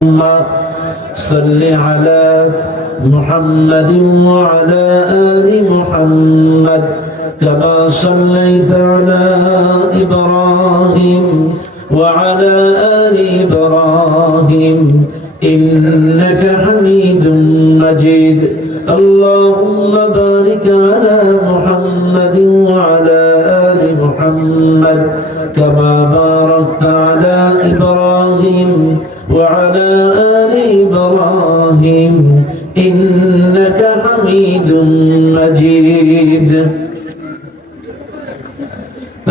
صل على محمد وعلى آل محمد كما صليت على إبراهيم وعلى آل إبراهيم إنك حميد مجيد اللهم بارك على محمد وعلى آل محمد كما باركت على إبراهيم وعلى آل إبراهيم إنك حميد مجيد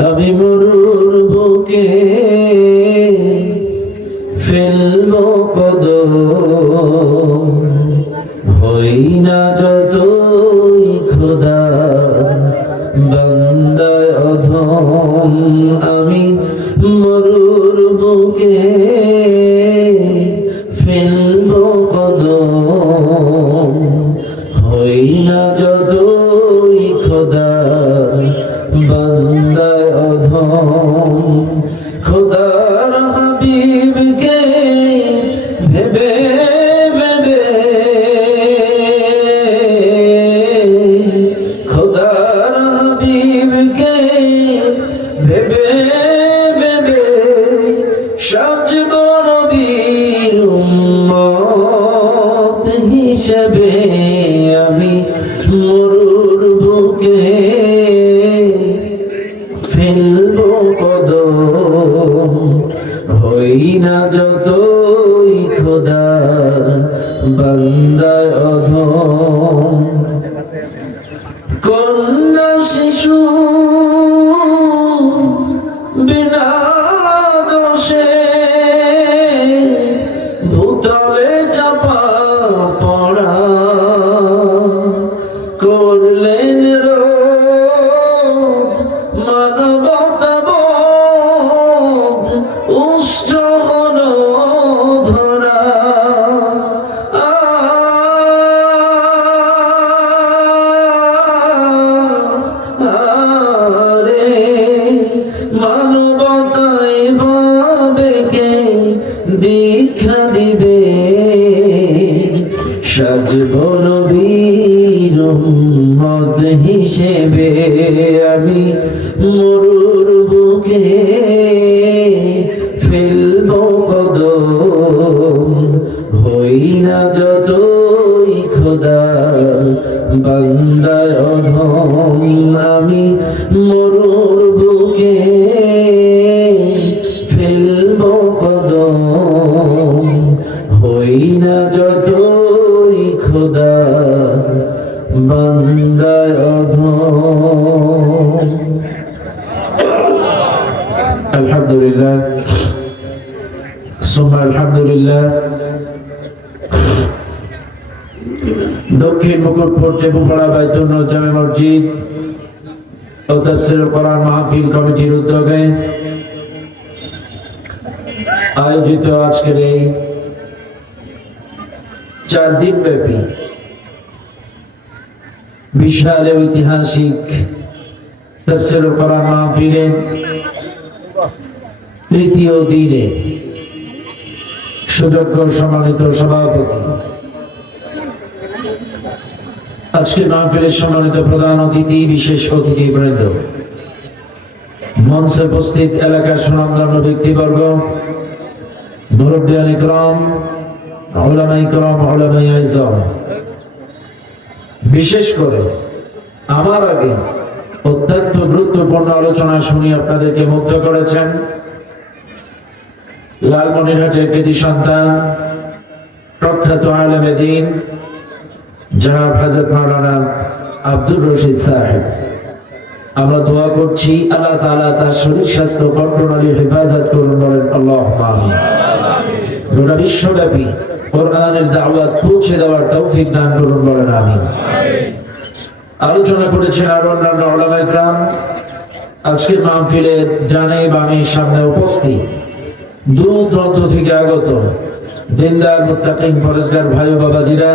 আমি মরুর বুকে ফেলবো কদম হই না যতই খোদা বান্দায় অধম আমি মরুর বুকে ফেলবো কদম হই না যতই খোদা বান্দায় অধম খোদার হাবিবকে ভেবে ভেবে খোদার হাবিবকে ভেবে ভেবে সাজব নবীর উম্মত হিসেবে আমি মরুর বুকে ফেলবো কদম হই না যতই খোদা বান্দায় অধম কন্যা শিশু বিনা দোষে ভূতলে চাপা পড়া করলেন রোধ মানবতাবোধ উষ্ঠ হল ধরা আরে মানবতায় ভাবে কে দীক্ষা দিবে সাজব নবীর উম্মত হিসেবে আমি মরুর বুকে ফেলবো কদম হই না যতই খোদা বান্দায় অধম আমি মরুর বুকে ফেলবো কদম হই না যতই খোদা বান্দায় অধম আলহামদুলিল্লাহ সুম্মা আলহামদুলিল্লাহ দক্ষিণ মুকুটপুর টেপুপাড়া বাইতুল জামে মসজিদ ও তাফসীরুল কোরআন মাহফিল কমিটির উদ্যোগে আয়োজিত আজকের এই 4 দিন ব্যাপী বিশাল ঐতিহাসিক তাফসীরুল কোরআন মাহফিলের তৃতীয় দিনে সুযোগ্য সম্মানিত সভাপতি আজকে মাহফিলের সম্মানিত প্রধান অতিথি বিশেষ অতিথিবৃন্দ মঞ্চে উপস্থিত এলাকার সুনামধন্য ব্যক্তিবর্গ মুরব্বিয়ান ইকরাম উলামায়ে ইকরাম উলামায়ে আযম বিশেষ করে আমার আগে অত্যন্ত গুরুত্বপূর্ণ আলোচনা শুনি আপনাদেরকে মুগ্ধ করেছেন লালমনিরহাটের কৃতি সন্তান প্রখ্যাত আলেমে দ্বীন জনাব হযরত মাওলানা আব্দুর রশিদ সাহেব আমরা দোয়া করছি আল্লাহ তাআলা তার শরীর স্বাস্থ্য কন্ট্রোলে হেফাজত করুন বলেন আল্লাহুম্মা আমিন গোটা বিশ্বব্যাপী কোরআনের দাওয়াত পৌঁছে দেওয়ার তৌফিক দান করুন বলেন আমিন আলোচনা করেছেন আর অন্যান্য উলামায়ে ইকরাম আজকের মাহফিলের ডানে বামে সামনে উপস্থিত দূর দূরান্ত থেকে আগত দিনদার মুত্তাকিন পরেজগার ভাই ও বাবাজিরা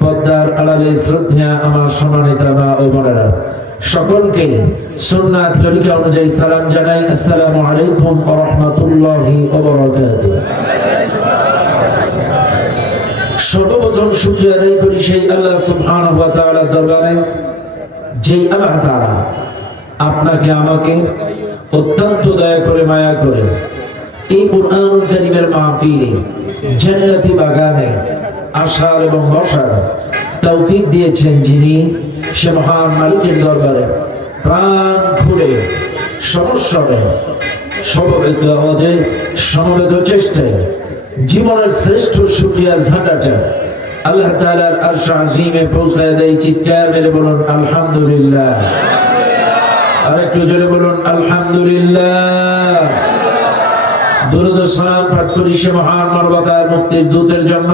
পদ্মার আড়ালে শ্রদ্ধা আমার সম্মানিত মা ও বোনেরা সকলকে সুন্নাত তরিকা অনুযায়ী সালাম জানাই। আসসালামু আলাইকুম ওয়া রাহমাতুল্লাহি ওয়া বারাকাতুহু। সর্বপ্রথম শুকরিয়া আদায় করি সেই আল্লাহ সুবহানাহু ওয়া তাআলার দরবারে, যেই আল্লাহ তাআলা আপনাকে আমাকে অত্যন্ত দয়া করে মায়া করে এই কুরআনুল কারীমের মাহফিলে জান্নাতি বাগানে আসার এবং বসার তৌফিক দিয়েছেন, যিনি সে মহান মালিকের দরবারে প্রাণ খুলে সমস্বরে সমবেত আওয়াজে সমবেত চেষ্টায় জীবনের শ্রেষ্ঠ শুকরিয়ার ঝাঁটাটা আল্লাহ তাআলার আরশ আজিমে পৌঁছায় দেয়। চিৎকার মেরে বলুন আলহামদুলিল্লাহ। আরেকটু জোরে বলুন আলহামদুলিল্লাহ। দুরূদ ও সালাম পাঠ করি সে মহান মানবতার মুক্তির দূতের জন্য,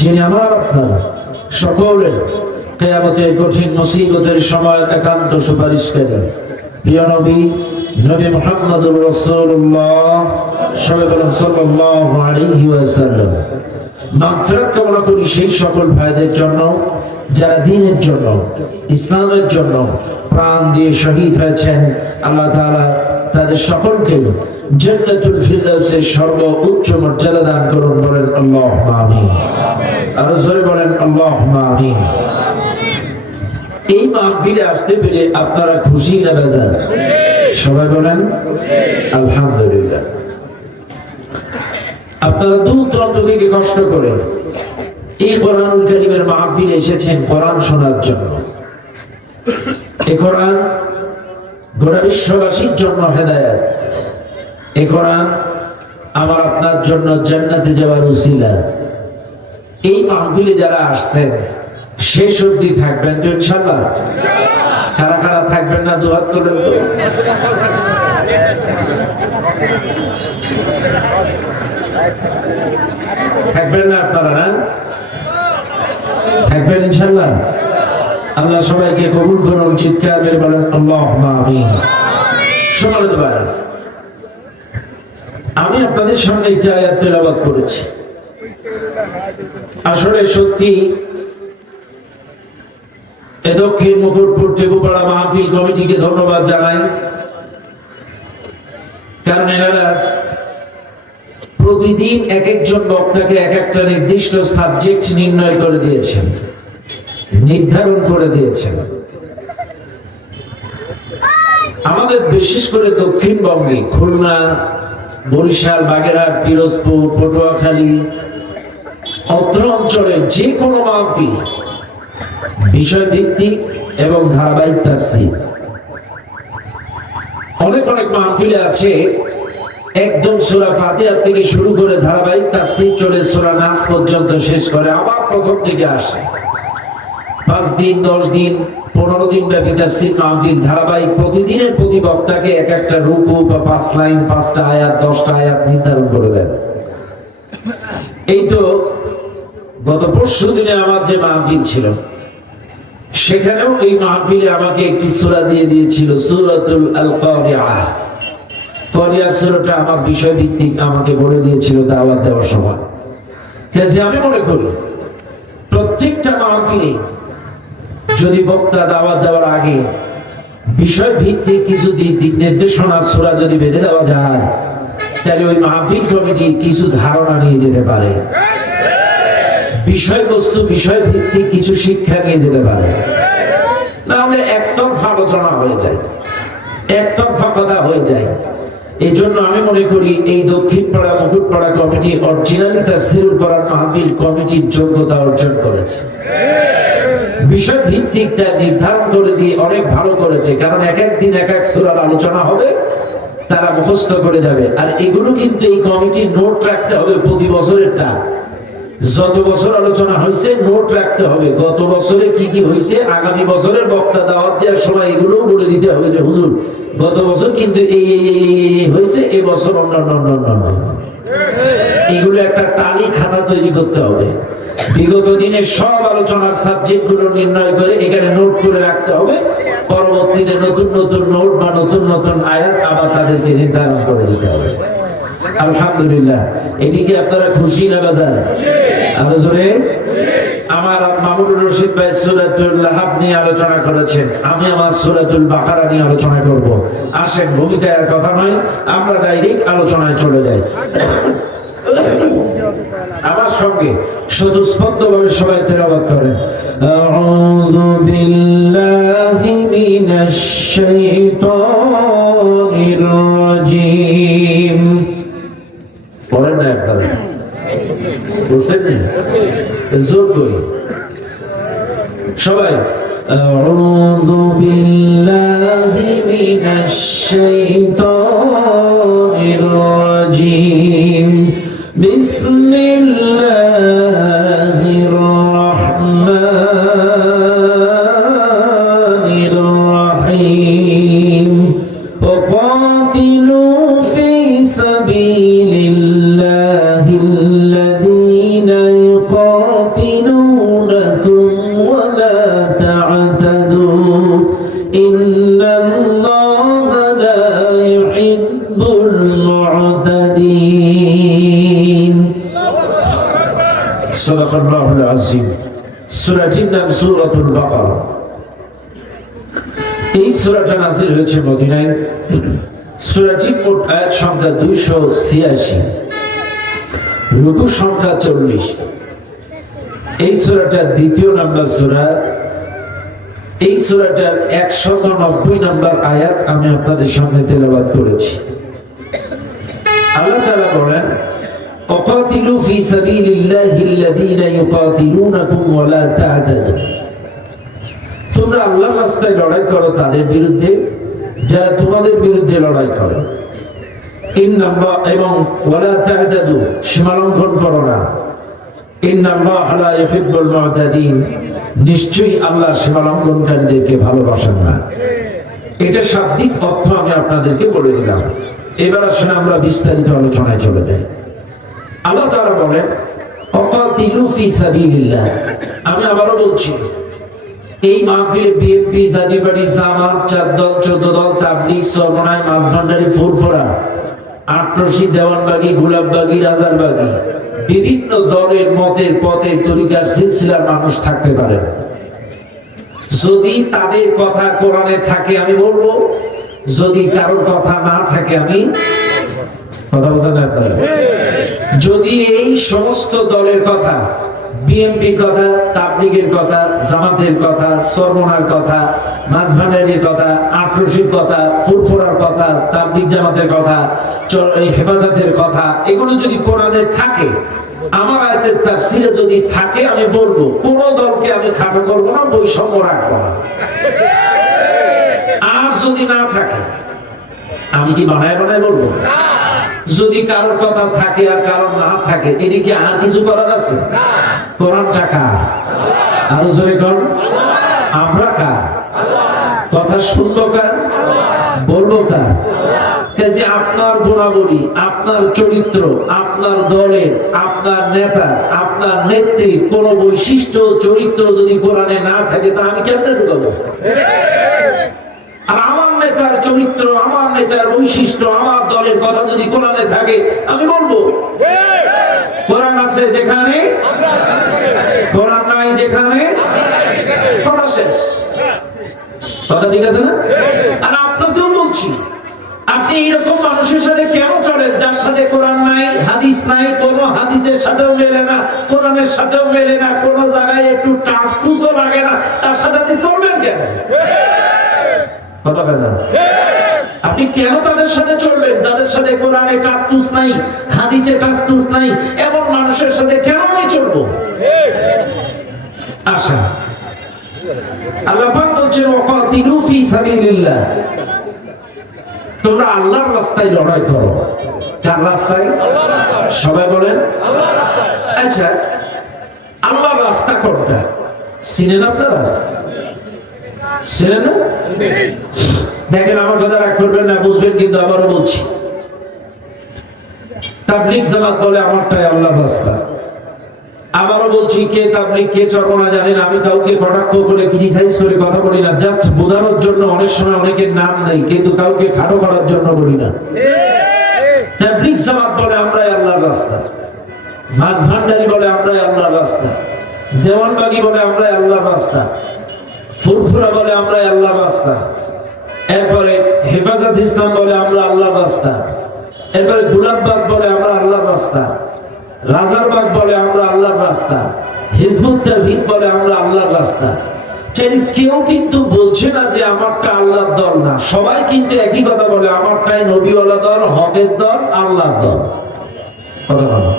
যিনি আমার আপনার সকলের কিয়ামতের কঠিন মুসিবতের সময় একান্ত সুপারিশকারী প্রিয় নবী নবী মুহাম্মদুর রাসূলুল্লাহ সাল্লাল্লাহু আলাইহি ওয়াসাল্লাম। মাগফিরাত কামনা করি সেই সকল ভাইদের জন্য যারা দ্বীনের জন্য, ইসলামের জন্য প্রাণ দিয়ে শহীদ হয়েছেন। আল্লাহ তাআলা তাদের সকলকে জান্নাতুল ফিরদাউসের সর্বোচ্চ মর্যাদা দান করুন, বলেন আল্লাহুম্মা আমিন। আর জোরে বলেন আল্লাহুম্মা আমিন। এই মাহফিলে আসতে পেরে আপনারা খুশি না বেজার? সবাই বলেন আলহামদুলিল্লাহ। আপনারা দূর দূরান্ত থেকে কষ্ট করে এই কোরআনুল কারীমের মাহফিলে এসেছেন কোরআন শোনার জন্য। এই কোরআন গোটা বিশ্ববাসীর জন্য হেদায়েত। এই কোরআন আমার আপনার জন্য জান্নাতে যাওয়ার উসিলা। এই মাহফিলে যারা আসছেন শেষ অবধি থাকবেন তো ইনশাআল্লাহ? কারা কারা থাকবেন না দুহাত তুলেন তো। থাকবেন না আপনারা? না থাকবেন ইনশাআল্লাহ? আল্লাহ সবাইকে কবুল করুন। চিৎকার মেরে বলেন আল্লাহুম্মা আমিন। সম্মানিত ভাইরা, আমি আপনাদের সামনে একটা আয়াত তেলাওয়াত করেছি। আসলে সত্যি এ দক্ষিণ মুকুটপুর টেকুপাড়া মাহফিল কমিটিকে ধন্যবাদ জানাই, কারণ এনারা প্রতিদিন এক একজন বক্তাকে এক একটা নির্দিষ্ট সাবজেক্ট নির্ণয় করে দিয়েছেন, নির্ধারণ করে দিয়েছেন। আমাদের বিশেষ করে দক্ষিণবঙ্গে খুলনা, বরিশাল, বাগেরহাট, পিরোজপুর, পটুয়াখালী অত্র অঞ্চলে যে কোনো মাহফিল বিষয় ভিত্তিক এবং ধারাবাহিক তাফসীর। অনেক অনেক মাহফিলে আছে একদম সূরা ফাতিহা থেকে শুরু করে ধারাবাহিক তাফসীর চলে সূরা নাস পর্যন্ত শেষ করে, আবার প্রথম থেকে আসে। 5 দিন, 10 দিন, 15 দিন ব্যাপী তাফসীর মাহফিল ধারাবাহিক। প্রতিদিনের প্রতি বক্তাকে এক একটা রুকু বা 5 লাইন, 5টা আয়াত, 10টা আয়াত নির্ধারণ করে দেন। এই তো গত পরশু দিনে আমার যে মাহফিল ছিল, সেখানেও এই মাহফিলে আমাকে একটি সূরা দিয়ে দিয়েছিল, সূরাতুল আল কারিআহ। কারিআহ সূরাটা আমার বিষয় ভিত্তিক আমাকে বলে দিয়েছিল দাওয়াত দেওয়ার সময়। কাজে আমি মনে করি প্রত্যেকটা মাহফিলে যদি বক্তা দাওয়াত দেওয়ার আগে বিষয় ভিত্তিক কিছু দিক নির্দেশনা সূরা যদি বেঁধে দেওয়া যায়, তাহলে ওই মাহফিল কমিটি কিছু ধারণা নিয়ে যেতে পারে, বিষয়বস্তু বিষয় ভিত্তিক কিছু শিক্ষা নিয়ে যেতে পারে। না হলে একতরফা আলোচনা হয়ে যায়, একতরফা কথা হয়ে যায়। এই জন্য আমি মনে করি এই দক্ষিণপাড়া মুকুটপাড়া কমিটি অরিজিনালি তাফসীরুল কোরআন মাহফিল কমিটির যোগ্যতা অর্জন করেছে। বিষয় ভিত্তিক তা নির্ধারণ করে দিয়ে অনেক ভালো করেছে, কারণ এক এক দিন এক এক সূরার আলোচনা হবে, তারা মুখস্থ করে যাবে। আর এগুলো কিন্তু এই কমিটির নোট রাখতে হবে প্রতি বছরেরটা। যত বছর আলোচনা হয়েছে নোট রাখতে হবে, গত বছরে কি কি হয়েছে, আগামী বছরের বক্তা দাওয়াত দেওয়ার সময় এগুলো বলে দিতে হবে যে হুজুর গত বছর কিন্তু এই হয়েছে, এই বছর অন্যান্য। এগুলো একটা তালি খাতা তৈরি করতে হবে। বিগত দিনের সব আলোচনার সাবজেক্ট গুলো নির্ণয় করে এখানে নোট করে রাখতে হবে। পরবর্তীতে নতুন নতুন নোট বা নতুন নতুন আয়াত আবার তাদেরকে নির্ধারণ করে দিতে হবে। আলহামদুলিল্লাহ। এটিকে আপনারা খুশি না বাজার? আমার মামুনুর রশিদ ভাই সূরাতুল লাহাব নিয়ে আলোচনা করেছেন, আমি আমার সূরাতুল বাকারা নিয়ে আলোচনা করব। আসেন, ভূমিকার কথা নয়, আমরা ডাইরেক্ট আলোচনায় চলে যাই। আমার সঙ্গে স্বতঃস্ফূর্তভাবে সবাই তেলাওয়াত করেন। আউযু বিল্লাহি মিনাশ শাইতানির রাজিম। পড়েন না একবার, বুঝছেন? জোর কই সবাই। আউযু বিল্লাহি মিনাশ শাইতানির রাজিম। বিসমিল্লাহির রাহমানির রাহিম। ওয়াকাতিলু ফি সাবিলিল্লাহিল্লাযীনা ইউকাতিলুনাকুম ওয়া লা তা'তাদু ইন্নাল্লাহা লা ইউহিব্বুল মু'তাদিন। সাদাকাল্লাহুল আযীম। সূরাটির নাম সূরাতুল বাকারা। এই সূরাটা নাযিল হয়েছে মদিনায়। সূরাটির মোট আয়াত সংখ্যা 286, রুকু সংখ্যা 40। এই সূরাটার দ্বিতীয় নাম্বার সূরা। এই সূরাটার 190 নাম্বার আয়াত আমি আপনাদের সামনে তেলাওয়াত করেছি। আল্লাহ তাআলা বলেন, ওয়াকাতিলু ফি সাবিলিল্লাহিল্লাযীনা ইউকাতিলুনাকুম ওয়া লা তা'তাদু। তোমরা আল্লাহর রাস্তায় লড়াই করো তাদের বিরুদ্ধে যারা তোমাদের বিরুদ্ধে লড়াই করে। এবং ওয়া লা তা'তাদু, সীমালঙ্ঘন করো না। ইন্নাল্লাহা লা ইউহিব্বুল মু'তাদিন, নিশ্চয়ই আল্লাহ সীমালঙ্ঘনকারীদেরকে ভালোবাসেন না। এটা শাব্দিক অর্থ আমি আপনাদেরকে বলে দিলাম। এবার আসলে আমরা বিস্তারিত আলোচনায় চলে যাই। আল্লাহ তাআলা বলেন, ওয়াকাতিলু ফি সাবিলিল্লাহ। আমি আবারও বলছি, এই মাহফিলে বিএনপি, জাতীয় পার্টি, জামাত, 4 দল, 14 দল, তাবলীগ, সরমনাই, মাঝভান্ডারি, ফুরফুরা, আটরশি, দেওয়ানবাগী, গোলাপবাগী, রাজারবাগী, বিভিন্ন দলের মতের পথে তরিকার সিলসিলার মানুষ থাকতে পারে। যদি তাদের কথা কোরআনে থাকে আমি বলবো, যদি কারোর কথা না থাকে আমি কথা বলতে না পারি। যদি এই সমস্ত দলের কথা, বিএনপির কথা, তাবলীগের কথা, জামাতের কথা, সরমনার কথা, মাঝভান্ডারির কথা, আটরশির কথা, ফুরফুরার কথা, তাবলীগ জামাতের কথা, হেফাজতের কথা, এগুলো যদি কোরআনে থাকে, আমার আয়াতের তাফসীরে যদি থাকে, আমি বলবো কোন দলকে আমি খাটো করবো না, বৈষম্য রাখবো না। আর যদি না থাকে আমি কি বানায় বানায় বলবো? যদি কারোর কথা থাকে আর কারোর না থাকে, এদিকে আর কিছু করার আছে? কোরআনটা কার? আরো জোরে কোন? আমরা কার? কথা শুনবো কার? বলবো কার? কাজে আপনার গুণাবলী, আপনার চরিত্র, আপনার দলের, আপনার নেতা, আপনার নেত্রীর কোন বৈশিষ্ট্য চরিত্র যদি কোরআনে না থাকে, তা আমি কেমনে ঢুকাবো? আর আমার নেতার চরিত্র, আমার নেতার বৈশিষ্ট্য, আমার দলের কথা যদি কোরআনে থাকে, আমি বলবো। কোরআন আছে যেখানে, কোরআন নাই যেখানে, কথা শেষ। কথা ঠিক আছে না? আর আপনাকেও বলছি, আপনি এরকম মানুষের সাথে কেন চলেন যার সাথে কোরআন নাই, হাদিস নাই, কোন হাদিসের সাথেও মেলে না, কোরআনের সাথেও মেলে না, কোন জায়গায় একটু টাচ টুচও লাগে না, তার সাথে আপনি চলবেন কেন? আপনি কেন তাদের সাথে চলবেন যাদের সাথে কোরআনে টাচ টুচ নাই, হাদিসে টাচ টুচ নাই? এমন মানুষের সাথে কেন আমি চলবো? আশা আল্লাহ পাক বলছেন, ওয়াকাতিলু ফি সাবিলিল্লাহ। তোমরা আল্লাহর রাস্তায় লড়াই করো। কার রাস্তায়? আল্লাহর রাস্তায়। সবাই বলেন আল্লাহর রাস্তায়। আচ্ছা, আল্লাহর রাস্তা কোনটা চিনেন আপনারা? চিনেন না? দেখেন, আমার কথা রাগ করবেন না, বুঝবেন কিন্তু আবারও বলছি। তাবলীগ জামাত বলে আমারটাই আল্লাহর রাস্তা। আবারও বলছি, কে তাবলীগ কে চরমনা জানেন। আমি কাউকে কটাক্ষ করে ক্রিটিসাইজ করে কথা বলি না, জাস্ট বোঝানোর জন্য। অনেক সময় অনেকের নাম নেই, কিন্তু কাউকে খাটো করার জন্য বলি না। তাবলীগ জামাত বলে আমরাই আল্লাহর রাস্তা, মাঝভান্ডারি বলে আমরাই আল্লাহর রাস্তা, দেওয়ানবাগী বলে আমরাই আল্লাহর রাস্তা, ফুরফুরা বলে আমরাই আল্লাহর রাস্তা, এরপরে হেফাজত ইসলাম বলে আমরা আল্লাহর রাস্তা, এরপরে গোলাপবাগ বলে আমরা আল্লাহর রাস্তা, রাজারবাগ বলে আমরা আল্লাহর রাস্তা, হিজবুত তাওহীদ বলে আমরা আল্লাহর রাস্তা। কেউ কিন্তু বলছে না যে আমারটা আল্লাহর দল না, সবাই কিন্তু একই কথা বলে আমারটাই নবীওয়ালা দল, হকের দল, আল্লাহর দল। কথা বলো।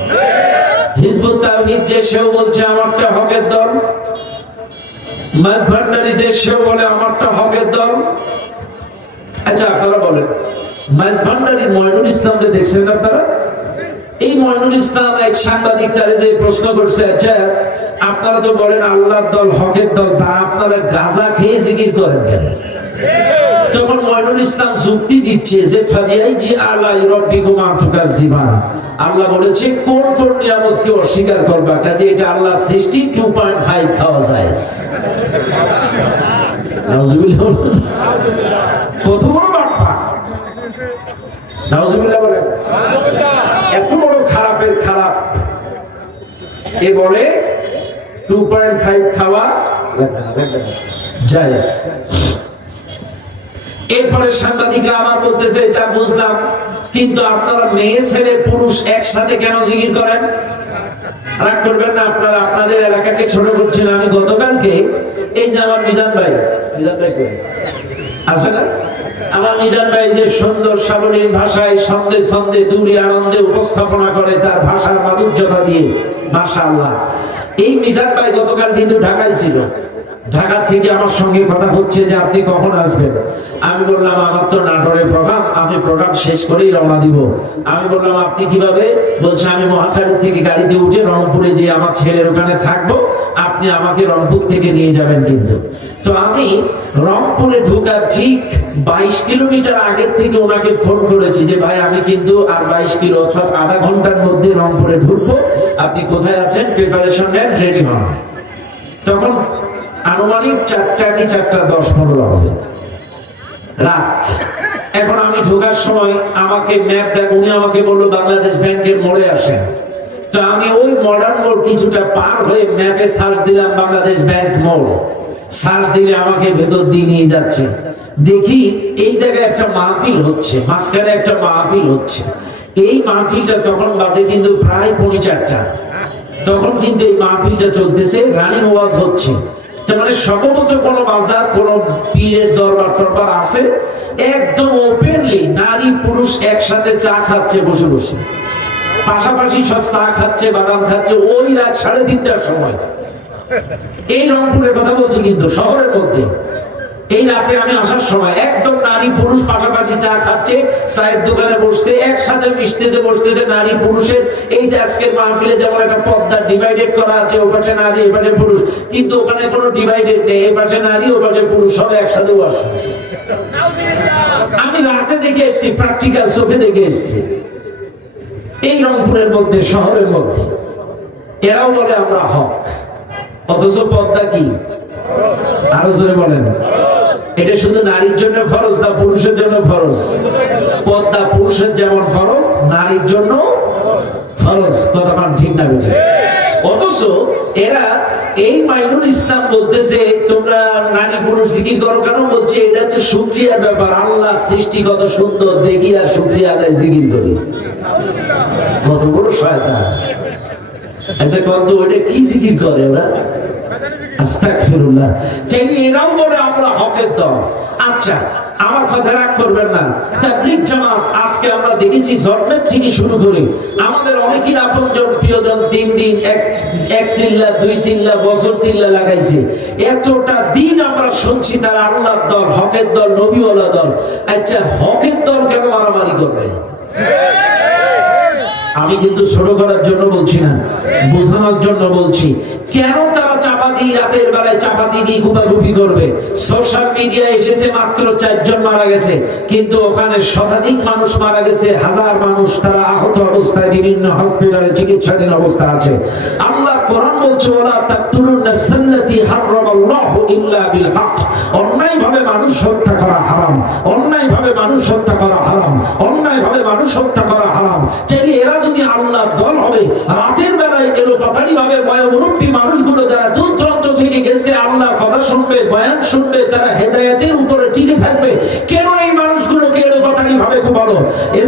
হিজবুত তাওহীদ যে সেও বলছে আমারটা হকের দল, মাঝভান্ডারী যে সেও বলে আমারটা হকের দল। আচ্ছা আপনারা বলেন, মাঝভান্ডারী মঈনুল ইসলামকে দেখছেন আপনারা? এই মঈনুল ইসলাম এক সাংবাদিক তারে যে প্রশ্ন করছে, আচ্ছা আপনারা তো বলেন আল্লাহর দল, হকের দল, তা আপনারা গাঁজা খেয়ে জিকির করেন কেন? তখন মঈনুল ইসলাম যুক্তি দিচ্ছে যে ফাবিআইজি আলাই রাব্বিকুমা তুকাজ্জিবান, আল্লাহ বলেছে কোন কোন নিয়ামতকে অস্বীকার করবা, কাজে এটা আল্লাহর সৃষ্টি 2.5 খাওয়া যায়। নাউজুবিল্লাহ। কত বড় বাটপা! নাউজুবিল্লাহ বলে, এত বড় খারাপের খারাপ। এ বলে 2.5 খাওয়া জায়েজ। এরপরে সাংবাদিকরা আবার বলতেছে, যা বুঝলাম, কিন্তু আপনারা মেয়ে ছেলে পুরুষ একসাথে কেন জিকির করেন? রাগ করবেন না আপনারা, আপনাদের এলাকাকে ছোট করছেন। আমি গতকালকে এই যে আমার মিজান ভাই আছে না, আমার মিজান ভাই যে সুন্দর সাবলীল ভাষায় ছন্দে ছন্দে দুরি আনন্দে উপস্থাপনা করে তার ভাষার মাধুর্যতা দিয়ে, মাশাআল্লাহ। এই মিজান ভাই গতকাল কিন্তু ঢাকায় ছিল। ঢাকা থেকে আমার সঙ্গে কথা হচ্ছে যে আপনি কখন আসবেন। আমি বললাম আমার তো নাটোরে প্রোগ্রাম, আমি প্রোগ্রাম শেষ করেই রওনা দিব। আমি বললাম আপনি কিভাবে? বলছে আমি মহাখালী থেকে গাড়িতে উঠে রংপুরে যে আমার ছেলের ওখানে থাকবো, আপনি আমাকে রংপুর থেকে নিয়ে যাবেন। কিন্তু তো আমি রংপুরে ঢোকার ঠিক 22 কিলোমিটার আগের থেকে ওনাকে ফোন করেছি যে ভাই আমি কিন্তু আর 22 কিলো অর্থাৎ আধা ঘন্টার মধ্যে রংপুরে ঢুকবো, আপনি কোথায় আছেন, প্রিপারেশন নেন, রেডি হন। তখন আনুমানিক 4টা কি 4:10-15 হবে রাত। এখন আমি ঢোকার সময় আমাকে ম্যাপ দেখ, উনি আমাকে বললো বাংলাদেশ ব্যাংকের মোড়ে আসেন। তো আমি ওই মডার্ন মোড় কিছুটা পার হয়ে ম্যাপে সার্চ দিলাম বাংলাদেশ ব্যাংক মোড়। সার্চ দিলে আমাকে ভেতর দিয়ে নিয়ে যাচ্ছে। দেখি এই জায়গায় একটা মাহফিল হচ্ছে, মাঝখানে একটা মাহফিল হচ্ছে। এই মাহফিলটা তখন বাজে কিন্তু প্রায় 4:30। তখন কিন্তু এই মাহফিলটা চলতেছে, রানিং ওয়াজ হচ্ছে। মানে সম্ভবত কোন বাজার, কোন পীরের দরবার টরবার আছে। একদম ওপেনলি নারী পুরুষ একসাথে চা খাচ্ছে, বসে বসে পাশাপাশি সব চা খাচ্ছে, বাদাম খাচ্ছে। ওই রাত 3:30টার সময়, এই রংপুরের কথা বলছি, কিন্তু শহরের মধ্যে এই রাতে আমি আসার সময় একদম নারী পুরুষ পাশাপাশি চা খাচ্ছে, চায়ের দোকানে বসতে, একসাথে মিশতেছে, বসতেছে নারী পুরুষের। এই যে আজকের মাহফিলে যেমন একটা পর্দা ডিভাইডেড করা আছে, ও পাশে নারী এ পাশে পুরুষ, কিন্তু ওখানে কোনো ডিভাইডেড নেই, এ পাশে নারী ও পাশে পুরুষ, সব একসাথে ওয়াজ শুনছে। আমি রাতে দেখে এসেছি, প্র্যাকটিক্যাল চোখে দেখে এসেছি এই রংপুরের মধ্যে, শহরের মধ্যে। এরাও বলে আমরা হক, অথচ পর্দা কি? আরো জোরে বলেন। এটা শুধু নারীর জন্য ফরজ না পুরুষের জন্য ফরজ? পর্দা পুরুষের যেমন ফরজ, নারীর জন্য ফরজ। কথা ঠিক না বেটা? অথচ এরা এই মাইনুল ইসলাম বলতেছে তোমরা নারী পুরুষ জিকির করো কেন? বলছে এটা হচ্ছে শুকরিয়ার ব্যাপার, আল্লাহ সৃষ্টি কত সুন্দর দেখি আর শুকরিয়া আদায় জিকির করি। কত বড় শয়তান! আচ্ছা কত ওটা কি জিকির করে ওরা? আস্তাগফিরুল্লাহ। এরাও বলে আমরা হকের দল। আচ্ছা আমার কথা রাগ করবেন না, তাবলীগ জামাত আজকে আমরা দেখেছি জন্মের থেকে শুরু করে আমাদের অনেকেই আপনজন প্রিয়জন 3 দিন এক চিল্লা 2 চিল্লা বছর চিল্লা লাগাইছে। এতটা দিন আমরা শুনছি তারা আল্লাহর দল, হকের দল, নবীওয়ালা দল। আচ্ছা হকের দল কেন মারামারি করবে? আমি কিন্তু ছোট করার জন্য বলছি না, বোঝানোর জন্য বলছি। কেন তারা চাপাতি রাতের বেলায় চাপাতি দিয়ে গুপাগুপি করবে? সোশ্যাল মিডিয়া এসেছে মাত্র 4 জন মারা গেছে, কিন্তু ওখানে শতাধিক মানুষ মারা গেছে, হাজার মানুষ তারা আহত অবস্থায় বিভিন্ন হসপিটালে চিকিৎসাধীন অবস্থা আছে। আল্লাহ কোরআন বলছে ওয়ালা তাকতুলুন নাফসাল্লাতী হারামাল্লাহু ইল্লা বিল হক। অন্যায়ভাবে মানুষ হত্যা করা হারাম, অন্যায়ভাবে মানুষ হত্যা করা হারাম, অন্যায়ভাবে মানুষ হত্যা করা হারাম। চাইলে এরা যদি আল্লাহর দল হবে, রাতের বেলায় এলো পাতারি ভাবে বয়োমুরব্বী মানুষগুলো যারা দূর দূরান্ত থেকে গেছে আল্লাহর কথা শুনবে, বয়ান শুনবে, যারা হেদায়েতের উপরে টিকে থাকবে, কেন এই মানুষগুলোকে এলো পাতারি ভাবে বলো?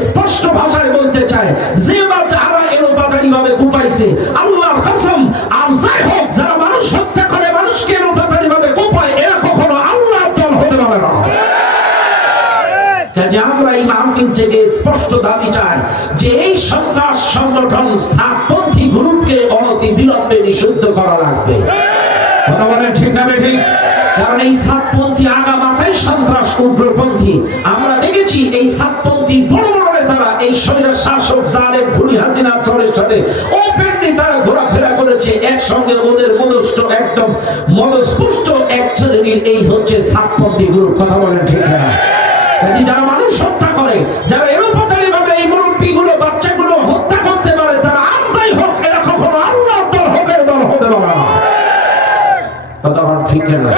স্পষ্ট ভাষায় বলতে চায় যে বা যারা এলো এলোপাতাড়ি ভাবে কুপাইছে, আল্লাহর কসম। আর যাই হোক, যারা মানুষ হত্যা করে, মানুষকে এলোপাতাড়ি ভাবে কুপায়, এরা কখনো আল্লাহর দল হতে পারে না। কাজে আমরা এই মাহফিল থেকে স্পষ্ট দাবি চাই যে এই সন্ত্রাস সংগঠন সাতপন্থী গ্রুপকে অনতি বিলম্বে নিষিদ্ধ করা লাগবে। কথা বলেন ঠিক না বেঠিক? কারণ এই সাতপন্থী আগা মাথায় সন্ত্রাস, উগ্রপন্থী। আমরা দেখেছি এই সাতপন্থী বড় বড় নেতারা এই স্বৈরাচার শাসক জালেম খুনি হাসিনা সরের সাথে ওপেনলি তারা ঘোরাফেরা করেছে একসঙ্গে। ওদের মদস্ত একদম মদস্পুষ্ট এক শ্রেণীর এই হচ্ছে সাতপন্থী গ্রুপ। কথা বলেন ঠিক না? যারা মানুষ হত্যা করে, যারা এলোপাতাড়ি ভাবে এই মুরব্বীগুলো বাচ্চাগুলো হত্যা করতে পারে, তারা আজ যাই হোক, এরা কখনো আল্লাহর দল হতে পারে না। কথা বলেন ঠিক না?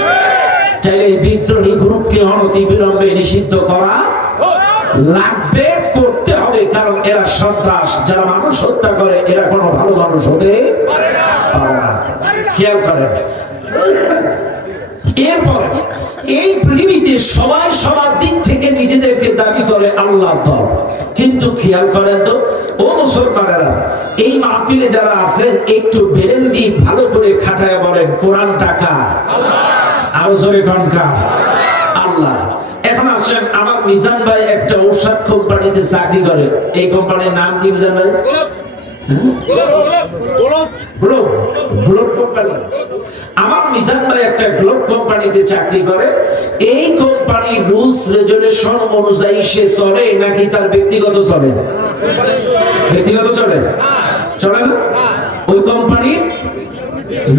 চাইলে এই বিদ্রোহী গ্রুপকে অনতি বিলম্বে নিষিদ্ধ করা লাগবে, করতে হবে। কারণ এরা সন্ত্রাস। যারা মানুষ হত্যা করে এরা কোনো ভালো মানুষ হতে পারে না। খেয়াল করেন। এরপরে এই পৃথিবীতে সবাই সবার দিক থেকে নিজেদেরকে দাবি করে আল্লাহর দল, কিন্তু খেয়াল করেন তো ও মুসলমানেরা, এই মাহফিলে যারা আছেন একটু বেরেন দিয়ে ভালো করে খাটায় বলেন কোরআনটা কার? আরো জোরে কোন কার? আল্লাহ। এখন আসেন, আমার মিজান ভাই একটা ঔষধ কোম্পানিতে চাকরি করে। এই কোম্পানির নাম কি মিজান ভাই? আমার মিজান ভাই একটা গ্লোব কোম্পানিতে চাকরি করে। এই কোম্পানির রুলস রেজুলেশন অনুযায়ী সে চলে নাকি তার ব্যক্তিগত চলে? ব্যক্তিগত চলে, চলে না। ওই কোম্পানির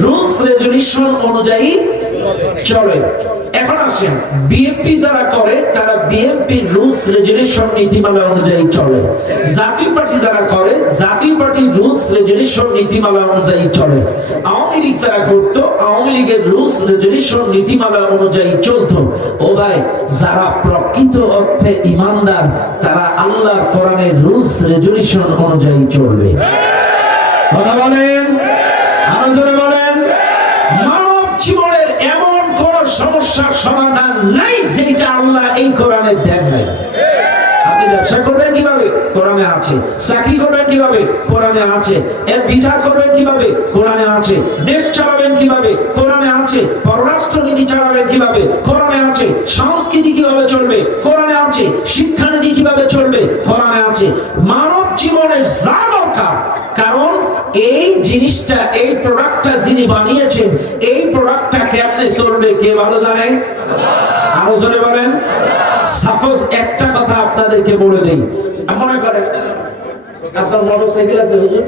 রুলস রেজুলেশন অনুযায়ী চলে। এখন আসেন, বিএনপি যারা করে তারা বিএনপি রুলস রেজুলেশন নীতিমালা অনুযায়ী চলে। জাতীয় পার্টি যারা করে জাতীয় পার্টির রুলস রেজুলেশন নীতিমালা অনুযায়ী চলে। আওয়ামী লীগ যারা করতো আওয়ামী লীগের রুলস রেজুলেশন নীতিমালা অনুযায়ী চলতো। ও ভাই, যারা প্রকৃত অর্থে ইমানদার তারা আল্লাহর কোরআনের রুলস রেজুলেশন অনুযায়ী চলবে। কথা বলেন, আরো জোরে বলেন। মানব জীবনের এমন কোন সমস্যার সমাধান নাই যেটা আল্লাহ এই কোরআনে দেন নাই। আপনি ব্যবসা করবেন কিভাবে? কোরআনে আছে। চাকরি করবেন কিভাবে? কোরআনে আছে। এর বিচার করবেন কিভাবে? কোরআনে আছে। দেশ চালাবেন কিভাবে? কোরআনে আছে। পররাষ্ট্র নীতি চালাবেন কিভাবে? কোরআনে আছে। সংস্কৃতি কিভাবে চলবে? কোরআনে আছে। শিক্ষানীতি কিভাবে চলবে? কোরআনে আছে। মানব জীবনের যা দরকার, কারণ এই জিনিসটা, এই প্রোডাক্টটা যিনি বানিয়েছেন, এই প্রোডাক্টটা কেমনে চলবে কে ভালো জানে? আরো জোরে বলেন। সাপোজ একটা কথা আপনাদেরকে বলে দেই, মনে করেন আপনার মোটরসাইকেল আছে, হুজুর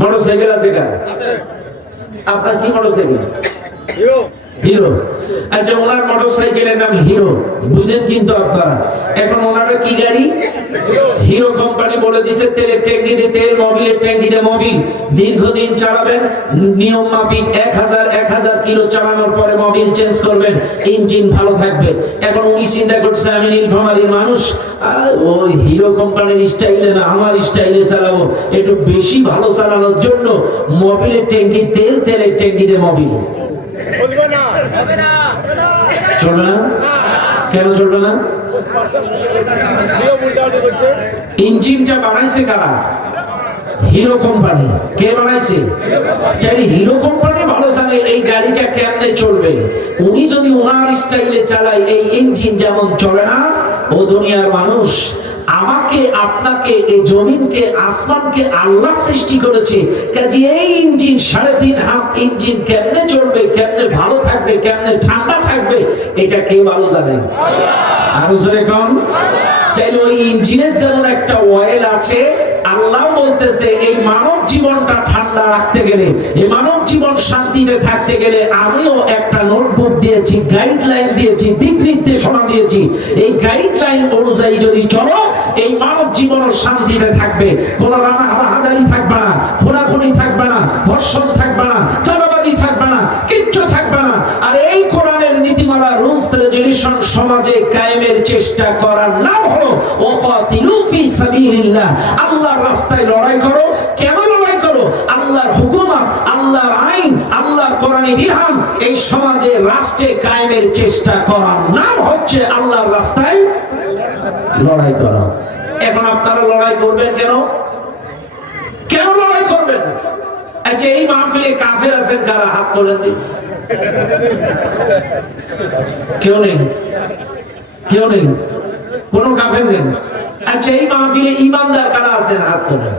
মোটরসাইকেল আছে কার? আপনার কি মোটরসাইকেল? হিরো। হিরো। আচ্ছা, ওনার মোটরসাইকেলের নাম হিরো, বুঝেন কিন্তু আপনারা। এখন ওনারা কি গাড়ি? হিরো কোম্পানি বলে দিছে তেলের ট্যাঙ্কিতে তেল, মোবিলের ট্যাঙ্কিতে মোবিল। দীর্ঘদিন চালাবেন নিয়ম মাফিক 1000 কিলো চালানোর পরে মোবিল চেঞ্জ করবেন, ইঞ্জিন ভালো থাকবে। এখন উনি চিন্তা করছে আমি নীলফামারীর মানুষ, ওই হিরো কোম্পানির স্টাইলে না আমার স্টাইলে চালাবো, একটু বেশি ভালো চালানোর জন্য মোবিলের ট্যাঙ্কি তেল, তেলের ট্যাঙ্কিতে মোবিল। চলবে না। কেন চলবে না? ইঞ্জিনটা বানাইছে কারা? Hero company. কে বানাইছে? চাইলে হিরো কোম্পানি ভালো জানে এই গাড়িটা কেমনে চলবে। উনি যদি ওনার স্টাইলে চালায় এই ইঞ্জিন যেমন চলে না। ও দুনিয়ার মানুষ, আমাকে আপনাকে, এই জমিনকে আসমানকে আল্লাহ সৃষ্টি করেছে। কাজে এই ইঞ্জিন 3.5 হাত ইঞ্জিন কেমনে চলবে, কেমনে ভালো থাকবে, কেমনে ঠান্ডা থাকবে, এটা কে ভালো জানে? আরো জোরে কোন? তাইলে ওই ইঞ্জিনের যেমন একটা অয়েল আছে, আল্লাহ বলতেছে এই মানব জীবনটা ঠান্ডা রাখতে গেলে, এই মানব জীবন শান্তিতে থাকতে গেলে আমিও একটা নোটবুক দিয়েছি, গাইডলাইন দিয়েছি, দিক নির্দেশনা দিয়েছি। এই গাইডলাইন অনুযায়ী যদি চলো, এই মানব জীবনও শান্তিতে থাকবে। কোনো রাহাজারি থাকবে না, খুনাখুনি থাকবে না, ধর্ষণ থাকবে না, চাঁদাবাজি থাকবে না, কিচ্ছু থাকবে না। আর এই কোরআনের নীতিমালা, রুলস রেজুলেশন সমাজে কায়েমের চেষ্টা করার নাম হলো ওয়াকাতিলু ফি সাবিলিল্লাহ। আল্লাহর রাস্তায় লড়াই করো। কেন লড়াই করো? আল্লাহর হুকুমত, আল্লাহর আইন, আল্লাহর কোরআনী বিধান এই সমাজে, রাষ্ট্রে কায়েমের চেষ্টা করার নাম হচ্ছে আল্লাহর রাস্তায় লড়াই করা। এখন আপনারা লড়াই করবেন কেন? আচ্ছা, এই মাহফিলে কাফের আছেন কারা? হাত তোলেন দিন। কেউ নেই, কেউ নেই, কোন কাফের নেই। আচ্ছা, এই মাহফিলে ইমানদার কারা আছেন? হাত তোলেন।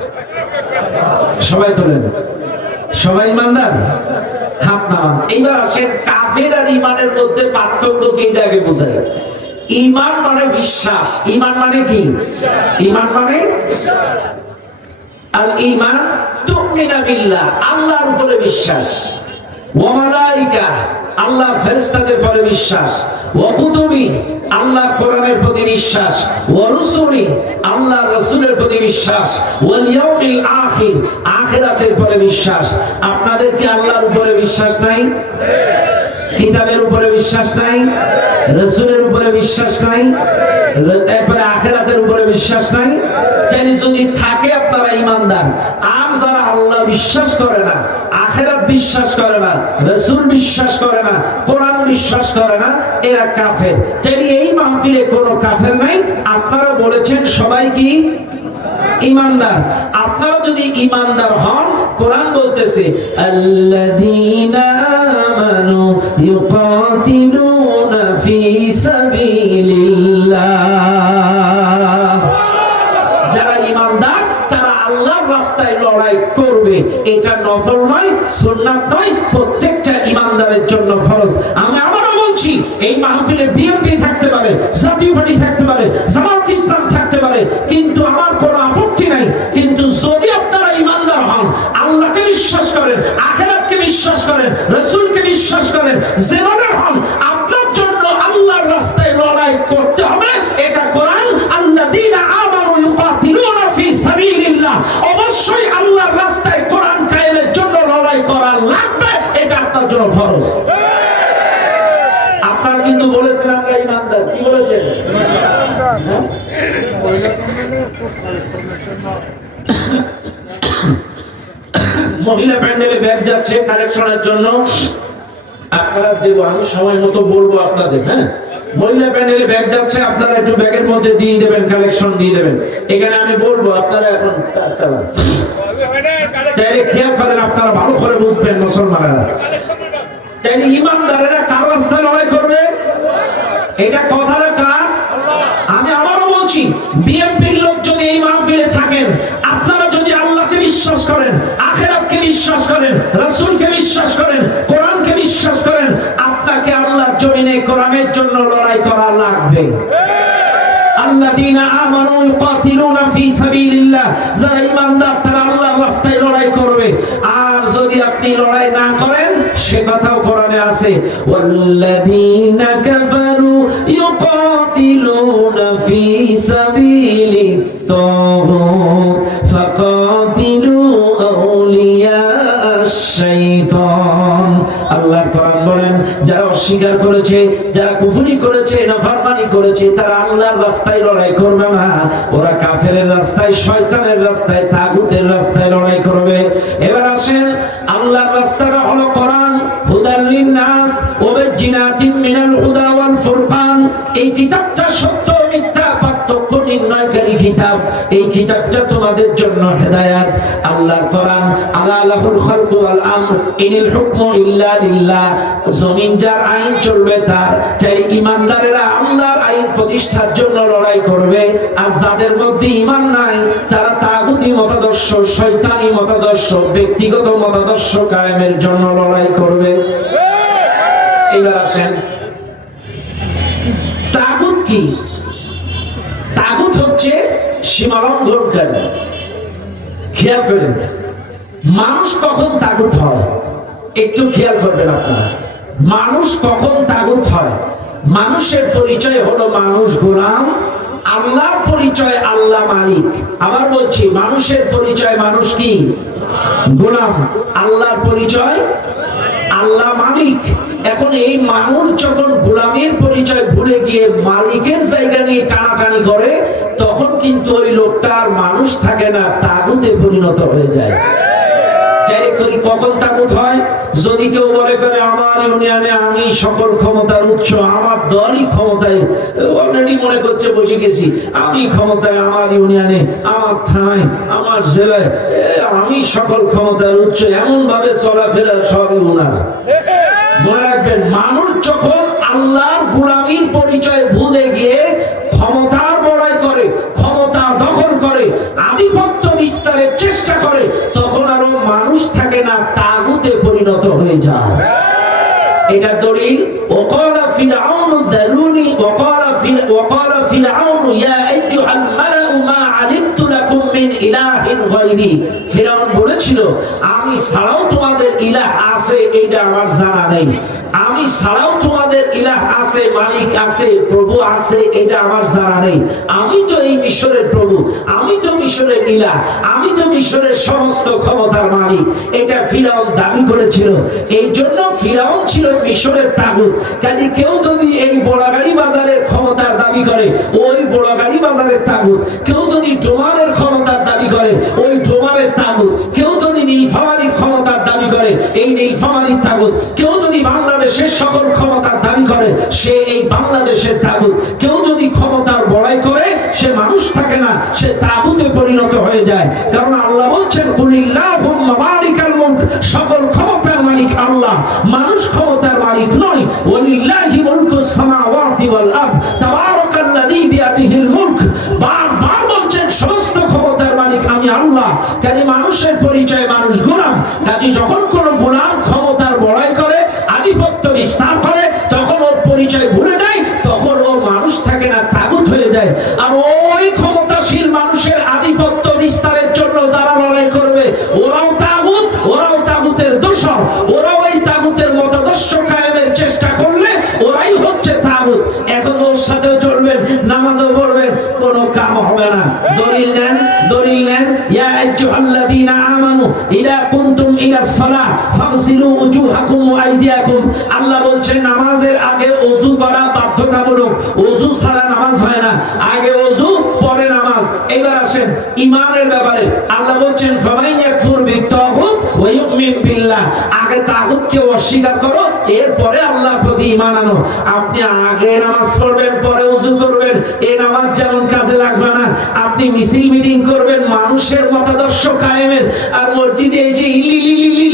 সবাই তোলেন। সবাই ইমানদার? হাত নামান। এইবার আসেন, কাফের আর ইমানের মধ্যে পার্থক্য কি এটা আগে বোঝাই। ইমান মানে বিশ্বাস। ইমান মানে কি? ইমান মানে আর ইমান তুমিনা বিল্লাহ, আল্লাহর উপরে বিশ্বাস, ওয়া মালাইকা, আল্লাহর ফেরেশতাদের উপরে বিশ্বাস, ওয়া কুতুবি, আল্লাহর কোরআনের প্রতি বিশ্বাস, ওয়া রুসুলি, আল্লাহর রাসূলের প্রতি বিশ্বাস, ওয়াল ইয়াউমিল আখির, আখিরাতের উপরে বিশ্বাস। আপনাদের কি আল্লাহর উপরে বিশ্বাস নাই? কিতাবের উপরে বিশ্বাস নাই? রাসূলের উপরে বিশ্বাস নাই? এরপরে আখিরাতের উপরে বিশ্বাস নাই? চাইলে যদি থাকে আপনারা ইমানদার। আর যারা আল্লাহ বিশ্বাস করে না, আখিরাত বিশ্বাস করে না, রাসূল বিশ্বাস করে না, কোরআন বিশ্বাস করে না, এরা কাফের। চাইলে এই মাহফিলে কোনো কাফের নাই। আপনারা বলেছেন সবাই কি ইমানদার। আপনারা যদি ইমানদার হন, কোরআন বলতেছে আল্লাযীনা আমানু ইউকাতিলুনা ফি সাবিলিল্লাহ, যারা ইমানদার তারা আল্লাহর রাস্তায় লড়াই করবে। এটা নফল নয়, সুন্নাত নয়, প্রত্যেকটা ইমানদারের জন্য ফরজ। আমি আবারও বলছি, এই মাহফিলে বিএনপি থাকতে পারে, জাতীয় পার্টি থাকতে পারে, জামাত ইসলাম থাকতে পারে, কিন্তু আমার কোনো আপত্তি নাই। কিন্তু যদি আপনারা ইমানদার হন, আল্লাহকে বিশ্বাস করেন, আখিরাতকে বিশ্বাস করেন, রাসূলকে বিশ্বাস করেন, জিম্মাদার হন, আপনার জন্য আল্লাহর রাস্তায় লড়াই করতে হবে। এটা কোরআন, আল্লাযীনা আমানু ইউকাতিলুনা ফি সাবিলিল্লাহ, অবশ্যই আল্লাহর রাস্তায় কোরআন কায়েমের জন্য লড়াই করা লাগবে। এটা আপনার জন্য ফরজ। আপনারা কিন্তু বলেছেন আমরা ইমানদার। কি বলেছেন? মহিলা প্যান্ডেলে ব্যাগ যাচ্ছে কালেকশনের জন্য, আপনারা দেবো, আমি সময় মতো বলবো আপনাদের। হ্যাঁ, মহিলা প্যান্ডেলে ব্যাগ যাচ্ছে, আপনারা একটু ব্যাগের মধ্যে দিয়ে দেবেন, কালেকশন দিয়ে দেবেন। এখানে আমি বলবো, আপনারা এখন চালান। চাইলে খেয়াল করেন, আপনারা ভালো করে বুঝবেন মুসলমানেরা। চাইলে ইমানদারেরা কার রাস্তায় লড়াই করবে? এটা কথাটা কার? আমি আবারও বলছি, বিএনপির লোক যদি এই মাহফিলে থাকেন, আপনারা যদি আল্লাহকে বিশ্বাস করেন, আখিরাতকে বিশ্বাস করেন, রাসূলকে বিশ্বাস করেন, কোরআনকে বিশ্বাস করেন, আপনাকে আল্লাহর জমিনে কোরআনের জন্য লড়াই করা লাগবে। আল্লাযীনা আমানু ইউকাতিলুনা ফি সাবিলিল্লাহ, যারা ঈমানদার তারা আল্লাহর রাস্তায় লড়াই করবে। আর যদি আপনি লড়াই না করেন, সে কথাও কোরআনে আছে, ওয়াল্লাযীনা কাফারু ইউকাতিলুনা ফি সাবিলিত তাগুত ফাকাতিলু আউলিয়া আশ-শাইতান। আল্লাহর কোরআন বলেন, যারা অস্বীকার করেছে, যারা কুফরি করেছে, নাফরমানি করেছে, তারা আল্লাহর রাস্তায় লড়াই করবে না। ওরা কাফেরের রাস্তায়, শয়তানের রাস্তায়, তাগুতের রাস্তায় লড়াই করবে। এবার আসেন, আল্লাহর রাস্তাটা হলো কোরআন, হুদাল লিন-নাস ওয়া বাইয়িনাতিন মিনাল হুদা ওয়াল ফুরকান। এই কিতাবটা সত্য মিথ্যা পার্থক্য নির্ণয়কারী কিতাব। এই কিতাবটা তোমাদের জন্য হেদায়েত। আল্লাহর কোরআন, আলা লাহুল খালকু ওয়াল আমর ইনিল হুকমু ইল্লা লিল্লাহ। জমিন যার আইন চলবে তার। তাই ঈমানদারেরা আল্লাহর আইন প্রতিষ্ঠার জন্য লড়াই করবে। আর যাদের মধ্যে ঈমান নাই, তারা তাগুতি মতাদর্শ, শয়তানি মতাদর্শ, ব্যক্তিগত মতাদর্শ কায়েমের জন্য লড়াই করবে। এবার আসেন, তাগুত কি? তাগুত হচ্ছে সীমালঙ্ঘনকারী। খেয়াল করেন, মানুষ কখন তাগুত হয় একটু খেয়াল করবেন আপনারা। মানুষ কখন তাগুত হয়? মানুষের পরিচয় হলো মানুষ গোলাম, আল্লাহর পরিচয় আল্লাহ মালিক। আবার বলছি, মানুষের পরিচয় মানুষ কি? গোলাম। আল্লাহর পরিচয় আল্লাহ মালিক। এখন এই মানুষ যখন গোলামের পরিচয় ভুলে গিয়ে মালিকের জায়গা নিয়ে টানাটানি করে, তখন কিন্তু ওই লোকটা আর মানুষ থাকে না, তাগুতে পরিণত হয়ে যায়। চাই কখন তাগুত হয়? যদি কেউ বলে করে আমার ইউনিয়নে আমি সকল ক্ষমতার উৎস, আমার দলই ক্ষমতায়, অলরেডি মনে করছে বসে গেছি, আমি ক্ষমতায়, আমার ইউনিয়নে, আমার থানায়, আমার জেলায় আমি সকল ক্ষমতার উৎস, এমন ভাবে চলাফেরা সবই উনার। মনে রাখবেন, মানুষ যখন আল্লাহর গোলামীর পরিচয় ভুলে গিয়ে ক্ষমতার বড়াই করে, ক্ষমতা দখল করে, আধিপত্য বিস্তারের চেষ্টা করে, তখন আরো মানুষ থাকে না, তাগুতে পরিণত হয়ে যায়। এটা দলিল। ওয়াকালা ফিরআউনু যারুনি ওয়াকালা ফিরআউনু ইয়া আইয়ুহাল মালাউ মা আলিমতু লাকুম মিন ইলাহিন গায়রি। ফিরআউন বলেছিল, আমি ছাড়াও তোমাদের ইলাহ আছে এটা আমার জানা নেই, আমি ছাড়াও তোমাদের ইলাহ আছে, মালিক আছে, প্রভু আছে এটা আমার জানা নেই। আমি তো এই মিশরের প্রভু, আমি তো মিশরের ইলাহ, আমি তো মিশরের সমস্ত ক্ষমতার মালিক, এটা ফিরআউন দাবি করেছিল। এই জন্য ফিরআউন ছিল মিশরের তাগুত। কাজে কেউ যদি এই বড়াগাড়ি বাজারের ক্ষমতার দাবি করে, ওই বড়াগাড়ি বাজারের তাগুত। কেউ যদি ডোমারের ক্ষমতার দাবি করে, ওই ডোমারের তাগুত। কেউ যদি নীলফামারীর ক্ষমতার দাবি করে, এই নীলফামারীর তাগুত। কেউ যদি বাংলাদেশের সকল ক্ষমতার দাবি করে, সে এই বাংলাদেশের তাগুত। কেউ যদি ক্ষমতার বড়াই করে, সে মানুষ থাকে না, সে তাগুতে পরিণত হয়ে যায়। কারণ আল্লাহ বলছেন, কুলিল্লাহুম্মা মালিকাল মুলক, সকল ক্ষমতার মালিক আল্লাহ, মানুষ ক্ষমতার মালিক নয়। ওয়ালিল্লাহি মুলকুস সামাওয়াতি ওয়াল আরদ তাবারাকাল্লাযী বিয়াদিহিল মুলক। বারবার বলছেন সমস্ত ক্ষমতার মালিক আমি আল্লাহ। কাজে মানুষের পরিচয় মানুষ গোলাম। কাজে যখন কোন গোলাম ক্ষমতার বড়াই করে, আধিপত্য বিস্তার করে, তখন ওর পরিচয় ভুলে যায়, তখন ও মানুষ থাকে না, তাগুত হয়ে যায়। আর ওই ক্ষমতাশীল মানুষের আধিপত্য বিস্তারের জন্য যারা লড়াই করবে, ওরাও তাগুত, ওরাও তাগুতের দোসর, ওরাও এই তাগুতের মতাদর্শ কায়েমের চেষ্টা করলে ওরাই হচ্ছে তাগুত। এখন ওর সাথে চলবেন, নামাজও পড়বেন, কোনো কাম হবে না। দলিল নেন, দলিল নেন। ইয়া আইয়ুহাল্লাযীনা আমানু ইযা কুনতুম ইলাস সালাহ ফাগসিলু উজুহাকুম ওয়া আইদিয়াকুম। আল্লাহ বলছেন নামাজের আগে ওযু করা বাধ্যতামূলক। ওযু ছাড়া নামাজ হয় না। আগে ওযু, পরে নামাজ। এবার আসেন ঈমানের ব্যাপারে। আল্লাহ বলছেন ফামান ইয়াকফুর বিত্তাগুত ওয়া ইউমিন বিল্লাহ। আগে তাগুতকে অস্বীকার করো, এরপরে আল্লাহর প্রতি ঈমান আনো। আপনি আগে নামাজ পড়বেন, পরে ওযু করবেন, এই নামাজ যেমন কাজে লাগবে না। আপনি মিছিল মিটিং করবেন মানুষের মতাদর্শ কায়েমের, আর মসজিদে এসে ইলিলিলিলি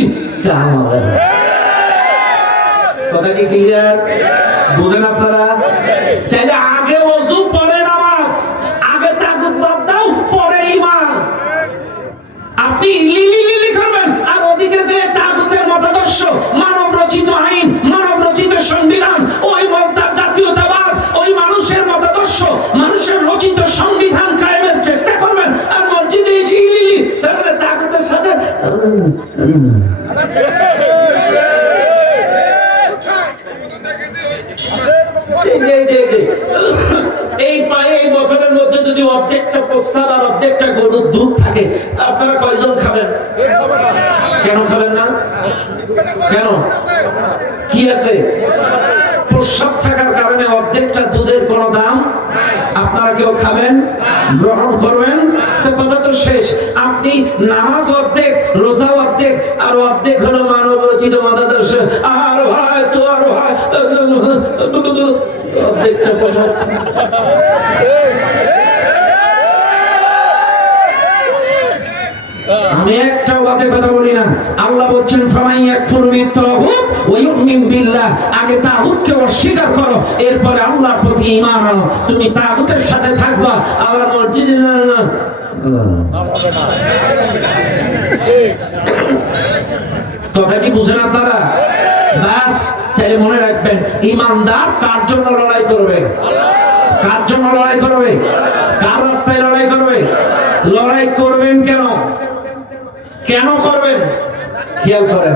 কাম হবে না। কথা কি ক্লিয়ার? বুঝেন আপনারা? তাহলে আগে ওযু, পরে নামাজ। আগে তাগুত বাদ দাও, পরে ঈমান। আপনি ইলিলিলি করবেন, আর ওদিকে যে তাগুতের মতাদর্শ, মানব রচিত আইন, মানব রচিত সংবিধান, ওই জাতীয়তাবাদ, ওই মানুষের মতাদর্শ, মানুষের রচিত সংবিধান কায়েমের চেষ্টা করবেন, আর মসজিদে এসে ইলিলি, তাহলে তাগুতের সাথে এই বোতলের মধ্যে যদি অর্ধেকটা প্রস্তাব আর অর্ধেকটা গরুর দুধ থাকে, আপনারা কয়জন খাবেন? কেন খাবেন না? কেন? কি আছে? প্রস্রাব থাকার কারণে অর্ধেকটা দুধের কোনো দাম। আপনারা কেউ খাবেন, গ্রহণ করবেন? তো কথা তো শেষ। আপনি নামাজ অর্ধেক, রোজা অর্ধেক, আর অর্ধেক হলো মানব রচিত মতাদর্শ। আর ভাই তো আর ভাই অর্ধেকটা প্রস্রাব। আমি একটা বাজে কথা বলি না। আল্লাহ বলছেন ফামান ইয়াকফুর বিত্তাগুত ওয়া ইউমিন বিল্লাহ। আগে তাগুতকে অস্বীকার করো, এরপরে আল্লাহর প্রতি ঈমান আনো। তুমি তাগুতের সাথে থাকবা, আবার মসজিদে না। কথা কি বুঝেন আপনারা? বাস, তাহলে মনে রাখবেন, ঈমানদার কার জন্য লড়াই করবে? কার জন্য লড়াই করবে? কার রাস্তায় লড়াই করবে? লড়াই করবেন কেন? কেন করবেন? খেয়াল করেন।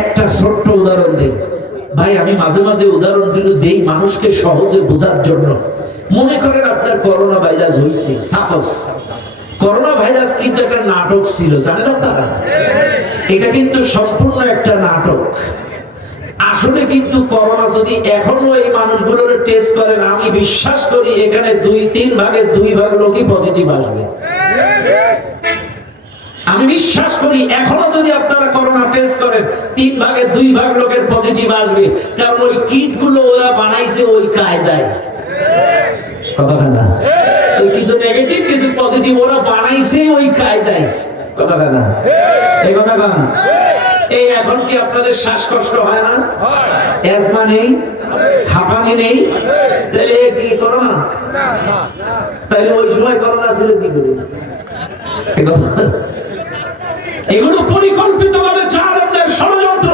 একটা ছোট্ট উদাহরণ দিই ভাই। আমি মাঝে মাঝে উদাহরণগুলো দেই মানুষকে সহজে বোঝার জন্য। মনে করেন আপনার করোনা ভাইরাস হয়েছে, সাপোজ। করোনা ভাইরাস কিন্তু একটা নাটক ছিল, জানেন আপনারা? এটা কিন্তু সম্পূর্ণ একটা নাটক। আসলে কিন্তু করোনা যদি এখনো এই মানুষগুলোর টেস্ট করেন, আমি বিশ্বাস করি এখানে 2-3 ভাগের 2 ভাগ লোকই পজিটিভ আসবে। আমি বিশ্বাস করি এখন ভাগ লোকের পজিটিভ আসবে, কারণ ওই কিট গুলো ওরা বানাইছে ওই কায়দায়। কথা না, কিছু নেগেটিভ কিছু পজিটিভ ওরা বানাইছে ওই কায়দায়। কথা না, এই কথা কান। এই এখন কি আপনাদের শ্বাসকষ্ট হয় না? অ্যাজমা নেই, হাঁপানি নেই, তাহলে কি করোনা? তাহলে ওই সময় করোনা ছিল কি করে? এগুলো পরিকল্পিতভাবে জালেমদের ষড়যন্ত্র।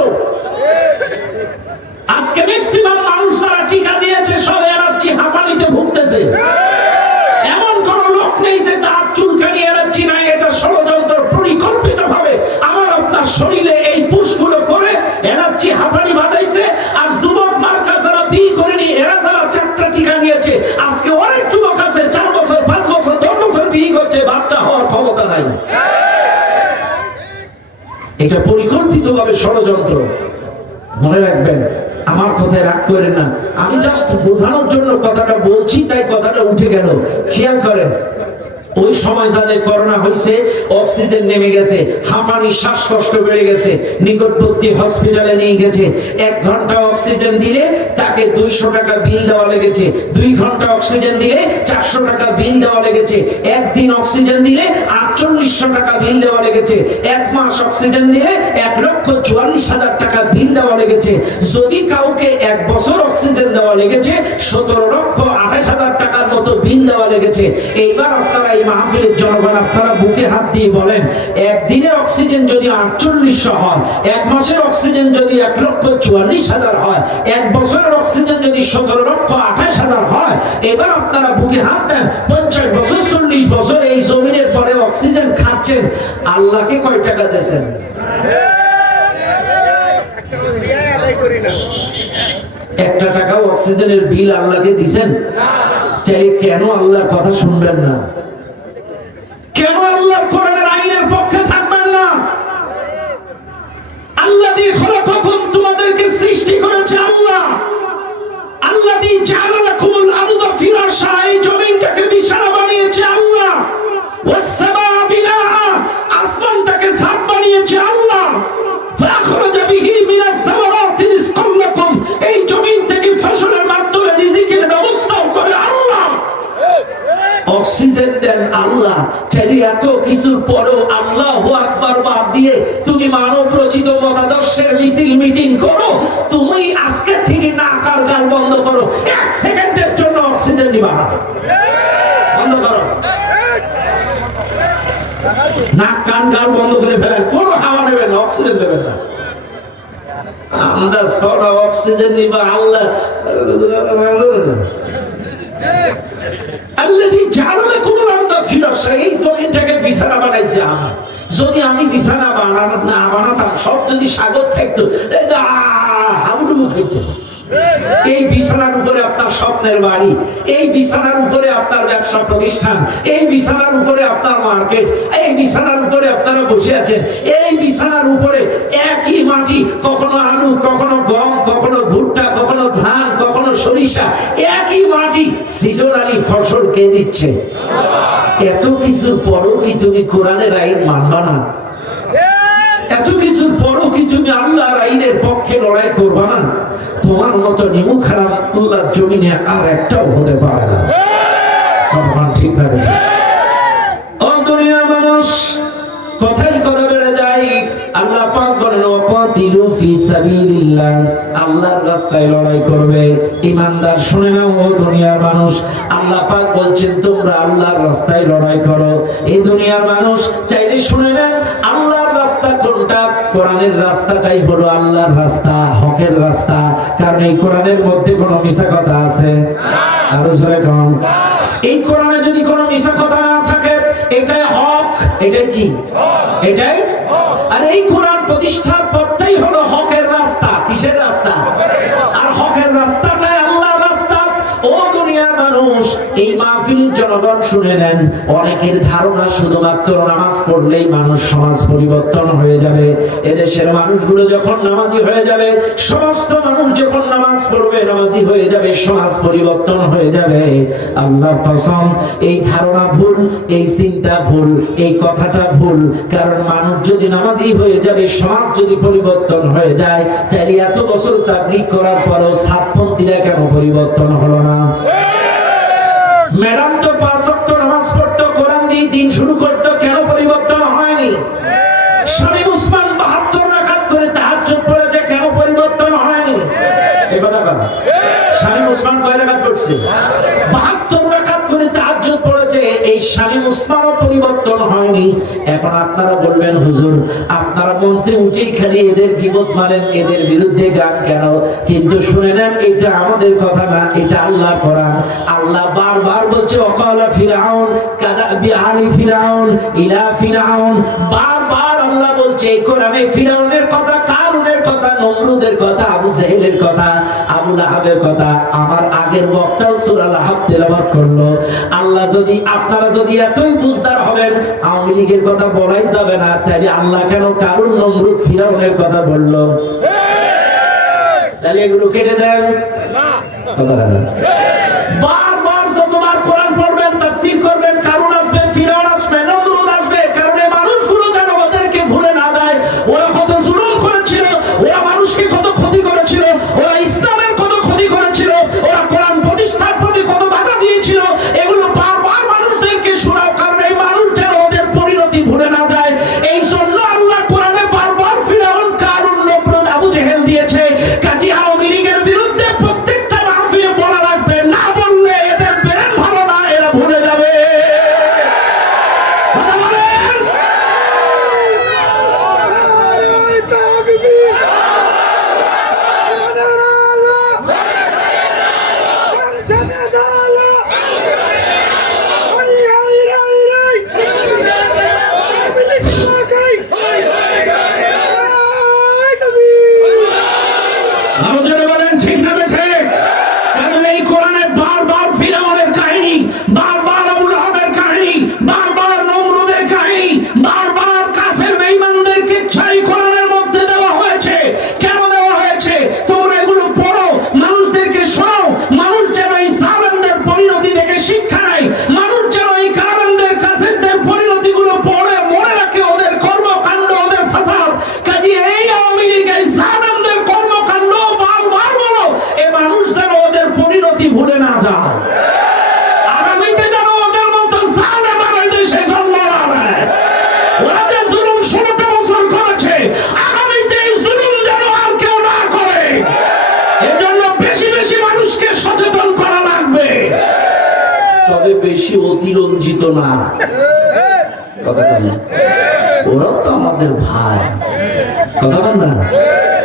আজকে ম্যাক্সিমাম মানুষ যারা টিকা দিয়েছে সব এলার্জি হাঁপানিতে ভুগতেছে। এমন কোন লোক নেই যে তার চুলকানি এলার্জি নাই। এটা ষড়যন্ত্র, পরিকল্পিতভাবে আমার আপনার শরীরে এই পুশগুলো করে এলার্জি হাঁপানি বাঁধাইছে। আর যুবক মার্কা যারা বিয়ে করেনি এরা যারা 4টা টিকা নিয়েছে, আজকে অনেক যুবক আছে 4 বছর 5 বছর 10 বছর বিয়ে করছে, বাচ্চা হওয়ার ক্ষমতা নাই। এটা পরিকল্পিতভাবে ষড়যন্ত্র, মনে রাখবেন। আমার কথায় রাগ করেন না, আমি জাস্ট বোঝানোর জন্য কথাটা বলছি, তাই কথাটা উঠে গেল। খেয়াল করেন, ওই সময় যাদের করোনা হয়েছে অক্সিজেন নেমে গেছে, হাঁপানি শ্বাসকষ্ট বেড়ে গেছে, নিকটবর্তী হসপিটালে নিয়ে গেছে। 1 ঘন্টা অক্সিজেন দিলে তাকে 200 টাকা বিল দেওয়া লেগেছে। 2 ঘন্টা অক্সিজেন দিলে 400 টাকা বিল দেওয়া লেগেছে। 1 দিন অক্সিজেন দিলে 4800 টাকা বিল দেওয়া লেগেছে। 1 মাস অক্সিজেন দিলে 1,44,000 টাকা বিল দেওয়া লেগেছে। যদি কাউকে 1 বছর অক্সিজেন দেওয়া লেগেছে 17,28,000 টাকার মতো বিল দেওয়া লেগেছে। এইবার আপনারা এই মাহফিলের জনগণ, আপনারা বুকে হাত দিয়ে বলেন, 1 দিনের অক্সিজেন যদি 4800 হয়, 1 মাসের অক্সিজেন যদি 1,44,000 হয়, 1 বছরের অক্সিজেন যদি 17,28,000 হয়, এবার আপনারা বুকে হাত দেন। 50 বছর 40 বছর এই জমিনের পরে অক্সিজেন খাচ্ছেন, আল্লাহকে কয় টাকা দিয়েছেন? 1 টাকাও অক্সিজেনের বিল আল্লাহকে দিবেন? তাই কেন আল্লাহর কথা শুনবেন না? কেন আল্লাহর কোরআনের আইনের পক্ষে থাকবেন না? আল্লাযী খলাকাকুম, তোমাদেরকে সৃষ্টি করেছে আল্লাহ। আল্লাযী জাআলা লাকুমুল আরদা ফিরাশা, এই জমিনটাকে বিছানা বানিয়েছে আল্লাহ। ওয়াস সামাআ বিনাআ, আসমানটাকে ছাদ বানিয়েছে আল্লাহ। ফাখরাজা বিহি মিনাস সামারাতি রিজকান লাকুম, এই জমিন থেকে ফসলের মাধ্যমে রিজিকের ব্যবস্থাও করে আল্লাহ। অক্সিজেন দেন আল্লাহ। যদি এত কিছুর পরও আল্লাহু আকবার বাদ দিয়ে তুমি মানব রচিত মতাদর্শের মিছিল মিটিং করো, তুমি আজকে থেকে নাক আর গাল বন্ধ করো। 1 সেকেন্ডের জন্য অক্সিজেন নিবা না, বন্ধ করো। নাক কান গাল বন্ধ করে ফেলেন, কোনো হাওয়া নেবেন না, অক্সিজেন নেবেন না। আন্দাজ করো অক্সিজেন নিবা আল্লাহ। আল্লাযী জাআলা লাকুমুল আরদা ফিরাশা, এই জমিনটাকে বিছানা বানাইছে আমার। যদি আমি বিছানা না বানাতাম, সব যদি সাগর থাকতো, হাবুডুবু খেতে। এই বিছানার উপরে আপনার স্বপ্নের বাড়ি, এই বিছানার উপরে আপনার ব্যবসা প্রতিষ্ঠান, এই বিছানার উপরে আপনার মার্কেট, এই বিছানার উপরে আপনারা বসে আছেন। এই বিছানার উপরে একই মাটি, কখনো আলু, কখনো গম, কখনো ভুট্টা, কখনো ধান, কখনো সরিষা, একই মাটি, সিজনালি ফসল কে দিচ্ছে? এত কিছুর পরও কি তুমি কোরআনের আইন মানবা না? এত কিছুর পরও কি তুমি আল্লাহর আইনের পক্ষে লড়াই করবা না? তোমার মতো নিমু খারাপ আল্লাহর জমিনে আর একটাও হতে পারে না। ঠিক না? ও দুনিয়ার মানুষ, কথাই কথা বেড়ে যায়। আল্লাহ পাক বলেন, ওয়াকাতিলু ফি সাবিলিল্লাহ, আল্লাহর রাস্তায় লড়াই করবে। ঈমানদার শুনে নাও ও দুনিয়ার মানুষ, আল্লাহ পাক বলছেন তোমরা আল্লাহর রাস্তায় লড়াই করো। এই দুনিয়ার মানুষ চাইলে শুনে নেন, আল্লাহর রাস্তা কোনটা? কোরআনের রাস্তাটাই হলো আল্লাহর রাস্তা, হকের রাস্তা। কারণ এই কোরআনের মধ্যে কোনো মিছা কথা আছে? আরো জোরে কোন? এই কোরআনে যদি কোনো মিছা কথা না থাকে, এটাই হক। এটাই কি? এটাই। আর এই কোরআন প্রতিষ্ঠার পথটাই হলো হকের রাস্তা। কিসের রাস্তা? আর হকের রাস্তাটাই আল্লাহর রাস্তা। ও দুনিয়ার মানুষ, এই মাহফিল জনগণ শুনে নেন, অনেকের ধারণা শুধুমাত্র নামাজ পড়লেই মানুষ সমাজ পরিবর্তন হয়ে যাবে। এদেশের মানুষগুলো যখন নামাজি হয়ে যাবে, সমস্ত মানুষ যখন নামাজ পড়বে, নামাজি হয়ে যাবে, সমাজ পরিবর্তন হয়ে যাবে। আল্লাহর কসম, এই ধারণা ভুল, এই চিন্তা ভুল, এই কথাটা ভুল। কারণ মানুষ যদি নামাজি হয়ে যাবে, সমাজ যদি পরিবর্তন হয়ে যায়, তাহলে এত বছর তাবলীগ করার পরেও সাতপন্থীরা কেন পরিবর্তন হলো না? ম্যাডাম তো 5 ওয়াক্ত নামাজ পড়তো, কোরআন দিয়ে দিন শুরু করতো, কেন পরিবর্তন হয়নি? শামীম ওসমান 72 রাকাত করে তাহাজ্জুদ পড়েছে, কেন পরিবর্তন হয়নি? এই কথা বল। শামীম ওসমান কয় রাকাত পড়ছে? 72 রাকাত করে তাহাজ্জুদ পড়েছে। এই শামীম ওসমানও পরিবর্তন হয়নি। এখন আপনারা বলবেন, হুজুর আপনারা মঞ্চে উঠেই খালি এদের গীবত মারেন, এদের বিরুদ্ধে গান কেন? কিন্তু শুনে নেন, এটা আমাদের কথা না, এটা আল্লাহর কোরআন। আল্লাহ বারবার বলছে, ওয়াকালা ফিরআউন কাযাবি আলি ফিরআউন ইলা ফিরআউন। বারবার আল্লাহ বলছে এই কোরআনে ফিরআউনের কথা, কারুনের কথা, নমরুদের কথা, আবু জাহেলের কথা, আবু লাহাবের কথা। আমার আগের বক্তাও সূরা লাহাব তেলাওয়াত করলো। আল্লাহ যদি, আপনারা যদি এতই বুঝদার হবেন, আওয়ামী লীগের কথা বলাই যাবে না, তাহলে আল্লাহ কেন কারুন, নমরুদ, ফিরআউনের কথা বললো? তাহলে এগুলো কেটে দেন না। বারবার যতবার কোরআন পড়বেন, তাফসীর করবেন, কারুন আসবে, ফিরআউন আসবে, নমরুদ আসবে। কারণ এই মানুষগুলো যেন ওদেরকে ভুলে না যায়, ওরা কত জুলুম করেছিল, ওরা মানুষকে কত ক্ষতি করেছিল, ওরা ইসলামের কত ক্ষতি করেছিল, ওরা কোরআন প্রতিষ্ঠার প্রতি কত বাধা দিয়েছিল। এগুলো বারবার মানুষদেরকে শোনাও, কারণ এই মানুষ যেন ওদের পরিণতি ভুলে না যায়। এই জন্য আল্লাহ কোরআনে বারবার ফিরআউন, কারুন, নমরুদ, আবু জেহেল দিয়েছে। কাজী আওয়ামী লীগের বিরুদ্ধে প্রত্যেকটা মাহফিলে বলা লাগবে, না বললে এদের ব্রেন ভালো না, এরা ভুলে যাবে। বেশি অতিরঞ্জিত না, কথা বলেন। ওরাও তো আমাদের ভাই, কথা বলেন না?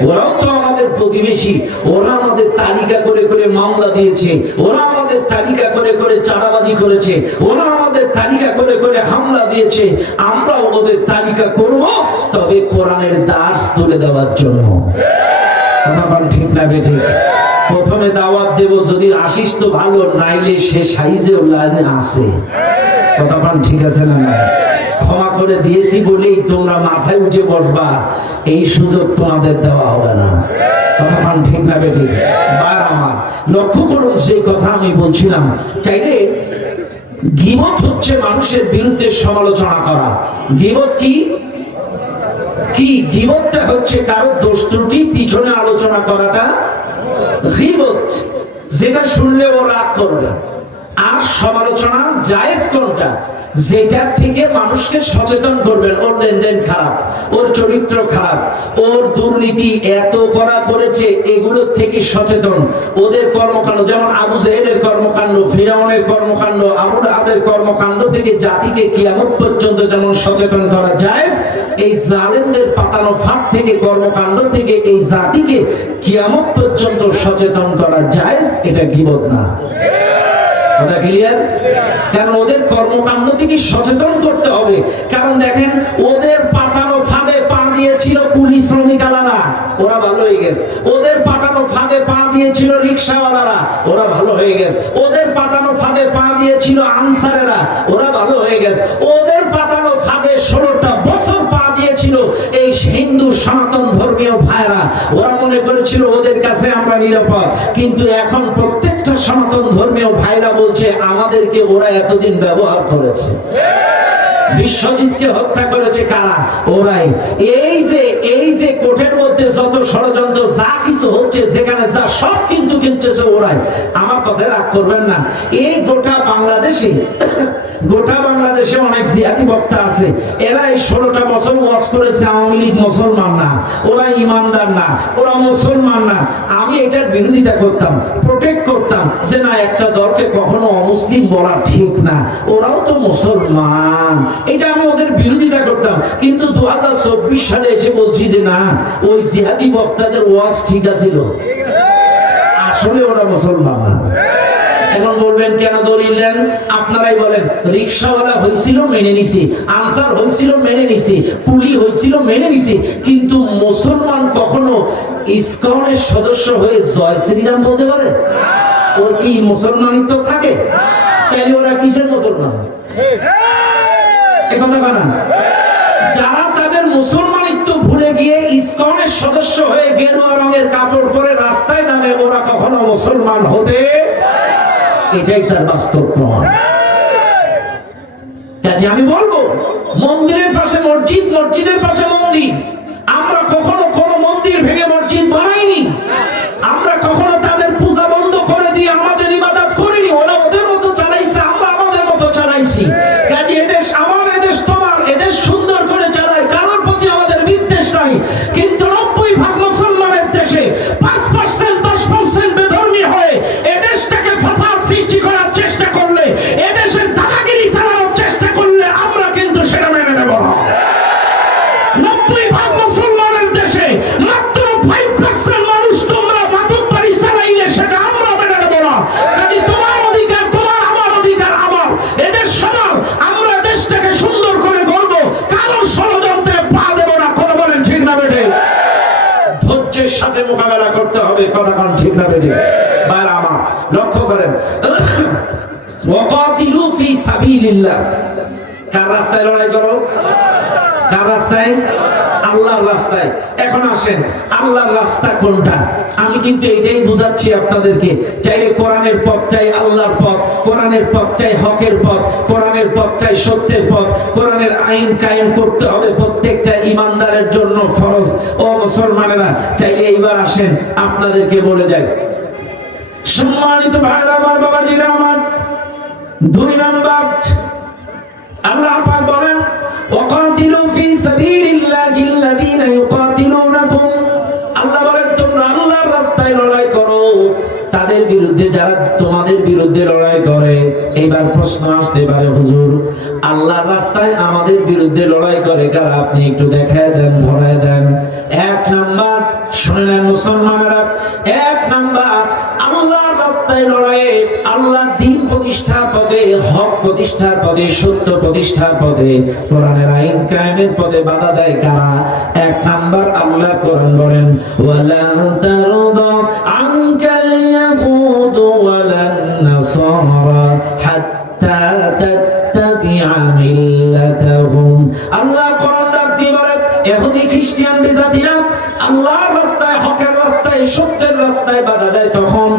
ওরাও তো আমাদের প্রতিবেশী। ওরা আমাদের তালিকা করে করে মামলা দিয়েছে, ওরা আমাদের তালিকা করে করে চাঁদাবাজি করেছে, ওরা আমাদের তালিকা করে করে হামলা দিয়েছে। আমরাও ওদের তালিকা করব, তবে কোরআনের দাস তুলে দেওয়ার জন্য। কথা বলেন, ঠিক না বেঠিক? প্রথমে দাওয়াত দেব, যদি আসিস তো ভালো, নাইলে সে সাইজে লাইনে আছে। কথা বলেন, ঠিক আছে না? ক্ষমা করে দিয়েছি বলেই তোমরা মাথায় উঠে বসবা, এই সুযোগ তোমাদের দেওয়া হবে না। কথা বলেন, ঠিক না বেঠিক? বার আমার লক্ষ্য করুন, সেই কথা আমি বলছিলাম। চাইলে গীবত হচ্ছে মানুষের বিরুদ্ধে সমালোচনা করা। গীবত কি? কি গীবতটা হচ্ছে কারো দোষ ত্রুটি পিছনে আলোচনা করাটা গীবত। যেটা শুনলে ও রাগ করবে। আর সমালোচনা জায়েজ কোনটা? যেটা থেকে মানুষকে সচেতন করবেন, ওর লেনদেন খারাপ, ওর চরিত্র খারাপ, ওর দুর্নীতি এত করা করেছে, এগুলোর থেকে সচেতন। ওদের কর্মকাণ্ড, যেমন আবু জেহেলের কর্মকাণ্ড, ফিরআউনের কর্মকাণ্ড, আবু লাহাবের কর্মকাণ্ড থেকে জাতিকে কিয়ামত পর্যন্ত যেমন সচেতন করা জায়েজ, এই জালেমদের পাতানো ফাঁদ থেকে, কর্মকাণ্ড থেকে এই জাতিকে কিয়ামত পর্যন্ত সচেতন করা জায়েজ। এটা গীবত না। কথা ক্লিয়ার? কারণ ওদের কর্মকাণ্ড থেকে সচেতন করতে হবে। কারণ দেখেন, ওদের পাতানো ফাঁদে পা দিয়েছিল পুলিশ শ্রমিকালারা, ওরা ভালো হয়ে গেছে। ওদের পাতানো ফাঁদে পা দিয়েছিল রিকশাওয়ালারা, ওরা ভালো হয়ে গেছে। ওদের পাতানো ফাঁদে পা দিয়েছিল আনসারেরা, ওরা ভালো হয়ে গেছে। ওদের পাতানো ফাঁদে 16টা বছর পা দিয়েছিল এই হিন্দু সনাতন ধর্মীয় ভাইরা, ওরা মনে করেছিল ওদের কাছে আমরা নিরাপদ। কিন্তু এখন প্রত্যেকটা সনাতন ধর্মীয় ভাইরা বলছে আমাদেরকে ওরা এতদিন ব্যবহার করেছে। বিশ্বজিৎকে হত্যা করেছে কারা? ওরাই। এই যে কোর্টের মধ্যে যত ষড়যন্ত্র যা কিছু হচ্ছে, যেখানে যা সব কিন্তু কিনতেছে ওরাই। আমার কথা রাগ করবেন না। এই গোটা বাংলাদেশে অনেক জিহাদি বক্তা আছে, এরা এই 16টা বছর ওয়াজ করেছে আওয়ামী লীগ মুসলমান না, ওরা ইমানদার না, ওরা মুসলমান না। আমি এটার বিরোধিতা করতাম, প্রোটেক্ট করতাম যে না, একটা দলকে কখনো অমুসলিম বলা ঠিক না, ওরাও তো মুসলমান। এটা আমি ওদের বিরোধিতা করতাম। কিন্তু 2024 সালে এসে বলছি যে না, ওই জিহাদি বক্তাদের ওয়াজ ঠিক আছিল, আসলে ওরা মুসলমান না। এখন বলবেন কেন দলিল দেন? আপনারাই বলেন। রিকশাওয়ালা হয়েছিল মেনে নিছি, আনসার হয়েছিল মেনে নিছি, কুলি হয়েছিল মেনে নিছি, কিন্তু মুসলমান কখনো ইসকনের সদস্য হয়ে জয় শ্রীরাম বলতে পারে? ওর কি মুসলমানিত্ব থাকে? কেন ওরা কিসের মুসলমান? কথা বানা। যারা তাদের মুসলমানিত্ব ভুলে গিয়ে ইসকনের সদস্য হয়ে গেরুয়া রঙের কাপড় পরে রাস্তায় নামে, ওরা কখনো মুসলমান হতে, এটাই তার বাস্তব প্রমাণ। কাজে আমি বলবো, মন্দিরের পাশে মসজিদ, মসজিদের পাশে মন্দির। আমরা কখনো কোন মন্দির ভেঙে মসজিদ বানাইনি, আমরা কখনো তাদের পূজা বন্ধ করে দিয়ে আমাদের ইবাদত করিনি। ওরা ওদের মতো চালাইছে, আমরা আমাদের মতো চালাইছি। কাজে এদেশ আমার, এদেশ তোমার, এদেশ সুন্দর করে চালায়, কারোর প্রতি আমাদের বিদ্বেষ নাই। কিন্তু 90% মুসলমানের দেশে 5%, 10% বেধর্মী হয়ে এদেশটাকে ফাসাদ সৃষ্টি করার চেষ্টা করলে, এদেশের দাদাগিরি চালানোর চেষ্টা করলে আমরা কিন্তু সেটা মেনে নেব না। 90% মুসলমানের দেশে মাত্র 5% মানুষ তোমরা মাদকবাড়ি চালাইলে সেটা আমরা মেনে নেব না। কাজে তোমার অধিকার তোমার, আমার অধিকার আমার, এদেশ সবার। আমরা দেশটাকে সুন্দর করে গড়ব, কারোর ষড়যন্ত্রে পা দেব না। কথা বলেন ঠিক না বেঠে? ধৈর্যের সাথে মোকাবেলা করতে হবে। কথা কান ঠিক না বেঠে? ভাইরা আমার, লক্ষ্য করেন, ওয়াকাতিলু ফি সাবিলিল্লাহ। কার রাস্তায় লড়াই করো? কার রাস্তায়? আল্লাহর রাস্তায়। এখন আসেন, আল্লাহর রাস্তা কোনটা? আমি কিন্তু এটাই বুঝাচ্ছি আপনাদেরকে। চাইলে কোরআনের পথ চাই, আল্লাহর পথ। কোরআনের পথ চাই, হকের পথ। কোরআনের পথ চাই, সত্যের পথ। কোরআনের আইন কায়েম করতে হবে প্রত্যেকটা ইমানদারের জন্য ফরজ। ও মুসলমানেরা, চাইলে এইবার আসেন আপনাদেরকে বলে যাই। সম্মানিত ভাইরা আমার, বাবাজিরা আমার, 2 নাম্বার আল্লাহ পাক বলেন, ওয়াকাতিলু ফি সাবিলিল্লাহিল্লাযীনা ইউকাতিলুনাকুম। আল্লাহ বলেন তোমরা আল্লাহর রাস্তায় লড়াই করো তাদের বিরুদ্ধে যারা তোমাদের বিরুদ্ধে লড়াই করে। এইবার প্রশ্ন আসতে পারে, হুজুর আল্লাহর রাস্তায় আমাদের বিরুদ্ধে লড়াই করে কারা? আপনি একটু দেখায় দেন, ধরায় দেন। 1 নাম্বার শুনে নেন মুসলমানেরা, 1 নাম্বার আল্লাহর রাস্তায় লড়াই, আল্লাহর দ্বীন প্রতিষ্ঠার পথে, হক প্রতিষ্ঠার পথে, সত্য প্রতিষ্ঠার পথে, কোরআনের আইন কায়েমের পথে বাধা দেয় কারা? 1 নাম্বার আল্লাহ কোরআন বলেন, ওয়ালা তারদা আনকাল ইয়াহুদু ওয়ালান নাসারা হাত্তা তাত্তাবিআ মিল্লাতাহুম। আল্লাহ কোরআন ডাকতে বলে, ইহুদি খ্রিস্টান বিজাতিরা আল্লাহর রাস্তায়, হকের রাস্তায়, সত্যের রাস্তায় বাধা দেয় তখন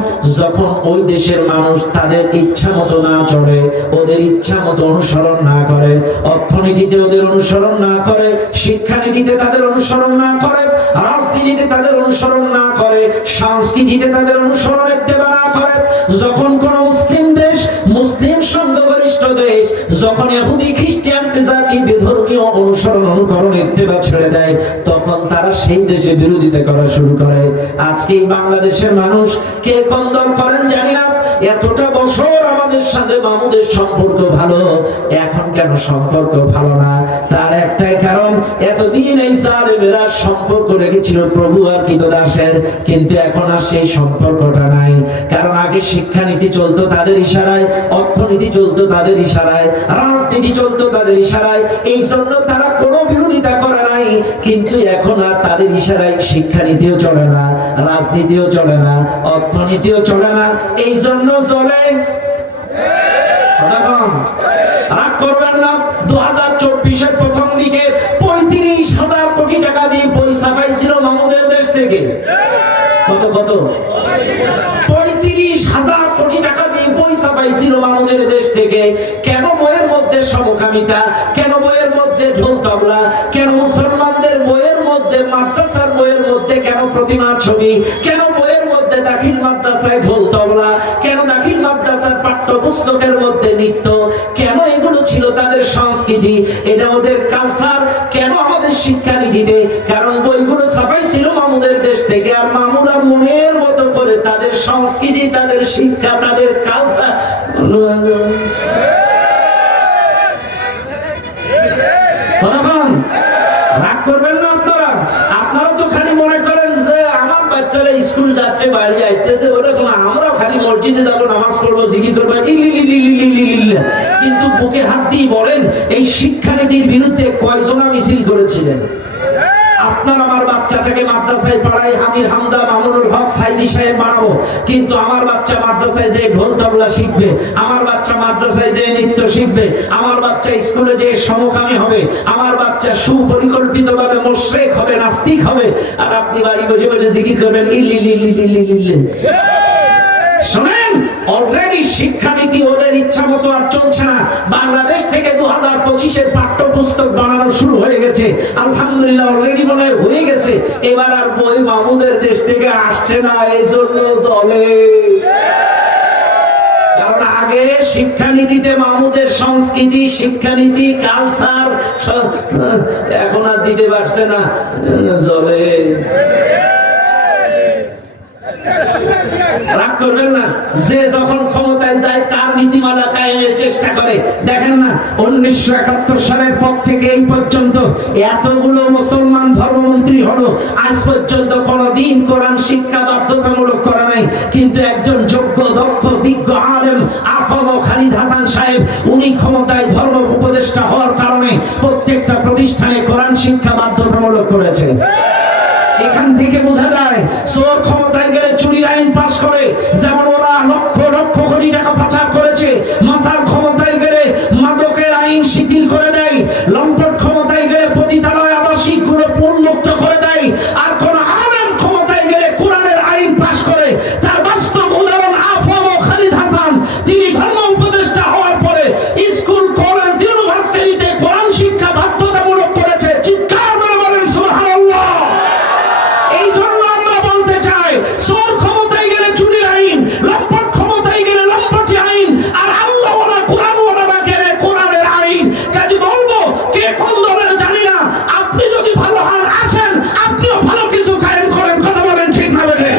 যখন ওই দেশের মানুষ তাদের ইচ্ছা মতো না চলে, ওদের ইচ্ছা মতো অনুসরণ না করে, অর্থনীতিতে ওদের অনুসরণ না করে, শিক্ষানীতিতে তাদের অনুসরণ না করে, রাজনীতিতে তাদের অনুসরণ না করে, সংস্কৃতিতে তাদের অনুসরণ ইত্তেবা না করে। যখন কোন মুসলিম দেশ, মুসলিম সংখ্যাগরিষ্ঠ দেশ যখন ইহুদি খ্রিস্টান জাতি বিধর্মীয় অনুসরণ, অনুকরণ, ইত্তেবা ছেড়ে দেয়, তখন তারা সেই দেশে বিরোধিতা করা শুরু করে। আজকে এই বাংলাদেশের মানুষ কে কোন দল করেন জানি না, এতটা বছর আমাদের সাথে মামুদের সম্পর্ক ভালো, এখন কেন সম্পর্ক ভালো না? তার একটাই কারণ, এতদিন এই জালেমেরা সম্পর্ক রেখেছিল প্রভু আর কৃতদাসের, কিন্তু এখন আর সেই সম্পর্কটা নাই। কারণ আগে শিক্ষানীতি চলতো তাদের ইশারায়, অর্থনীতি চলতো তাদের ইশারায়, রাজনীতি চলতো তাদের ইশারায়। এই জন্য তারা কোনো বিরোধিতা করে নাই, কিন্তু এখন আর তাদের ইশারায় শিক্ষানীতিও চলে না, রাজনীতিও চলে না, অর্থনীতিও চলে না। এই জন্য চলে রাগ করবেন না। 2024-এর প্রথম দিকে 35,000 কোটি টাকা দিয়ে বই ছাপাইছিল মামুদের দেশ থেকে। কত 35,000 কোটি টাকা দিয়ে বই ছাপাইছিল মামুদের দেশ থেকে। কেন বইয়ের মধ্যে সমকামিতা? কেন বইয়ের মধ্যে ঢোল তবলা? কেন মুসলমানদের বইয়ের মধ্যে, মাদ্রাসার বইয়ের মধ্যে কেন প্রতিমার ছবি? কেন বইয়ের মধ্যে দাখিল মাদ্রাসায় ঢোল তবলা? কেন দাখিল মাদ্রাসার পাঠ্যপুস্তকের মধ্যে নৃত্য? কেন এগুলো ছিল তাদের সংস্কৃতি, এটা ওদের কালচার? কেন আমাদের শিক্ষানীতিতে? কারণ বইগুলো ছাপাইছিল মামুদের দেশ থেকে, আর মামুরা মনের মতো করে তাদের সংস্কৃতি, তাদের শিক্ষা, তাদের কালচার। রাগ করবেন না আপনারা। আপনারা তো খালি মনে করেন যে আমার বাচ্চারা স্কুল যাচ্ছে, বাড়ি আসতেছে, ওরকম আমরাও খালি মসজিদে যাবো, নামাজ পড়বো, জিকির করবো, কিন্তু বুকে হাত দিয়ে বলেন এই শিক্ষানীতির বিরুদ্ধে কয়জনা মিছিল করেছিলেন? আপনার আমার বাচ্চাটাকে মাদ্রাসায় পড়াই, আমির হামজা, মামুনুল হক, সাইদি সাহেব বানাবো, কিন্তু আমার বাচ্চা মাদ্রাসায় যে ঢোল তবলা শিখবে, আমার বাচ্চা মাদ্রাসায় যে নৃত্য শিখবে, আমার বাচ্চা স্কুলে যে সমকামী হবে, আমার বাচ্চা সুপরিকল্পিত ভাবে মুশরিক হবে, নাস্তিক হবে, আর আপনি বাড়ি বসে বসে জিকির করবেন ইল্লিল্লিল্লিল্লিল্লিল্লি। শুনেন, অলরেডি শিক্ষানীতি ওদের ইচ্ছা মতো আর চলছে না। বাংলাদেশ থেকে 2025-এর পাঠ্যপুস্তক বানানো শুরু হয়ে গেছে, আলহামদুলিল্লাহ অলরেডি মনে হয়ে গেছে। এবার আর বই মামুদের দেশ থেকে আসছে না, এই জন্য চলে। কারণ আগে শিক্ষানীতিতে মামুদের সংস্কৃতি, শিক্ষানীতি, কালচার এখন আর দিতে পারছে না, চলে। রাগ করবেন না। যে যখন ক্ষমতায় যায় তার নীতিমালা কায়েমের চেষ্টা করে। দেখেন না, 1971 সালের পর থেকে এই পর্যন্ত এতগুলো মুসলমান ধর্মমন্ত্রী হলো, আজ পর্যন্ত কোনদিন কোরআন শিক্ষা বাধ্যতামূলক করা নাই। কিন্তু একজন যোগ্য, দক্ষ, বিজ্ঞ আলেম আফম খালিদ হাসান সাহেব, উনি ক্ষমতায় ধর্ম উপদেষ্টা হওয়ার কারণে প্রত্যেকটা প্রতিষ্ঠানে কোরআন শিক্ষা বাধ্যতামূলক করেছে। এখান থেকে বোঝা যায় চোর ক্ষমতায় গেলে চুরির আইন পাস করে, যেমন ওরা লক্ষ লক্ষ কোটি টাকা পাচার করেছে। মাতার ক্ষমতায় গেলে মাদকের আইন শিথিল করে দেয়। লম্পট ক্ষমতায় গেলে পতিতালয়, আবাসিক গুলো উন্মুক্ত করে দেয়। আর কোন আলেম ক্ষমতায় গেলে কোরআনের আইন পাস করে। তার বাস্তব উদাহরণ আফম খালিদ হাসান। তিনি ধর্ম উপদেষ্টা হওয়ার পরে স্কুল, কলেজ, ইউনিভার্সিটিতে কোরআন শিক্ষা বাধ্যতামূলক করেছে। চিৎকার করে বলেন সুবহানাল্লাহ। চোর ক্ষমতায় গেলে চুরির আইন, লম্পট ক্ষমতায় গেলে লম্পটি আইন, আর আল্লাহওয়ালা কোরআনওয়ালারা গেলে কোরআনের আইন। কাজে বলবো কে কোন দলের জানি না, আপনি যদি ভালো হন আসেন, আপনিও ভালো কিছু কায়েম করেন। কথা বলেন ঠিক না বেঠে?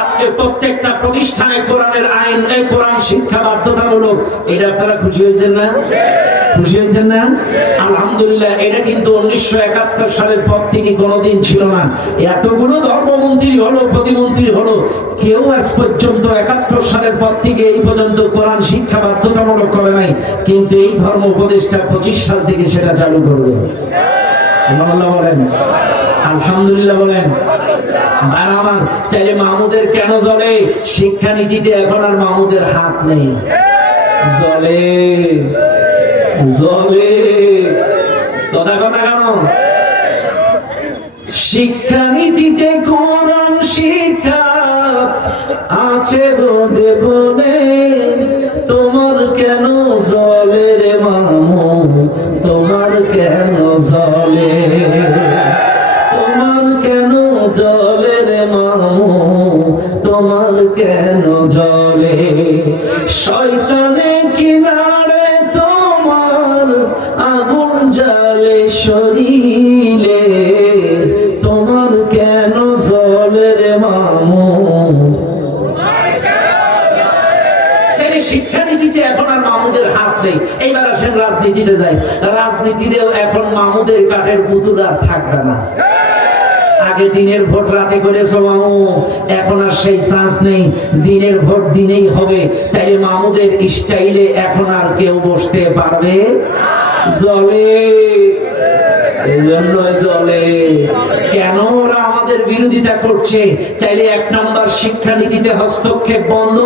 আজকে প্রত্যেকটা প্রতিষ্ঠানে কোরআনের আইন, এই কোরআন শিক্ষা বাধ্যতামূলক। এটা আপনারা খুশি হয়েছেন না? খুশি হয়েছেন না? আলহামদুলিল্লাহ। এটা কিন্তু 1971 সালের পর থেকে কোনোদিন ছিল না। এতগুলো ধর্মমন্ত্রী হলো, প্রতিমন্ত্রী হলো, কেউ আজ পর্যন্ত 71 সালের পর থেকে এই পর্যন্ত কোরআন শিক্ষা বাধ্যতামূলক করে নাই। কিন্তু এই ধর্ম উপদেষ্টা 25 সাল থেকে সেটা চালু করবে। সুবহানাল্লাহ বলেন, আলহামদুলিল্লাহ বলেন। আর আমার চাইলে মামুদের কেন জ্বলে? শিক্ষানীতিতে এখন আর মামুদের হাত নেই। জ্বলে জ্বলে কথা কথা কেন? শিক্ষানীতিতে কোরআন শিক্ষা আছে রোদে বলে, তোমার কেন জ্বলে রে মামু? তোমার কেন জ্বলে? তোমার কেন জ্বলে রে মামু? তোমার কেন জ্বলে? শয়তানে কিনারে তোমার আগুন জ্বালে শরীরে, তোমার কেন জ্বলে রে মামু? শিক্ষানীতিতে এখন আর মামুদের হাত নেই। এইবার আসেন রাজনীতিতে যাই। রাজনীতিতেও এখন মামুদের কাঠের পুতুল আর থাকবে না। আগে দিনের ভোট রাতে করেছো মামু, এখন আর সেই চান্স নেই। দিনের ভোট দিনেই হবে। তাইলে মামুদের স্টাইলে এখন আর কেউ বসতে পারবে? জ্বলে এই জন্যই চলে। কেন ওরা আমাদের বিরোধিতা করছে? চাইলে 1 নম্বর শিক্ষানীতিতে হস্তক্ষেপ বন্ধ,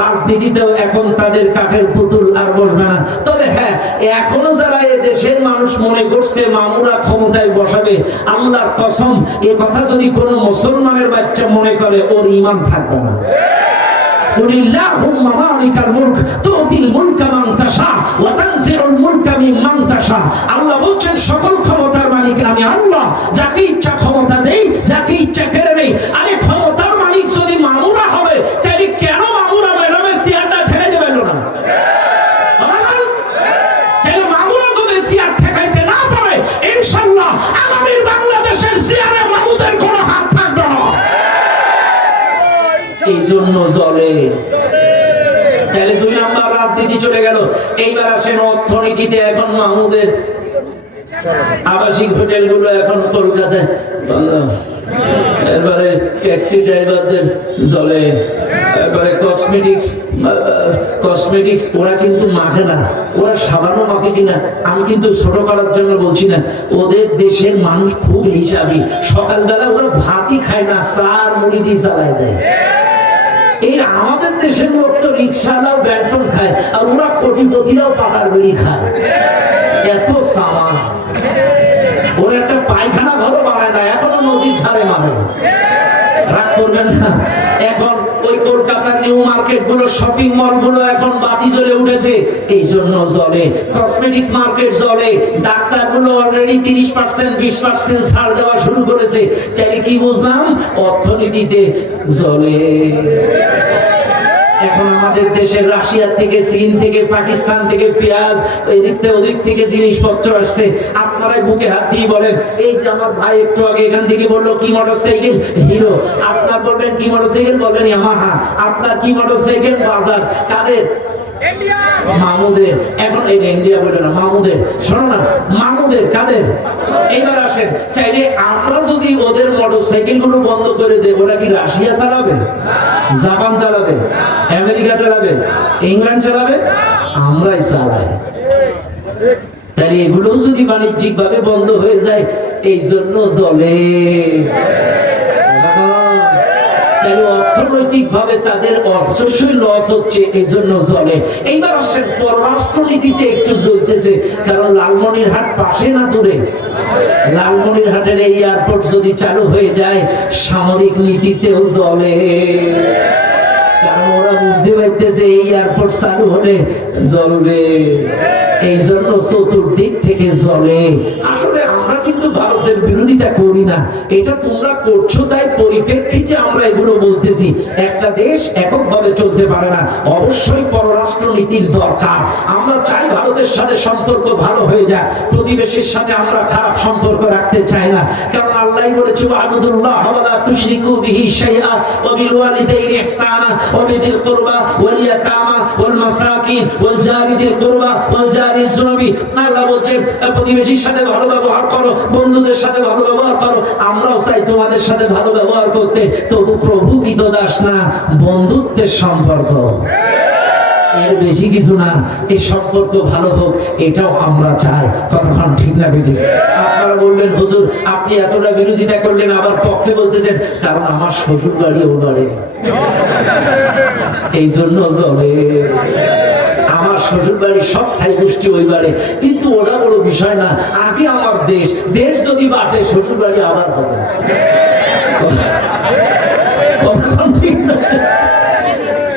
রাজনীতিতেও এখন তাদের কাঠের পুতুল আর বসবে না। তবে হ্যাঁ, এখনো যারা এ দেশের মানুষ মনে করছে মামুরা ক্ষমতায় বসাবে, আল্লাহর কসম, এ কথা যদি কোনো মুসলমানের বাচ্চা মনে করে, ওর ঈমান থাকবে না। কুলিল্লাহুম্মা মালিকাল মুলক তুতিল মুলকা মান তাশা ওয়া তানজিউল মুলকা মিম্মান তাশা। আল্লাহ বলেন সকল ক্ষমতার মালিক আমি আল্লাহ, যাকে ইচ্ছা ক্ষমতা দেই, যাকে ইচ্ছা কেড়ে নেই। আরে ক্ষমতার মালিক যদি মামুরা হবে, তাহলে কেন মামুরা ম্যাডামের চেয়ারটা ঠেকাই দেবেন না? তাহলে মামুরা যদি চেয়ার ঠেকাইতে না পারে, ইনশাআল্লাহ আগামী বাংলাদেশের চেয়ারে মামুদের কোনো হাত থাকবে না। এই জন্য চলে। তাহলে 2 নম্বর রাজনীতি চলে গেল। এইবার আসেন অর্থনীতিতে। এখন মাহমুদের আবাসিক হোটেলগুলো এখন কলকাতায়, এবারে ট্যাক্সি ড্রাইভারদের জলে, এবারে কসমেটিক্স ওরা কিন্তু মাখে না, ওরা সাবানও মাখে কিনা আমি কিন্তু ছোট করার জন্য বলছি না, ওদের দেশের মানুষ খুব হিসাবি। সকালবেলা ওরা ভাতই খায় না, চা আর মুড়ি দিয়ে চালায় দেয়। এই আমাদের দেশের লোক তো রিক্সাওয়ালাও ব্যানসন খায়, আর ওরা কোটিপতিরাও পাতার বেড়ি খায়। এত সামান, ওরা একটা পায়খানা ঘরও বানায় না, এখনো নদীর ধারে মানে। রাগ করবেন না। এখন ওই কলকাতার নিউ মার্কেট গুলো, শপিং মল গুলো এখন বাতি জ্বলে উঠেছে, এই জন্য জ্বলে। কসমেটিক্স মার্কেট জ্বলে। ডাক্তার গুলো অলরেডি 30% 20% ছাড় দেওয়া শুরু করেছে। তাই কি বুঝলাম? অর্থনীতিতে জ্বলে। এখন আমাদের দেশের রাশিয়া থেকে, চীন থেকে, পাকিস্তান থেকে পেঁয়াজ, এদিক থেকে ওদিক থেকে জিনিসপত্র আসছে। আপনারাই বুকে হাত দিয়ে বলেন, এই যে আমার ভাই একটু আগে এখান থেকে বললো কি মোটরসাইকেল? হিরো। আপনার বলবেন কি মোটরসাইকেল? বলবেন ইয়ামাহা। আপনার কি মোটরসাইকেল? বাজাজ। কাদের? মামুদের। এখন এই ইন্ডিয়া বলে না, মামুদের। শোনো না, মামুদের। কাদের? এবার আসেন, চাইলে আমরা যদি ওদের মোটরসাইকেল গুলো বন্ধ করে দেই, ওরা কি রাশিয়া চালাবে, জাপান চালাবে, আমেরিকা চালাবে, ইংল্যান্ড চালাবে? আমরাই চালাই। তাই এগুলো যদি বাণিজ্যিক ভাবে বন্ধ হয়ে যায়, এই জন্য চলে। অর্থনৈতিক ভাবে তাদের অর্থসই লস হচ্ছে, এই জন্য চলে। এইবার আসেন পররাষ্ট্রনীতিতে একটু চলতেছে, কারণ লালমনিরহাট পাশে না দূরে। লালমনিরহাটের এই এয়ারপোর্ট যদি চালু হয়ে যায়, সামরিক নীতিতেও চলে। কারণ ওরা বুঝতে পারতেছে এই এয়ারপোর্ট চালু হলে জ্বলবে, এই জন্য চতুর্দিক থেকে জ্বলে। আসলে আমরা কিন্তু ভারতের বিরোধিতা করি না, এটা তোমরা করছো, তাই পরিপ্রেক্ষিতে আমরা এগুলো বলতেছি। একটা দেশ এককভাবে চলতে পারে না, অবশ্যই পররাষ্ট্র নীতির দরকার। আমরা চাই ভারতের সাথে সম্পর্ক ভালো হয়ে যায়, প্রতিবেশীর সাথে আমরা খারাপ সম্পর্ক রাখতে চাই না। কারণ আল্লাহ বলেছে, আবুদুল্লাহ ওয়া লা তুশরিকু বিহি শাইআ ওয়া বিল ওয়ালিদাইনি ইহসানা ওয়া বিযিল কুরবা ওয়াল ইয়াতামা ওয়াল মাসাকিন ওয়াল জারি যিল কুরবা ওয়াল জারি জুনুবি। আল্লাহ বলেন প্রতিবেশীর সাথে ভালো ব্যবহার করো, বন্ধুদের সাথে ভালো ব্যবহার করো। আমরাও চাই তোমাদের সাথে ভালো ব্যবহার করতে। তবু প্রভু কি দাস না, বন্ধুত্বের সম্পর্ক, এর বেশি কিছু না। এই সম্পর্ক ভালো হোক, এটাও আমরা চাই। কতক্ষণ ঠিক না বেটি? আপনারা বললেন, হুজুর আপনি এতটা বিরোধিতা করলেন, আবার পক্ষে বলতেছেন। কারণ আমার শ্বশুর বাড়ি ও বাড়ি, এই জন্য চলে। আমার শ্বশুর বাড়ির সব ছাই গোষ্ঠী ওই বাড়ি, কিন্তু ওটা বড় বিষয় না। আগে আমার দেশ, দেশ যদি বাঁচে, শ্বশুর বাড়ি আবার হবে।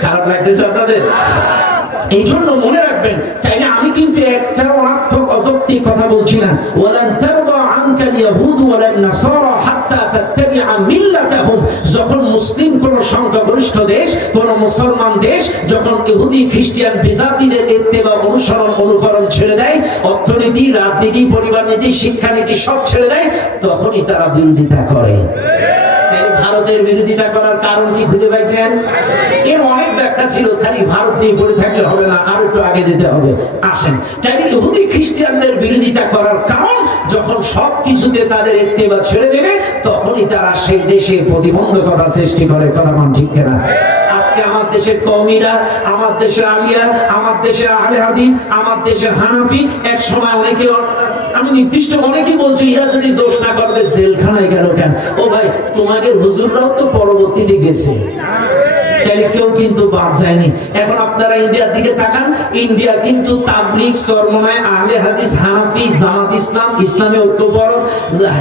খারাপ লাগতেছে আপনাদের? এই জন্য মনে রাখবেন, তাই না? আমি কিন্তু একটা অনার্থক অযৌক্তিক কথা বলছি না। ওয়ালান তারদা আনকাল ইয়াহুদ ওয়ালান নাসারা হাত্তা তাত্তাবিআ মিল্লাতাহুম। যখন মুসলিম কোন সংখ্যাগরিষ্ঠ দেশ, কোন মুসলমান দেশ যখন ইহুদি খ্রিস্টান বিজাতিদের ইত্তেবা, অনুসরণ, অনুকরণ ছেড়ে দেয়, অর্থনীতি, রাজনীতি, পরিবার নীতি, শিক্ষানীতি সব ছেড়ে দেয়, তখনই তারা বিরোধিতা করে। ভারতের বিরোধিতা করার কারণ কি খুঁজে পাইছেন? এর অনেক ব্যাখ্যা ছিল, খালি ভারত নিয়ে পড়ে থাকলে হবে না, আর একটু আগে যেতে হবে। আসেন, তাই ইহুদি খ্রিস্টানদের বিরোধিতা করার কারণ, যখন সব কিছুতে তাদের ইত্তেবা ছেড়ে দেবে, তখনই তারা সেই দেশে প্রতিবন্ধকতা সৃষ্টি করে। কথা মান ঠিক কিনা? আজকে আমার দেশের কওমিরা, আমার দেশের আলিয়া, আমার দেশের আহলে হাদিস, আমার দেশের হানাফি, এক সময় অনেকে আমি নির্দিষ্ট অনেকেই বলছি এরা যদি দোষ না করবে জেলখানায় গেল কেন? ও ভাই, তোমাদের হুজুররাও তো পরবর্তীতে গেছে, কেউ কিন্তু বাদ যায়নি। এখন আপনারা ইন্ডিয়ার দিকে তাকান, ইন্ডিয়া কিন্তু তাবলীগ, চরমনায়, আহলে হাদিস, হানাফি, জামাত ইসলাম, ইসলামী ঐক্যবরণ,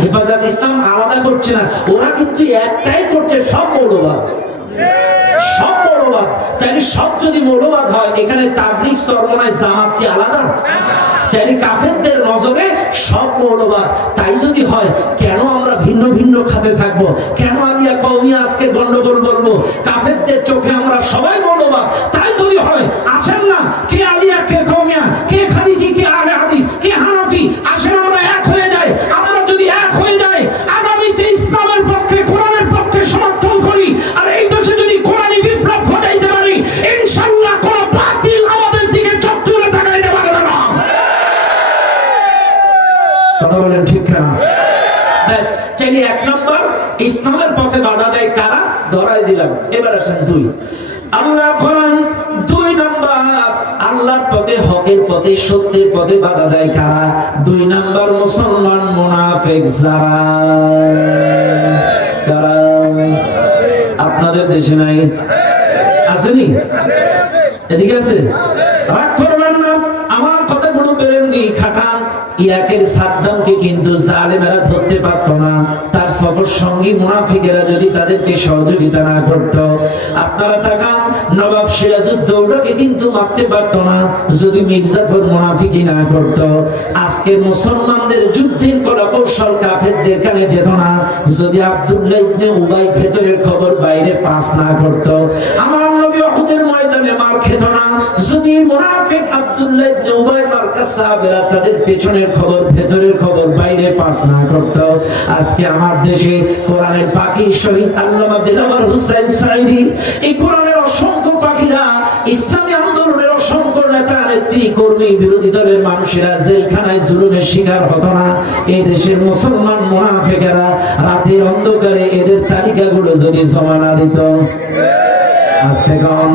হেফাজত ইসলাম আলাদা করছে না, ওরা কিন্তু একটাই করছে, সব মৌলবাদ, সব মৌলবাদ। তাইলে সব যদি মৌলবাদ হয়, এখানে তাবলীগ, চরমনায়, জামাত কি আলাদা? তাইলে কাফেরদের নজরে সব মৌলবাদ। তাই যদি হয়, কেন আমরা ভিন্ন ভিন্ন খাতে থাকবো? কেন আলিয়া কওমিয়া আজকে গন্ডগোল বলবো? কাফেরদের চোখে আমরা সবাই মৌলবাদ। তাই যদি হয়, আছেন না, কে আলিয়া, কে কওমিয়া, কে খারিজি, কে আহলে হাদিস, কে হানাফি, আসেন আমরা এক হয়ে যাই। আমরা যদি এক হয়ে যাই, আগামীতে ইসলামের পক্ষে, কোরআনের পক্ষে সমর্থন করি, আর এই দেশে যদি কোরআনী বিপ্লব ঘটাইতে পারি, ইনশাআল্লাহ কোন বাতিল আমাদের দিকে চোখ তুলে তাকাইতে পারবে না। কথা বলেন ঠিক না? ব্যাস, চাইলে এক নম্বর ইসলামের পথে বাধা দেয় কারা, ধরাই দিলাম। এবার আসেন দুই, আল্লাহ কোরআন। দুই নম্বর, আল্লাহর পথে, হকের পথে, সত্যের পথে বাধা দেয় কারা? দুই নম্বর মুসলমান মুনাফিক যারা। কারা? আপনাদের দেশে নাই? আসেনি? এদিকে আছে? রাগ করবেন না, আমার কথা বড় বেরেন্দি খাটান। ইরাকের সাদ্দামকে কিন্তু জালেমেরা ধরতে পারত না, তার সফর সঙ্গী মুনাফিকেরা যদি তাদেরকে সহযোগিতা না করত। আপনারা তাকান, নবাব সিরাজউদ্দৌলাকে কিন্তু মারতে পারত না যদি মির্জাফর মুনাফিকি না করত। আজকের মুসলমানদের যুদ্ধের কৌশল কাফেরদের কানে যেত না যদি আব্দুল্লাহ ইবনে উবাই ভেতরের খবর বাইরে পাস না করত। আমার নবী উহুদের ময়দানে মার খেত না যদি মুনাফিক আব্দুল্লাহ ইবনে উবাই মার্কা সাহাবারা তাদের পেছনের খবর, ভেতরের খবর বাইরে পাস না করত। আজকে আমার দেশে কোরআনের পাখি শহীদ আল্লামা দিলওয়ার হোসেন সাঈদী, এই কোরআনের অসংখ্য পাখিরা, ইসলামী আন্দোলনের অসংখ্য নেতা, নেত্রী, কর্মী, বিরোধী দলের মানুষেরা জেলখানায় জুলুমের শিকার হতো না। এই দেশের মুসলমান মুনাফিকেরা রাতের অন্ধকারে এদের তালিকাগুলো যদি জমা না দিত, আস্তে কম,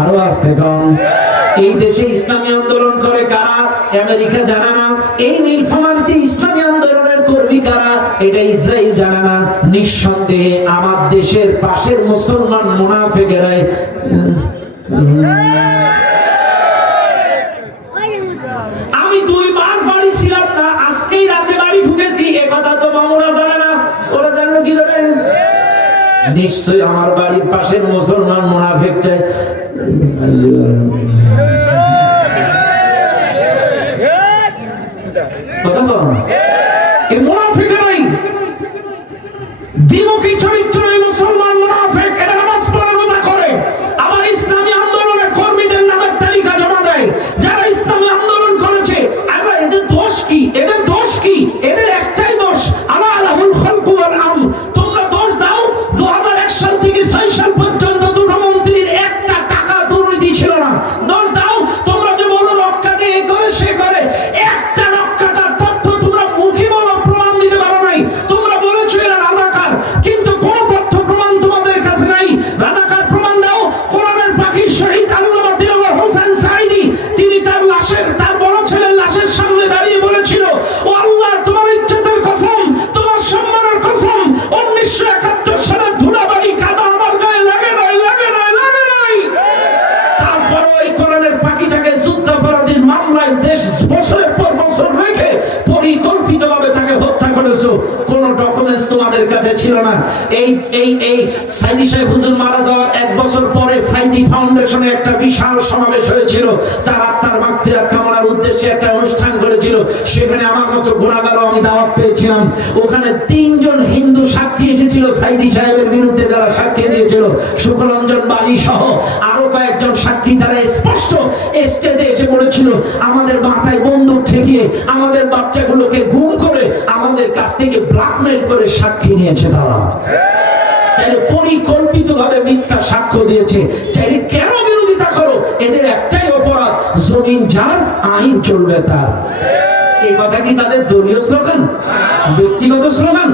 আরো আস্তে কম। এই দেশে ইসলামী আন্দোলন করে কারা? আমেরিকা জানে না। এই নীলফামারীতে ইসলামী আন্দোলনের কর্মী কারা? এটা ইসরায়েল জানে না। নিঃসন্দেহে আমার দেশের পাশের মুসলমান মুনাফিকেরাই। আমি 2 বার বাড়ি ছিলাম না, আজকেই রাতে বাড়ি ঢুকেছি, এ কথা তো মামুরা জানে না। ওরা জানলো কি করে? নিশ্চয় আমার বাড়ির পাশের মুসলমান মুনাফিকটাই। দ্বিমুখী চরিত্র মুসলমান মুনাফিক, এরা নামাজ পড়ে, রোজা করে, আবার ইসলামী আন্দোলনের কর্মীদের নামের তালিকা জমা দেয় যারা ইসলামী আন্দোলন করেছে। আবার এদের দোষ কি? এদের দোষ কি? এদের একটাই দোষ, আলা আলাহুল খালকু ওয়াল আমর। তোমরা দোষ দাও 2001 সাল থেকে 6 সাল পর্যন্ত দুটো মন্ত্রীর একটা টাকা দুর্নীতি ছিল না। দোষ দাও তোমরা যে বলো রক্ষাটে এ করে সে করে, একটা রক্ষাটার তথ্য তোমরা মুখে বলো, প্রমাণ দিতে পারো নাই। তোমরা বলেছো এরা রাজাকার, কিন্তু কোন তথ্য প্রমাণ তোমাদের কাছে নাই। রাজাকার প্রমাণ দাও। কোরআনের পাখি শহীদ আল্লামা দিলওয়ার হোসেন সাঈদী, তিনি তার লাশের, তার বড় ছেলের লাশের সামনে দাঁড়িয়ে বলেছিল, ও আল্লাহ, তোমার ইজ্জতের কসম, তোমার সম্মানের কসম, 1971 সালের ধুলাবাড়ি কাদা আমার গায়ে লাগে নাই, লাগে নাই, লাগে নাই। তারপর ওই কোরআনের পাখিটাকে যুদ্ধাপরাধীর মামলায় দেশ বছরের পর বছর রেখে পরিকল্পিতভাবে তাকে হত্যা করেছো। কোন ডকুমেন্টস তোমাদের কাছে ছিল না। এই এই এই সাঈদী সাহেব হুজুর মারা যাওয়ার 1 বছর পরে সাঈদী ফাউন্ডেশনে একটা বিশাল সমাবেশ হয়েছিল। তার আত্মার মাগফিরাত কামনার উদ্দেশ্যে একটা অনুষ্ঠান করেছিল। সেখানে আমার মতো গুনাহগারও আমি দাওয়াত পেয়েছিলাম। ওখানে 3 জন হিন্দু সাক্ষী এসেছিল সাঈদী সাহেবের বিরুদ্ধে, যারা সাক্ষী দিয়েছিল সুখরঞ্জন বালি সহ আরো কয়েকজন সাক্ষী। তারা স্পষ্ট স্টেজে এসে বলেছিল, আমাদের মাথায় বন্দুক ঠেকিয়ে আমাদের বাচ্চাগুলোকে গুম করে আমাদের কাছ থেকে ব্ল্যাকমেইল করে সাক্ষী নিয়েছে তারা। তাহলে পরিকল্পিতভাবে মিথ্যা সাক্ষ্য দিয়েছে। চাইলে কেন বিরোধিতা করো? এদের একটাই অপরাধ, জমিন যার আইন চলবে তার। এই কথা কি তাদের দলীয় স্লোগান, ব্যক্তিগত স্লোগান?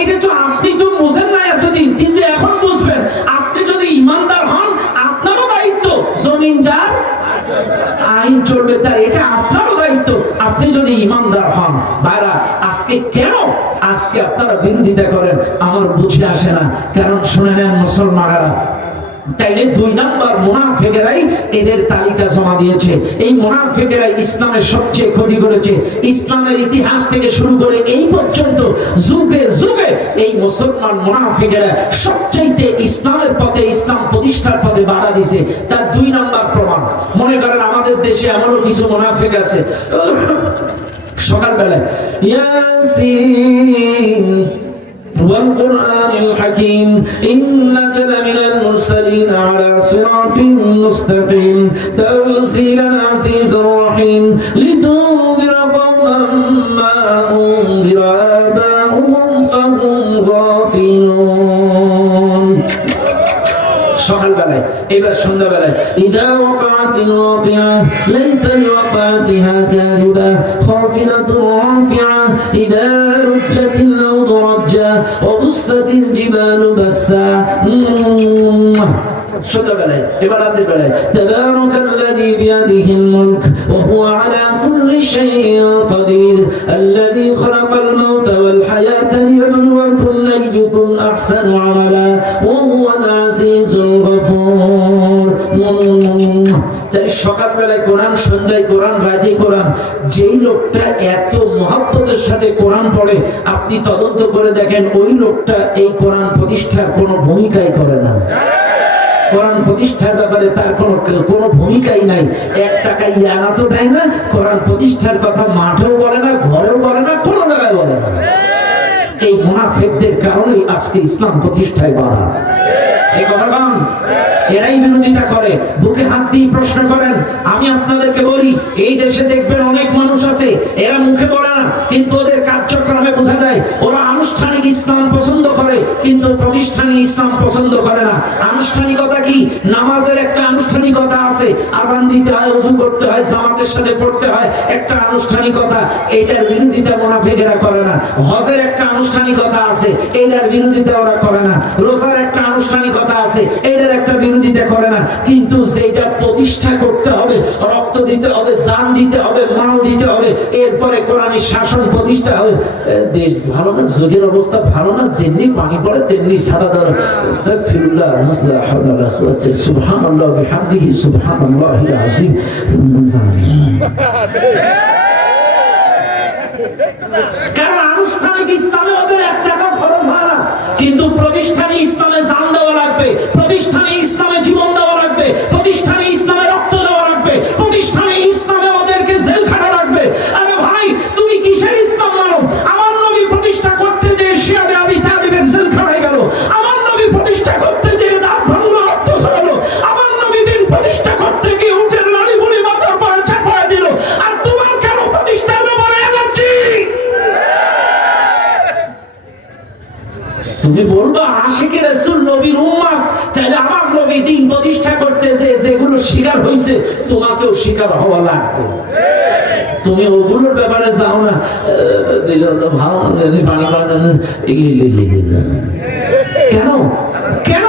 এটা তো আপনি তো বুঝেন না এতদিন, কিন্তু এখন বুঝবেন। আপনি যদি ইমানদার হন, আপনারও দায়িত্ব জমিন যার আইন চলবে তার, এটা আপনারও দায়িত্ব। আপনি যদি ইমানদার হন। ভাইরা, আজকে কেন আজকে আপনারা বিরোধিতা করেন আমার বুঝে আসে না। কারণ শুনে নেন মুসলমানেরা, তাইলে 2 নাম্বার মুনাফিকেরাই এদের তালিকা জমা দিয়েছে। এই মুনাফিকেরাই ইসলামের সবচেয়ে ক্ষতি করেছে। ইসলামের ইতিহাস থেকে শুরু করে এই পর্যন্ত যুগে যুগে এই মুসলমান মুনাফিকেরা সবচাইতে ইসলামের পথে, ইসলাম প্রতিষ্ঠার পথে বাধা দিয়েছে। তার 2 নাম্বার প্রমাণ। মনে করেন আমাদের দেশে এমনও কিছু মুনাফিক আছে, সকালবেলায় ইয়াসিন والقرآن الحكيم إنك لمن المرسلين على صراط مستقيم تنزيل العزيز الرحيم لتنذر قوما ما أنذر آباؤهم فهم غافلون। সকালবেলায়, এবার সন্ধ্যাবেলায় ইদা ওয়াকাতিল ওয়াকিআ লাইসা লিওয়াকাতিহা কাযিবা খাফিলাতুন রাফিআ ইদা রুজ্জাতিল আরদু রাজ্জা ওয়া বুসাতিল জিবালু বাসসা। সন্ধ্যাবেলায়, এবার রাতের বেলায় তাবারাকাল্লাযী বিয়াদিহিল মুলক ওয়া হুয়া আলা কুল্লি শাইইন কাদির আল্লাযী খালাকাল মাউতা ওয়াল হায়াতা লিয়াবলুয়াকুম আইয়ুকুম আহসানু আমালা ওয়া হুয়াল আজিজুল গফুর। তাই সকালবেলায় কোরআন, সন্ধ্যায় কোরআন, রাতে কোরআন। যেই লোকটা এত মহব্বতের সাথে কোরআন পড়ে, আপনি তদন্ত করে দেখেন ওই লোকটা এই কোরআন প্রতিষ্ঠার কোনো ভূমিকাই করে না। কোরআন প্রতিষ্ঠার ব্যাপারে তার কোনো ভূমিকাই নাই। 1 টাকা ইয়ানা তো দেয় না, কোরআন প্রতিষ্ঠার কথা মাঠেও বলে না, ঘরেও বলে না, কোনো জায়গায় বলে না। এই মুনাফিকদের কারণেই আজকে ইসলাম প্রতিষ্ঠায় বাধা। এই কথা কম, এরাই বিরোধিতা করে। বুকে হাত দিয়ে প্রশ্ন করেন। আমি আপনাদেরকে বলি, এই দেশে দেখবেন অনেক মানুষ আছে, এরা মুখে বলে না কিন্তু ওদের কার্যক্রমে বোঝা যায় ওরা আনুষ্ঠানিক ইসলাম পছন্দ করে কিন্তু প্রতিষ্ঠানিক ইসলাম পছন্দ করে না। আনুষ্ঠানিকতা কি? নামাজের একটা আনুষ্ঠানিকতা আছে, আযান দিতে হয়, ওযু করতে হয়, জামাতের সাথে পড়তে হয়, একটা আনুষ্ঠানিকতা। এটার বিরোধিতা মুনাফিকেরা করে না। হজের একটা আনুষ্ঠানিকতা আছে, এটার বিরোধিতা ওরা করে না। রোজার একটা আনুষ্ঠানিকতা আছে, এটার একটা বিরোধিতা করে না। কিন্তু যেটা প্রতিষ্ঠা করতে হবে, রক্ত দিতে হবে, জান দিতে হবে, মাল দিতে হবে, এরপরে কোরআনী শাসন প্রতিষ্ঠা হবে। দেশ ভালো না, যুগের অবস্থা ভালো না, যেমনি পানি পড়ে তেমনি সাদা দাও। আস্তাগফিরুল্লাহ, লা হাওলা ওয়ালা কুওয়াতা, সুবহানাল্লাহ ওয়া বিহামদিহি, সুবহানাল্লাহিল আযীম। কারণ আনুষ্ঠানিক ইসলামে ওদের 1 টাকা খরচ হয় না, কিন্তু প্রতিষ্ঠানিক ইসলামে জান দেওয়া লাগবে, প্রতিষ্ঠানিক ইসলামে জীবন দেওয়া লাগবে, প্রতিষ্ঠানিক ইসলামে রক্ত দেওয়া লাগবে, প্রতিষ্ঠানিক ইসলামে ওদেরকে জেল খাটা লাগবে। আরে ভাই, তুমি কিসের ইসলাম মানো? আমার নবী প্রতিষ্ঠা করতে যে শিয়াবে আবি তালিবের জেল খাটায় গেল, আমার নবী প্রতিষ্ঠা করতে যে দাঁত ভাঙলো, রক্ত ঝরালো, আমার নবী দিন প্রতিষ্ঠা করতে গিয়ে উঠের নারী বুড়ি মাথার পরে চাপায় দিল। আর তোমার কেন প্রতিষ্ঠার ব্যাপারে এনার্জি? তুমি বলবা আশিকে রাসূল নবীর উম্মত, তাহলে আমার নবী দিন প্রতিষ্ঠা করতে যেগুলো শিকার হয়েছে তোমাকেও শিকার হওয়া লাগবে। তুমি ওগুলোর ব্যাপারে যাও না, দিল তো ভালো পানি কেন কেন?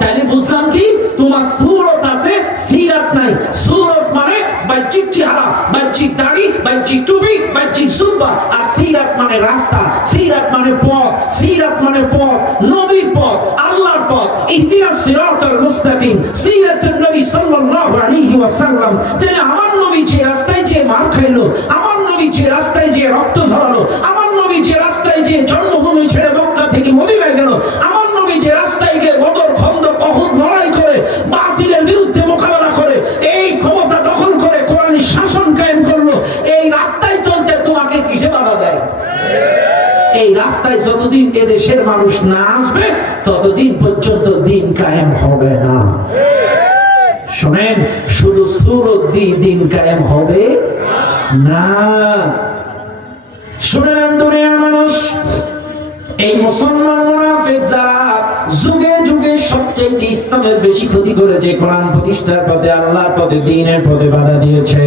তাইলে বুঝলাম কি, তোমার সুরত আছে, সিরাত নাই। সুরত মানে বাহ্যিক চেহারা, বাহ্যিক দাড়ি, বাহ্যিক টুপি, বাহ্যিক জুব্বা। আর সিরাত মানে রাস্তা, সিরাত মানে পথ, সিরাত মানে পথ, নবীর পথ, আল্লাহর পথ। ইহদিনাস সিরাতাল মুস্তাকিম, সিরাতুন নবী সাল্লাল্লাহু আলাইহি ওয়াসাল্লাম। তাহলে আমার নবী যে রাস্তায় যে মার খাইলো, আমার নবী যে রাস্তায় যে রক্ত ঝরালো, আমার নবী যে রাস্তায় যে জন্মভূমি ছেড়ে মক্কা থেকে মদিনায় গেল, আমার নবী যে রাস্তায় গিয়ে বদর, খন্দক, উহুদ লড়াই করে বাতিলের বিরুদ্ধে মোকাবেলা করে এই ক্ষমতা দখল করে কোরআনী শাসন কায়েম করলো, এই রাস্তায় চলতে তোমাকে কিসে বাধা দেয়? এই রাস্তায় যতদিন এদেশের মানুষ না আসবে ততদিন পর্যন্ত দিন কায়েম হবে না। শোনেন, শুধু সুরত দিয়ে দিন কায়েম হবে না। শুনেন দুনিয়ার মানুষ, এই মুসলমান মুনাফিক যারা যুগে যুগে সবচেয়ে ইসলামের বেশি ক্ষতি করেছে, কোরআন প্রতিষ্ঠার পথে, আল্লাহর পথে, দ্বীনের পথে বাধা দিয়েছে।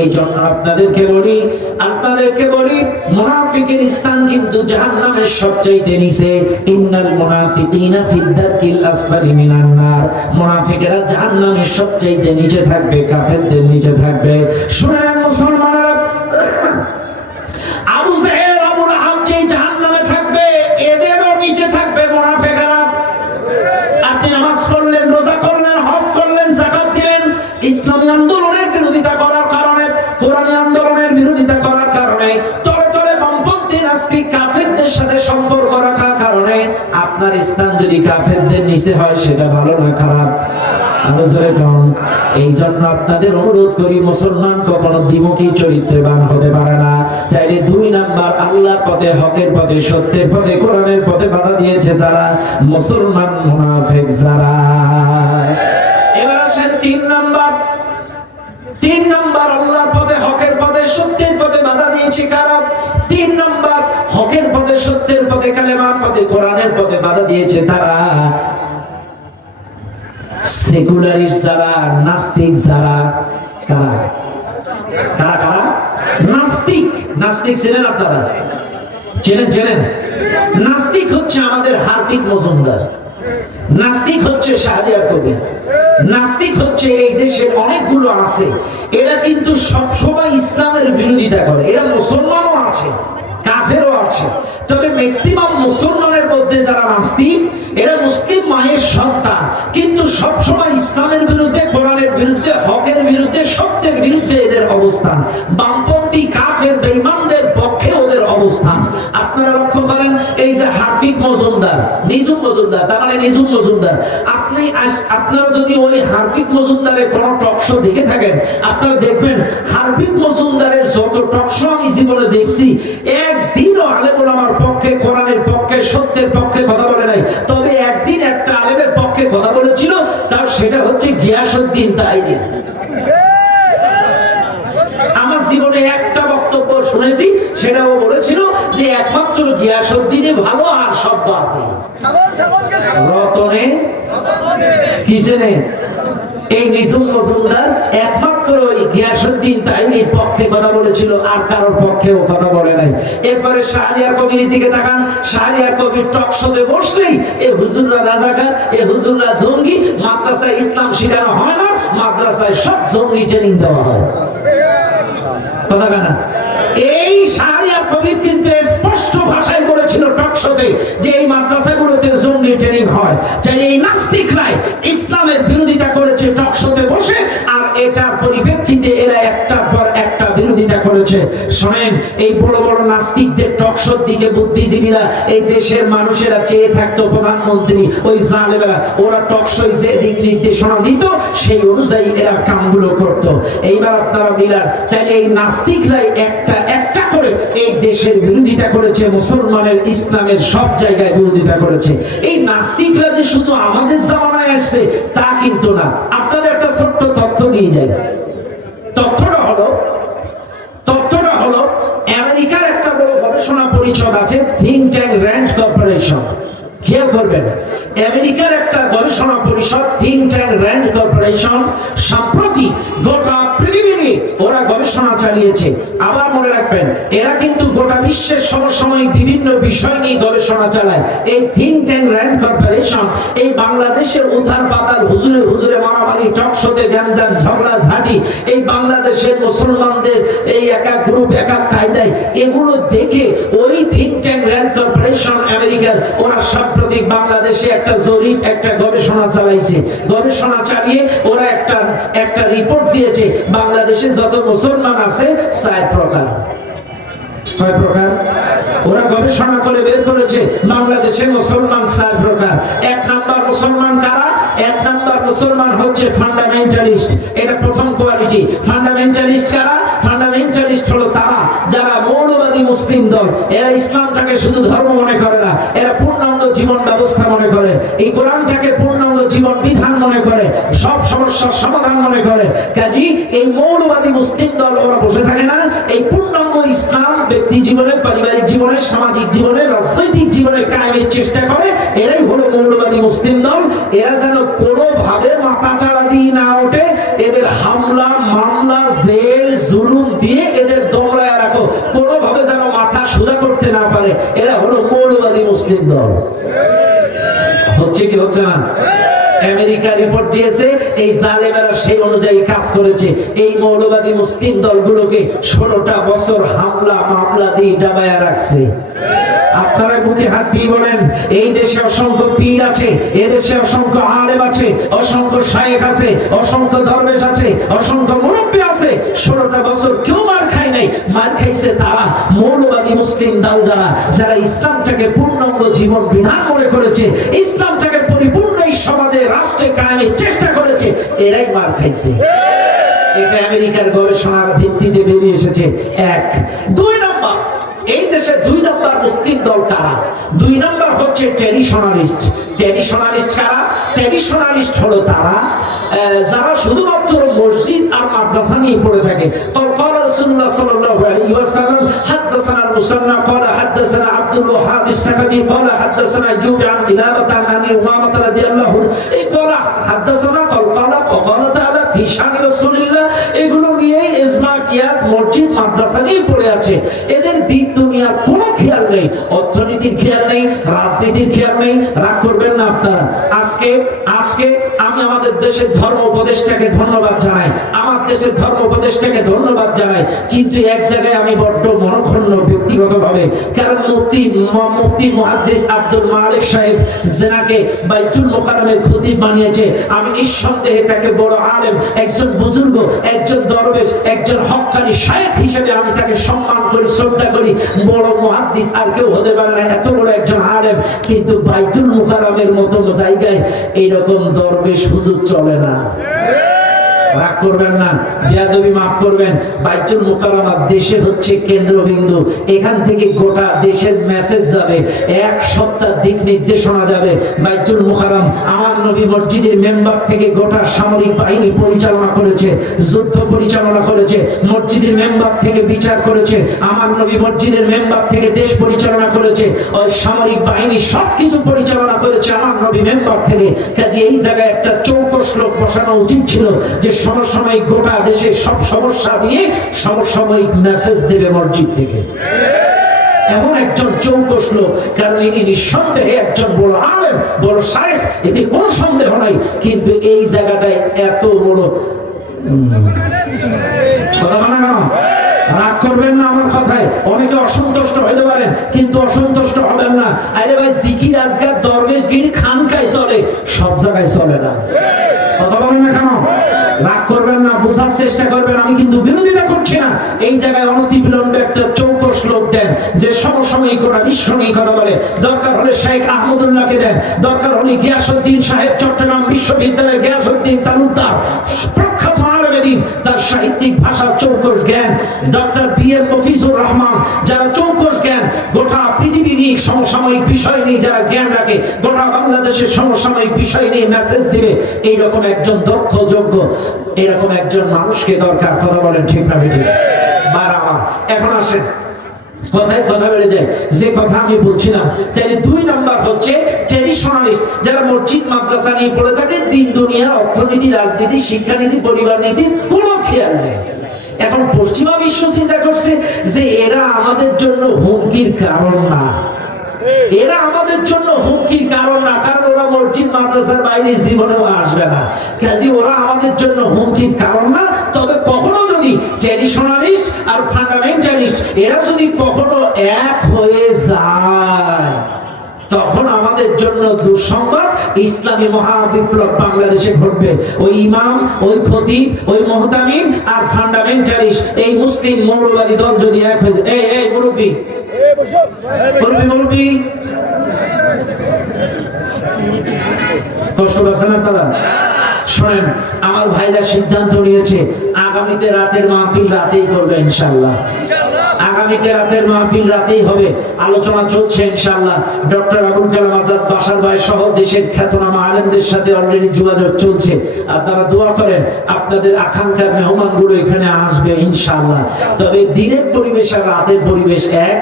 এই জন্য আপনাদেরকে বলি মুনাফিকের স্থান কিন্তু জাহান্নামের সবচেয়ে নিচে। ইন্নাল মুনাফিকিনা ফিদ দারকিল আসফালি মিনান নার। মুনাফিকেরা জাহান্নামের সবচেয়ে নিচে থাকবে, কাফেরদের নিচে থাকবে। শুনেন মুসলমানেরা, আপনার স্থান যদি কাফেরদের নিচে হয় সেটা ভালো না খারাপ? আরো জোরে বলুন। এই জন্য আপনাদের অনুরোধ করি, মুসলমান কখনো দ্বিমুখী চরিত্রবান হতে পারে না। তাইলে 2 নাম্বার, আল্লাহর পথে, হকের পথে, সত্যের পথে, কোরআনের পথে বাধা দিয়েছে যারা, মুসলমান মুনাফিক যারা। এবার আসেন 3 নাম্বার। 3 নাম্বার, আল্লাহর পথে, হকের পথে, সত্যের পথে বাধা দিয়েছে কারা? 3 নাম্বার, হকের পথে, সত্যের পথে, কালেমার পথে, কোরআনের পথে বাধা দিয়েছে তারা সেকুলারিস্ট যারা, নাস্তিক যারা। কারা কারা কারা? নাস্তিক। নাস্তিক ছিলেন আপনারা? চেনেন? নাস্তিক হচ্ছে আমাদের হার্কিক মজুমদার, নাস্তিক হচ্ছে শাহরিয়ার কবির, নাস্তিক হচ্ছে এই দেশের অনেকগুলো আছে। এরা কিন্তু সবসময় ইসলামের বিরোধিতা করে। এরা মুসলমানও আছে, কাফেরও আছে, তবে ম্যাক্সিমাম মুসলমানের মধ্যে যারা নাস্তিক, এরা মুসলিম মায়ের সন্তান, কিন্তু সবসময় ইসলামের বিরুদ্ধে, কোরআনের বিরুদ্ধে, হকের বিরুদ্ধে, সত্যের বিরুদ্ধে এদের অবস্থান। বামপন্থী কাফের বেঈমানদের পক্ষে ওদের অবস্থান। আপনারা লক্ষ্য করেন, এই যে হাফিজ মজুমদার, নিজুম মজুমদার, তার মানে নিজুম মজুমদার, আপনারা যদি ওই হাফিজ মজুমদারের কোন টক শো দেখে থাকেন, আপনারা দেখবেন হাফিজ মজুমদারের যত টক শো আমি জীবনে দেখছি, একদিনও আলেম ওলামার পক্ষে, কোরআনের পক্ষে, সত্যের পক্ষে কথা বলে নাই। তবে একদিন একটা আলেমের পক্ষে কথা বলেছিল, তার সেটা হচ্ছে গিয়াসউদ্দিন তাইরি। আমার জীবনে একটা বক্তব্য শুনেছি, সেটাও বলেছিল যে একমাত্র গিয়াসউদ্দিনই ভালো, আর সব বাতিল। রতনে কিসেনে? এই নিজুম মজুমদার একমাত্র গিয়াসউদ্দিন তাইরির পক্ষে কথা বলেছিল, আর কারোর পক্ষেও কথা বলে নাই। এরপরে শাহরিয়ার কবির দিকে তাকান, শাহরিয়ার কবির টক শোতে বসলেই এই হুজুররা রাজাকার, এই হুজুররা জঙ্গি, মাদ্রাসায় ইসলাম শেখানো হয় না, মাদ্রাসায় সব জঙ্গি ট্রেনিং দেওয়া হয়। কথা না? এই শাহরিয়ার কবির কিন্তু স্পষ্ট ভাষায় বলেছিল টক শোতে যে এই মাদ্রাসাগুলোতে জঙ্গি ট্রেনিং হয়। তাই এই নাস্তিকরাই ইসলামের বিরোধিতা করেছে টক শোতে বসে, আর এটার পরিপ্রেক্ষিতে এরা একটার পর একটা বিরোধিতা করেছে। শোনেন, এই বড় বড় নাস্তিকদের টক শোর দিকে বুদ্ধিজীবীরা, এই দেশের মানুষেরা চেয়ে থাকতো প্রধানমন্ত্রী, ওই জালেমেরা, ওরা টক শোয় যে দিক নির্দেশনা দিত সেই অনুযায়ী এরা কামগুলো করত। এইবার আপনারা মিলার, তাহলে এই নাস্তিকরাই একটা করে এই দেশের বিরোধিতা করেছে, মুসলমানের, ইসলামের সব জায়গায় বিরোধিতা করেছে। এই নাস্তিকরা যে শুধু আমাদের জামানায় আসছে তা কিন্তু না। আপনাদের একটা ছোট্ট তথ্য দিয়ে যাই। তথ্যটা হলো আমেরিকার একটা বড় গবেষণা পরিষদ আছে, থিঙ্ক ট্যাঙ্ক র্যান্ড কর্পোরেশন। খেয়াল করবেন, আমেরিকার একটা গবেষণা পরিষদ থিঙ্ক ট্যাঙ্ক র্যান্ড কর্পোরেশন সম্প্রতি গোটা পৃথিবী ওরা গবেষণা চালিয়েছে। আবার মনে রাখবেন, এরা কিন্তু গোটা বিশ্বের সমসাময়িক বিভিন্ন বিষয় নিয়ে গবেষণা চালায়। এই থিঙ্ক ট্যাঙ্ক র্যান্ড কর্পোরেশন এই বাংলাদেশের উদ্ধার পাতাল, হুজুরে মারামারি, টক শোতে গ্যামজাম, ঝগড়া ঝাঁটি, এই বাংলাদেশের মুসলমানদের এই একা গ্রুপ, একা কায়দায়, এগুলো দেখে ওই থিঙ্ক ট্যাঙ্ক র্যান্ড কর্পোরেশন আমেরিকার, ওরা সাম্প্রতিক বাংলাদেশে একটা জরিপ, একটা গবেষণা চালাইছে। গবেষণা চালিয়ে ওরা একটা রিপোর্ট দিয়েছে, বাংলাদেশে যত মুসলমান আছে 4 প্রকার। কয় প্রকার? ওরা গবেষণা করে বের করেছে বাংলাদেশে মুসলমান 4 প্রকার। 1 নাম্বার মুসলমান কারা? 1 নাম্বার মুসলমান হচ্ছে ফান্ডামেন্টালিস্ট। এটা প্রথম কোয়ালিটি। ফান্ডামেন্টালিস্ট কারা? ফান্ডামেন্টালিস্ট হলো তারা যারা মৌলবাদী মুসলিম দল। এরা ইসলামটাকে শুধু ধর্ম মনে করে না, এরা পূর্ণাঙ্গ জীবন ব্যবস্থা মনে করে, এই কোরআনটাকে পূর্ণাঙ্গ জীবন বিধান মনে করে, সব সমস্যার সমাধান মনে করে। কাজী এই মৌলবাদী মুসলিম দল ওরা বসে থাকে না, এই পূর্ণাঙ্গ ইসলাম ব্যক্তি জীবনে, পারিবারিক জীবনে, সামাজিক জীবনে, রাজনৈতিক জীবনে কায়েমের চেষ্টা করে। এরাই হলো মৌলবাদী মুসলিম দল। এরা যেন কোনোভাবে মাথাচাড়া দিয়ে না ওঠে, এদের হামলা, মামলা, জেল, জুলুম দিয়ে এদের দমড়ায় রাখো, কোনোভাবে যেন মাথা সোজা করতে না পারে। এরা হলো মৌলবাদী মুসলিম দল। হচ্ছে কি হচ্ছে না? আমেরিকা রিপোর্ট দিয়েছে, এই জালেমেরা সেই অনুযায়ী কাজ করেছে। এই মৌলবাদী মুসলিম দলগুলোকে 16টা বছর হামলা, মামলা দিয়ে ডাবায়া রাখছে। আপনারা বুকে হাত দিয়ে বলেন, এই দেশে অসংখ্য পীর আছে, এই দেশে অসংখ্য আলেম আছে, অসংখ্য শায়েখ আছে, অসংখ্য দরবেশ আছে, অসংখ্য মুরব্বী আছে। 16টা বছর কেউ মার খায় নাই, মার খাইছে তারা মৌলবাদী মুসলিম দল যারা ইসলামটাকে পূর্ণাঙ্গ জীবন বিধান মনে করেছে, ইসলামটাকে পরিপূর্ণ এই সমাজে রাষ্ট্রে কায়েমের চেষ্টা করেছে, এরাই মার খাইছে। এটা আমেরিকার গবেষণার ভিত্তিতে বেরিয়ে এসেছে। এক। দুই নম্বর, এই দেশে দুই নম্বর মুসলিম দল কারা? দুই নম্বর হচ্ছে ট্র্যাডিশনালিস্ট। ট্র্যাডিশনালিস্ট কারা? ট্র্যাডিশনালিস্ট হলো তারা যারা শুধুমাত্র মসজিদ আর মাদ্রাসা নিয়ে পড়ে থাকে। قال رسول الله صلى الله عليه وسلم حدثنا المثنى قال حدثنا عبد الوهاب الثقفي قال حدثنا ايوب عن قلابة عن ابي امامة رضي الله عنه قال حدثنا قال تعالى في شان رسول الله। এগুলো নিয়ে ইজমা কিয়াস মসজিদ মাদ্রাসা নিয়ে পড়ে আছে। এদের দিক দুনিয়ার কোনো খেয়াল নেই, অর্থনীতির খেয়াল নেই, রাজনীতির খেয়াল নেই। রাগ করবেন না আপনারা। আজকে আমি আমাদের দেশের ধর্ম উপদেষ্টাকে ধন্যবাদ জানাই, আমার দেশের ধর্ম উপদেষ্টাকে ধন্যবাদ জানাই, কিন্তু এক জায়গায় আমি বড্ড মনক্ষুণ্ণ ব্যক্তিগতভাবে। কারণ মুফতি মুহাদ্দিস আব্দুল মালিক সাহেব যেনাকে বাইতুল মুকাররমের খতিব বানিয়েছে, আমি নিঃসন্দেহে তাকে বড় আলেম, একজন বুজুর্গ, একজন দরবেশ, একজন হক্কানি শায়েখ হিসেবে আমি তাকে সম্মান করি, শ্রদ্ধা করি। বড় মুহাদ্দিস আর কেউ হতে পারে না, এত বড় একজন আলেম। কিন্তু বাইতুল মুকাররমের মতো জায়গায় এইরকম দরবেশ হুজুর চলে না। রাগ করবেন না, বেয়াদবি মাফ করবেন। বাইতুল মুকাররম দেশে হচ্ছে কেন্দ্রবিন্দু, এখান থেকে গোটা দেশের মেসেজ যাবে, এক সপ্তাহ দিক নির্দেশনা যাবে। বাইতুল মুকাররম আমার নবী মসজিদের মেম্বার থেকে গোটা সামরিক বাহিনী পরিচালনা করেছে, যুদ্ধ পরিচালনা করেছে, মসজিদের মেম্বার থেকে বিচার করেছে, আমার নবী মসজিদের মেম্বার থেকে দেশ পরিচালনা করেছে, ওই সামরিক বাহিনী সবকিছু পরিচালনা করেছে আমার নবী মেম্বার থেকে। কাজে এই জায়গায় একটা চৌকস লোক বসানো উচিত ছিল যে সমসাময়িক গোটা দেশে সব সমস্যা নিয়ে সমসাময়িক মেসেজ দেবে মসজিদ থেকে। এমন একজন চৌকস লোক, কারণ ইনি নিঃসন্দেহে একজন বড় আলেম, বড় শায়েখ, এতে কোনো সন্দেহ নাই। কিন্তু এই জায়গাটায় এত বড় রাগ করবেন না আমার কথায়, অনেকে অসন্তুষ্ট হতে পারেন, কিন্তু অসন্তুষ্ট হবেন না। আরে ভাই, জিকির আজকাল দরবেশগিরি খানকায় চলে, সব জায়গায় চলে না। কথা বলেন না কেন? রাগ করবেন না, বোঝার চেষ্টা করবেন। আমি কিন্তু বিরোধিতা করছি না। এই জায়গায় অনতি বিলম্বে একটা চৌকস লোক দেন যে সমসাময়িক গোটা বিশ্ব নিয়ে কথা বলে। দরকার হলে শেখ আহমদুল্লাহকে দেন, দরকার হলে গিয়াসউদ্দিন সাহেব, চট্টগ্রাম বিশ্ববিদ্যালয়ের গিয়াসউদ্দিন তালুকদার, প্রখ্যাত আলেম, তার সাহিত্যিক ভাষার চৌকস জ্ঞান। Doctor BM. মফিজুর রহমান, যারা চৌকস জ্ঞান, গোটা পৃথিবী নিয়ে সমসাময়িক বিষয় নিয়ে যারা জ্ঞান রাখে, গোটা বাংলাদেশের সমসাময়িক বিষয় নিয়ে মেসেজ দিবে, এইরকম একজন দক্ষ, যোগ্য, এরকম একজন মানুষকে দরকার। কথা বলেন ঠিক না বেঠিক? এখন আসেন, কথায় কথা বেড়ে যায়, যে কথা আমি বলছিলাম। তাহলে দুই নাম্বার হচ্ছে ট্র্যাডিশনালিস্ট, যারা মসজিদ মাদ্রাসা নিয়ে পড়ে থাকে, দিন দুনিয়া, অর্থনীতি, রাজনীতি, শিক্ষানীতি, পরিবার নীতির কোনো খেয়াল নেই। এখন পশ্চিমা বিশ্ব চিন্তা করছে যে এরা আমাদের জন্য হুমকির কারণ না, এরা আমাদের জন্য হুমকির কারণ না, কারণ ওরা মসজিদ মাদ্রাসার বাইরে জীবনেও আসবে না। কাজে ওরা আমাদের জন্য হুমকির কারণ না। তবে কখনো যদি ট্র্যাডিশনালিস্ট আর ফান্ডামেন্টালিস্ট এরা যদি কখনো এক হয়ে যায়, তখন আমাদের জন্য দুঃসংবাদ, ইসলামী মহাবিপ্লব বাংলাদেশে ঘটবে। ওই ইমাম, ওই খতিব, ওই মুহতামিম আর ফান্ডামেন্টালিস্ট, এই মুসলিম মৌলবাদী দল যদি এক হয়ে যায়, এই মুরব্বি মুরব্বি কষ্ট পাচ্ছেন আপনারা? শোনেন, আমার ভাইরা সিদ্ধান্ত নিয়েছে আগামীতে রাতের মাহফিল রাতেই করবে ইনশাআল্লাহ। আগামীতে রাতের মাহফিল রাতেই হবে, আলোচনা চলছে ইনশাআল্লাহ। ডক্টর আবুল কালাম আজাদ বাসার ভাই সহ দেশের খ্যাতনামা আলেমদের সাথে অলরেডি যোগাযোগ চলছে। আপনারা দোয়া করেন, আপনাদের আকাঙ্ক্ষার মেহমানগুলো এখানে আসবে ইনশাআল্লাহ। তবে দিনের পরিবেশ আর রাতের পরিবেশ এক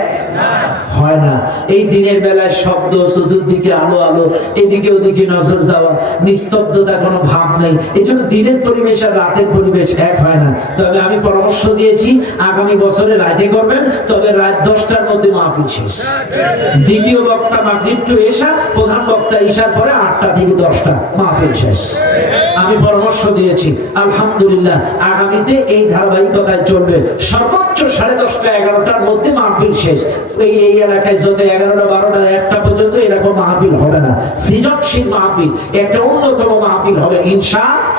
হয় না। এই দিনের বেলায় শব্দ, চতুর্দিকে আলো আলো, এদিকে ওদিকে নজর যাওয়া, নিস্তব্ধতা, কোনো ভাব নেই। এই জন্য দিনের পরিবেশ আর রাতের পরিবেশ এক হয় না। তবে আমি পরামর্শ দিয়েছি আগামী বছরে রাতে করবেন, তবে রাত 10টার মধ্যে মাহফিল শেষ। দ্বিতীয় বক্তা মাগরিব টু এশা, প্রধান বক্তা ঈশার পরে 8টা থেকে 10টা মাহফিল শেষ। আমি পরামর্শ দিয়েছি, আলহামদুলিল্লাহ আগামীতে এই ধারাবাহিকতায় চলবে। সর্বোচ্চ 10:30 11টার মধ্যে মাহফিল শেষ। এই এলাকায় যত 11টা 12টা 1টা পর্যন্ত এরকম মাহফিল হবে না। সৃজনশীল মাহফিল, একটা অন্যতম মাহফিল হবে ইনশাআল্লাহ।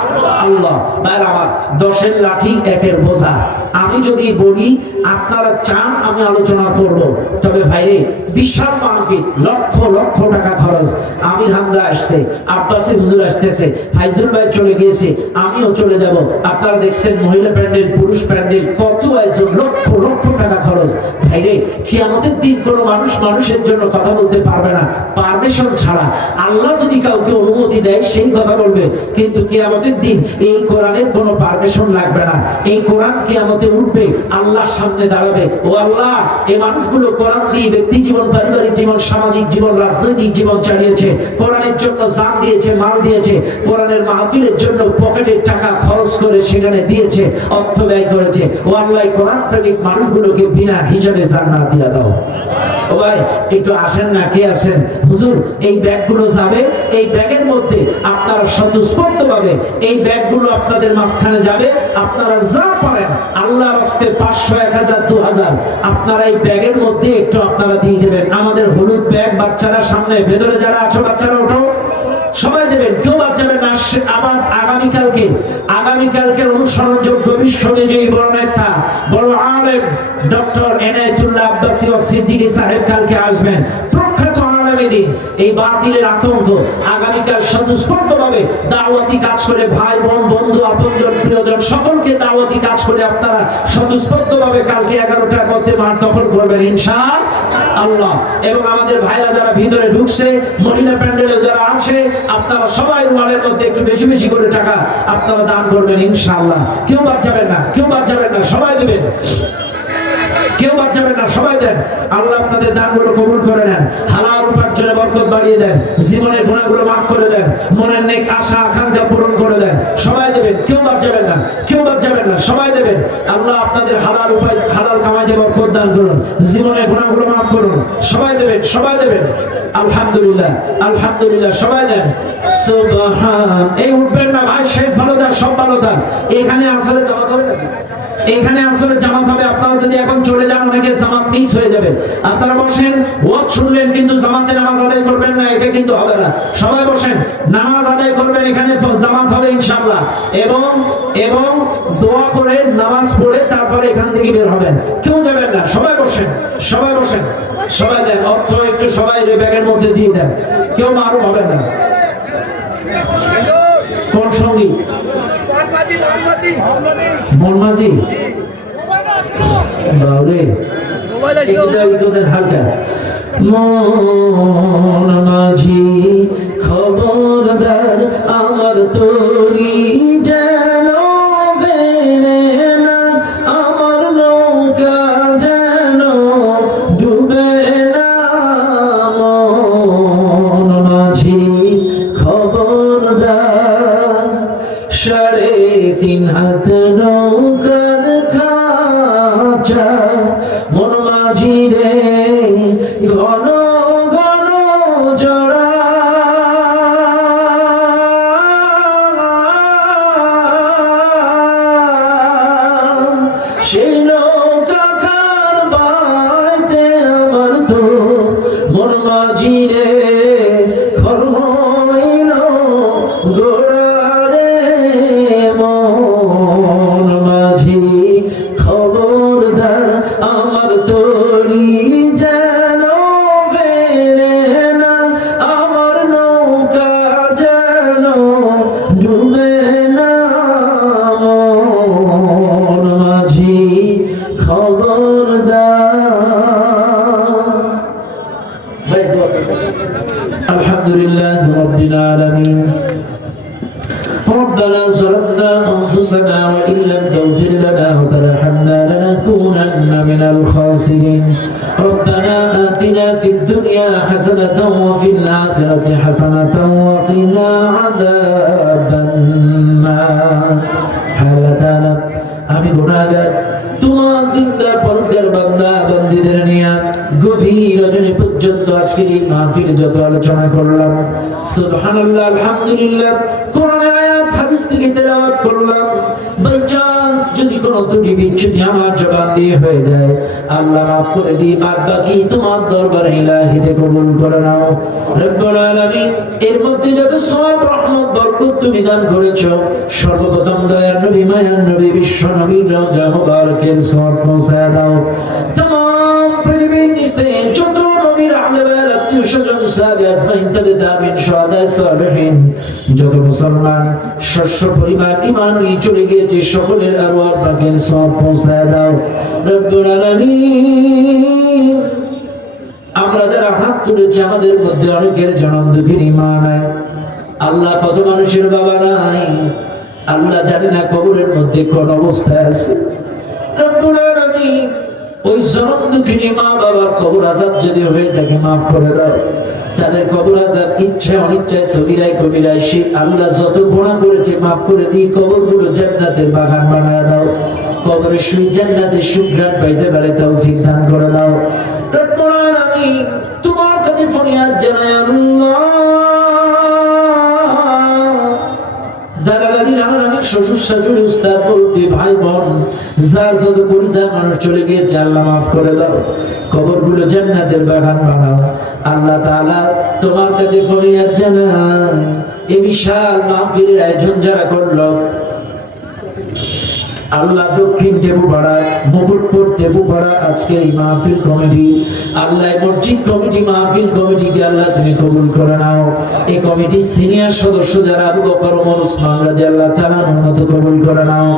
আল্লাহ। ভাইরা আমার, 10-এর লাঠি 1-এর বোঝা। আমি যদি বলি আপনারা চান আমি আলোচনা করব, তবে ভাইরে বিশাল মাহফিল, লক্ষ লক্ষ টাকা খরচ। আমির হামজা আসছে, আব্বাসি হুজুর আসতেছে, ফাইজুল ভাই চলে গিয়েছে, আমিও চলে যাব। আপনারা দেখছেন মহিলা প্যান্ডেল, পুরুষ প্যান্ডেল, কত আয়োজন, লক্ষ লক্ষ টাকা খরচ। ভাইরে কিয়ামতের দিন কোনো মানুষ মানুষের জন্য কথা বলতে পারবে না পারমিশন ছাড়া। আল্লাহ যদি কাউকে অনুমতি দেয় সেই কথা বলবে, কিন্তু কিয়ামতের দিন এই কোরআনের কোনো পারমিশন লাগবে না। এই কোরআন কিয়ামতে উঠবে, আল্লাহর সামনে দাঁড়াবে, ও আল্লাহ এই মানুষগুলো কোরআন দিয়ে ব্যক্তি জীবন, পারিবারিক জীবন, সামাজিক জীবন, রাজনৈতিক জীবন চালিয়েছে, কোরআনের জন্য জান দিয়েছে, মাল দিয়েছে, কোরআনের মাহফিলের জন্য পকেটের টাকা খরচ করে সেখানে দিয়েছে, অর্থ ব্যয় করেছে। ও আল্লাহ কোরআন প্রেমিক মানুষগুলোকে বিনা হিসাবে জান্নাত দিয়ে দাও। ও ভাই একটু আসেন না, কে আছেন? হুজুর এই ব্যাগগুলো যাবে, এই ব্যাগের মধ্যে আপনারা স্বতঃস্ফূর্ত ভাবে এই ব্যাগগুলো আপনাদের মাঝখানে যাবে, আপনারা যা পারেন আল্লাহর হস্তে 500, 1000, 2000 আপনারা এই ব্যাগের মধ্যে একটু আপনারা দিয়ে দেবেন। আমাদের হলুদ ব্যাগ, বাচ্চারা সামনে, ভেতরে যারা আছো বাচ্চারা ওঠো, সবাই দেবেন, কেউ বাদ যাবে না। আবার আগামীকালকের অনুসরণযোগ্য বিশ্ববিজয়ী বড় নেতা, বড় আলেম ডক্টর এনায়েতুল্লাহ আব্বাসী ও সিদ্দিকী সাহেব কালকে আসবেন। প্রখ্যাত আলেমে দ্বীন। এই বাতিলের আতঙ্ক আগামীকাল স্বতঃস্ফূর্তভাবে দাওয়াতি কাজ করে, ভাই বোন, বন্ধু, আপনজন, প্রিয়জন সকলকে দাওয়াতি কাজ করে আপনারা স্বতঃস্ফূর্তভাবে কালকে 11টার মধ্যে মাঠ দখল করবেন ইনশাআল্লাহ। এবং আমাদের ভাইরা যারা ভিতরে ঢুকছে, মহিলা প্যান্ডেলে যারা আছে, আপনারা সবাই ওয়ালের মধ্যে একটু বেশি বেশি করে টাকা আপনারা দান করবেন ইনশাআল্লাহ। কেউ বাদ যাবেন না, কেউ বাদ যাবেন না, সবাই দিবেন, কেউ বাদ যাবেন না, সবাই দেন। আল্লাহ আপনাদের দানগুলো কবুল করে নেন, হালাল উপার্জনে বরকত বাড়িয়ে দেন, জীবনের গুনাহগুলো মাফ করে দেন, মনের নেক আশা আকাঙ্ক্ষা পূরণ করে দেন। সবাই দেবেন, কেউ বাদ যাবেন না, কেউ বাদ যাবেন না, সবাই দেবেন। আল্লাহ আপনাদের হালাল উপায়, হালাল কামাইতে বরকত দান করুন, জীবনের গুনাহগুলো মাফ করুন। সবাই দেবেন, সবাই দেবেন। আলহামদুলিল্লাহ, আলহামদুলিল্লাহ, সবাই দেন। সুবহান। এই উঠবেন না ভাই, শেষ ভালো থাক, সব ভালো থাক। এখানে আসলে জমা করে নাকি? এখানে আসলে জামাত হবে। আপনারা যদি এখন চলে যান অনেকে জামাত মিস হয়ে যাবে। আপনারা বসেন, ওয়াজ শুনলেন কিন্তু জামাতে নামাজ আদায় করবেন না, এটা কিন্তু হবে না। সবাই বসেন, নামাজ আদায় করবেন, এখানে জামাত হবে ইনশাআল্লাহ। এবং দোয়া করে নামাজ পড়ে তারপরে এখান থেকে বের হবেন। কেউ যাবেন না, সবাই বসেন, সবাই বসেন, সবাই দেন। অর্থ একটু সবাই ব্যাগের মধ্যে দিয়ে দেন, কেউ মারুম হবে না। কোন সঙ্গী? মনমাঝি বাউরে হালকা। মনমাঝি খবরদার, আমার তরি যেন ভেঙে না, আমার নৌকা যেন ডুবে না। মনমাঝি খবরদার, 3.5 হাত নৌকার খাঁচা, মনমাঝি রে ঘন ঘন জড়া। সেই নৌকা খান বাইতে আমার তো মনমাঝি রে ঘর হইল গোড়া রে। মনমাঝি খবরদার, আমার তরি যেন ফেরে না, আমার নৌকা যেন ডুবে না। মনমাঝি খবরদার। আলহামদুলিল্লাহ রাব্বিল আলামিন। ربنا ظلمنا أنفسنا وإن لم تغفر لنا وترحمنا لنكونن من الخاسرين. ربنا آتنا في الدنيا حسنة وفي الآخرة حسنة وقنا عذاب النار. حالتنا আমি গুনাহগার, তোমার দিনদার পরস্কার বান্দা বান্দীদের নিয়ে গভীর রজনী পর্যন্ত আজকের এই মাহফিলে যত আলোচনা করলাম, সুবহানাল্লাহ, আলহামদুলিল্লাহ, কোরআনের আয়াত হাদিস থেকে তেলাওয়াত করলাম, বাই চান্স যদি কোনো ত্রুটি বিচ্যুতি আমার জবান দিয়ে হয়ে যায়, আল্লাহ মাফ করে দিয়ে বাদ বাকি তোমার দরবারে ইলাহিতে কবুল করে নাও রব্বুল আলামিন। এর মধ্যে যত সওয়াব, রহমত, বরকত তুমি দান করেছো, সর্বপ্রথম দয়ার নবী, মায়ার নবী, বিশ্ব নবীর রওজা মুবারকের সওয়াব পৌঁছায় দাও। तमाम পৃথিবীর নিচে যত নবীর আহলে বায়াত, আত্মীয় স্বজন, সাহাবা, আজমাইন, তাবে তাবিন, শুহাদা, সালেহিন, যত মুসলমান শস্য পরিমাণ ঈমান নিয়ে চলে গিয়েছে, সকলের আরওয়াহ পাকের সওয়াব পৌঁছায় দাও রব্বুল আলামিন। আমরা যারা হাত তুলেছি, আমাদের মধ্যে অনেকের জনম দুঃখের মা নাই, আল্লাহ কত মানুষের বাবা নাই, আল্লাহ জানি না কবরের মধ্যে কোন অবস্থায় আছে রব্বুল আলামিন। ওই জনম দুঃখিনী মা বাবার কবর আযাব যদি হয়ে থাকে মাফ করে দাও, তাদের কবর আযাব ইচ্ছায় অনিচ্ছায় সগীরায় কবিরায় সে আল্লাহ যত গুনাহ করেছে মাফ করে দিয়ে কবরগুলো জান্নাতের বাগান বানায় দাও, কবরে শুয়ে জান্নাতের সুঘ্রাণ পাইতে পারে তৌফিক দান করে দাও রব্বুল আলামিন। তোমার কাছে ফরিয়াদ জানাই আল্লাহ, দাদা দাদি, নানা নানি, শ্বশুর শাশুড়ি, উস্তাদ মুরব্বি, ভাই বোন, যার যত পরিচয় মানুষ চলে গিয়েছে, আল্লাহ মাফ করে দাও, কবরগুলো জান্নাতের বাগান বানাও আল্লাহ তাআলা। তোমার কাছে ফরিয়াদ জানাই, এই বিশাল মাহফিলের আয়োজন যারা করলো আল্লাহ, দক্ষিণ টেপুপাড়া, মুকুটপুর টেপুপাড়া আজকে এই মাহফিল কমিটি, আল্লাহ মসজিদ কমিটি, মাহফিল কমিটিকে আল্লাহ তুমি কবুল করে নাও। এই কমিটির সিনিয়র সদস্য যারা আবু বকর, ওমর, উসমান রাদিয়াল্লাহু তাআলা মত কবুল করে নাও।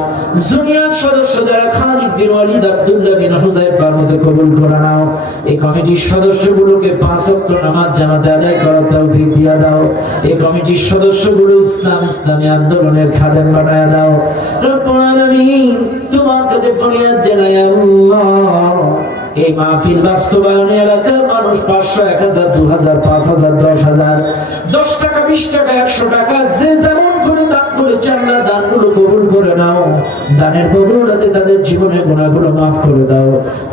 জুনিয়র সদস্য যারা খালিদ বিন ওয়ালিদ, আব্দুল্লাহ বিন হুযায়ফার মত কবুল করে নাও। এই কমিটির সদস্যগুলোকে 5 ওয়াক্ত নামাজ জামাতে আদায় করার তৌফিক দিয়ে দাও। এই কমিটির সদস্যগুলো ইসলামী আন্দোলনের খাদেম বানায় দাও রব্বুল আলামিন। তোমার কাছে ফরিয়াদ জানাই আল্লাহ, এই মাহফিল বাস্তবায়নে এলাকার মানুষ 500, 1000, 2000, 5000, 10000, 10 টাকা, 20 টাকা, 100 টাকা, যে যেমন করে দান করেছে আল্লাহ দানগুলো কবুল করে নাও। দানের বদৌলতে তাদের জীবনের গুনাহগুলো মাফ করে দাও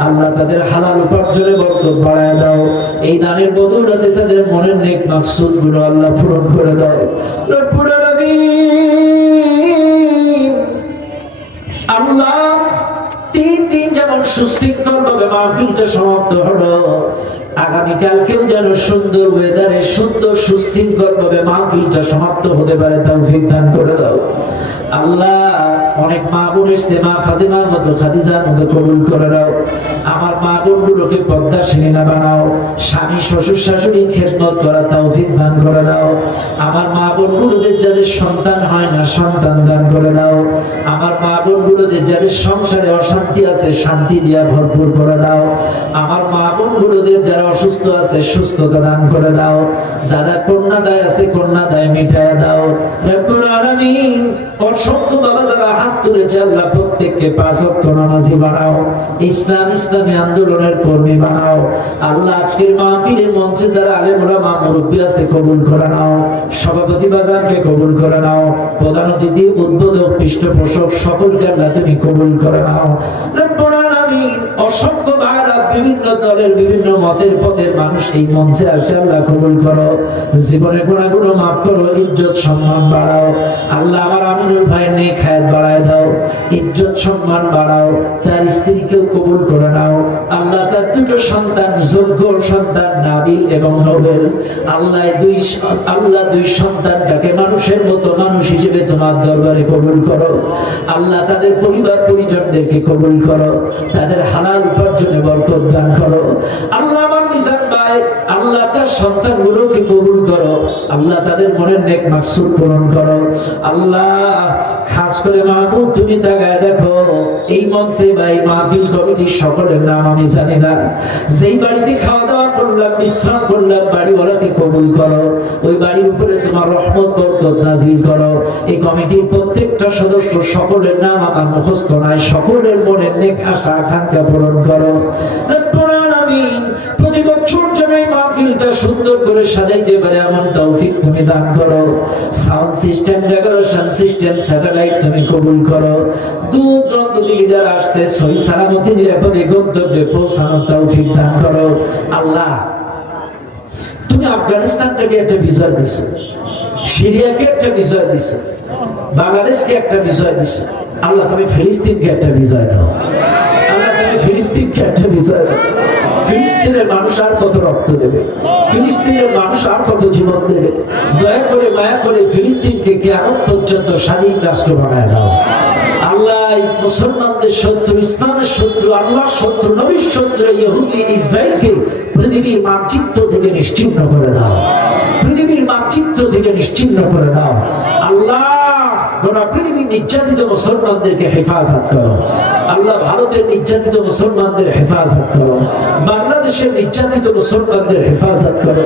আল্লাহ, তাদের হালাল উপার্জনে বরকত বাড়ায় দাও। এই দানের বদৌলতে তাদের মনের নেক মাকসুদগুলো আল্লাহ পূরণ করে দাও রব্বুল আলামিন। আল্লাহ, 3 দিন যেমন সুশৃঙ্খল ভাবে মাহফিলটা সমাপ্ত হলো, আগামীকালকেও যেন সুন্দর ওয়েদারে সুন্দর সুশৃঙ্খল ভাবে মাহফিলটা সমাপ্ত হতে পারে তৌফিক দান করে দাও আল্লাহ। অনেক মা বোন এসেছে, মা ফাতিমার মতো, খাদিজার মতো কবুল করে দাও। আমার মা বোনগুলোকে পর্দাশীলা বানাও, স্বামী শ্বশুর শাশুড়ির খেদমত করা তৌফিক দান করে দাও। আমার মা বোনগুলোদের যাদের সন্তান হয় না, সন্তান দান করে দাও। আমার মা বোনগুলোদের যাদের সংসারে অশান্তি আছে, শান্তি দিয়া ভরপুর করে দাও। আমার মা বোনগুলোদের যারা অসুস্থ আছে, সুস্থতা দান করে দাও। যারা কন্যা দায় আছে, কন্যা দায় মিটায় দাও রব্বুল আলামিন। অসংখ্য বাবা যারা হাত তুলেছে আল্লাহ, প্রত্যেককে 5 ওয়াক্ত নামাজি বানাও, ইসলামী আন্দোলনের কর্মী বানাও আল্লাহ। আজকের মাহফিলের মঞ্চে যারা আলেম ওলামা মুরব্বি আছে কবুল করে নাও, সভাপতি বাজারকে কবুল করে নাও, প্রধান অতিথি, উদ্বোধক, পৃষ্ঠপোষক সকলকে আল্লাহ তুমি কবুল করে নাও রব্বুল আলামিন। অসংখ্য ভাইরা বিভিন্ন দলের, বিভিন্ন মতের পথের মানুষ এই মঞ্চে আসে আল্লাহ কবুল করো, জীবনের গুনাহগুলো মাফ করো, ইজ্জত সম্মান বাড়াও আল্লাহ। আমার আমিনুল ভাইয়ের নেক হায়াত বাড়ায় দাও, ইজ্জত সম্মান বাড়াও, তার স্ত্রীকেও কবুল করে নাও আল্লাহ। তার 2টো সন্তান, যোগ্য সন্তান নাবিল এবং নোবেল আল্লাহ, দুই সন্তানটাকে মানুষের মতো মানুষ হিসেবে তোমার দরবারে কবুল করো আল্লাহ। তাদের পরিবার পরিজনদেরকে কবুল করো, তাদের হালাল উপার্জনে বরকত দান করো আল্লাহ। আমার মিজান ভাই আল্লাহ, তার সন্তানগুলোকে কবুল করো আল্লাহ, তাদের মনের নেক মাকসুদ পূরণ করো আল্লাহ। খাস করে মাহবুব তুমি তাকায় দেখো, এই মঞ্চে বা এই মাহফিল কমিটির সকলের নাম আমি জানি না, যেই বাড়িতে খাওয়া দাওয়া করলাম, বিশ্রাম করলাম, বাড়িওয়ালাকে কবুল করো, ওই বাড়ির উপরে তোমার রহমত বরকত নাজিল করো। এই কমিটির প্রত্যেকটা সদস্য সকলের নাম আমার মুখস্থ নাই, সকলের মনের নেক আশা আকাঙ্ক্ষা পূরণ করো রব্বুল আলামিন। প্রতি বছর যেন এই মাহফিলটা সুন্দর করে সাজাইতে পারে এমন তৌফিক তুমি দান করো। Sound system, decoration system, satellite তুমি কবুল করো। দূর দূরান্ত থেকে যারা আসছে সহি সালামতে নিরাপদে গন্তব্যে পৌঁছানোর তৌফিক দান করো আল্লাহ। তুমি আফগানিস্তানটাকে একটা বিজয় দিছো, সিরিয়াকে একটা বিজয় দিছো, বাংলাদেশকে একটা বিজয় দিছো। আল্লাহ তুমি ফিলিস্তিনকে একটা বিজয় দাও। আল্লাহ তুমি ফিলিস্তিনকে একটা বিজয় দাও। ফিলিস্তিনের মানুষ আর কত রক্ত দেবে, ফিলিস্তিনের মানুষ আর কত জীবন দেবে। দয়া করে মায়া করে ফিলিস্তিনকে কিয়ামত পর্যন্ত স্বাধীন রাষ্ট্র বানায় দাও। আল্লাহ মুসলমানদের শত্রু, ইসলামের শত্রু, আল্লাহর শত্রু, নবীর শত্রু ইহুদি ইসরায়েলকে পৃথিবীর মানচিত্র থেকে নিশ্চিহ্ন করে দাও। পৃথিবীর মানচিত্র থেকে নিশ্চিহ্ন করে দাও। আল্লাহ গোটা পৃথিবীর নির্যাতিত মুসলমানদেরকে হেফাজত করো। আল্লাহ ভারতের নির্যাতিত মুসলমানদের হেফাজত করো, বাংলাদেশের নির্যাতিত মুসলমানদের হেফাজত করো।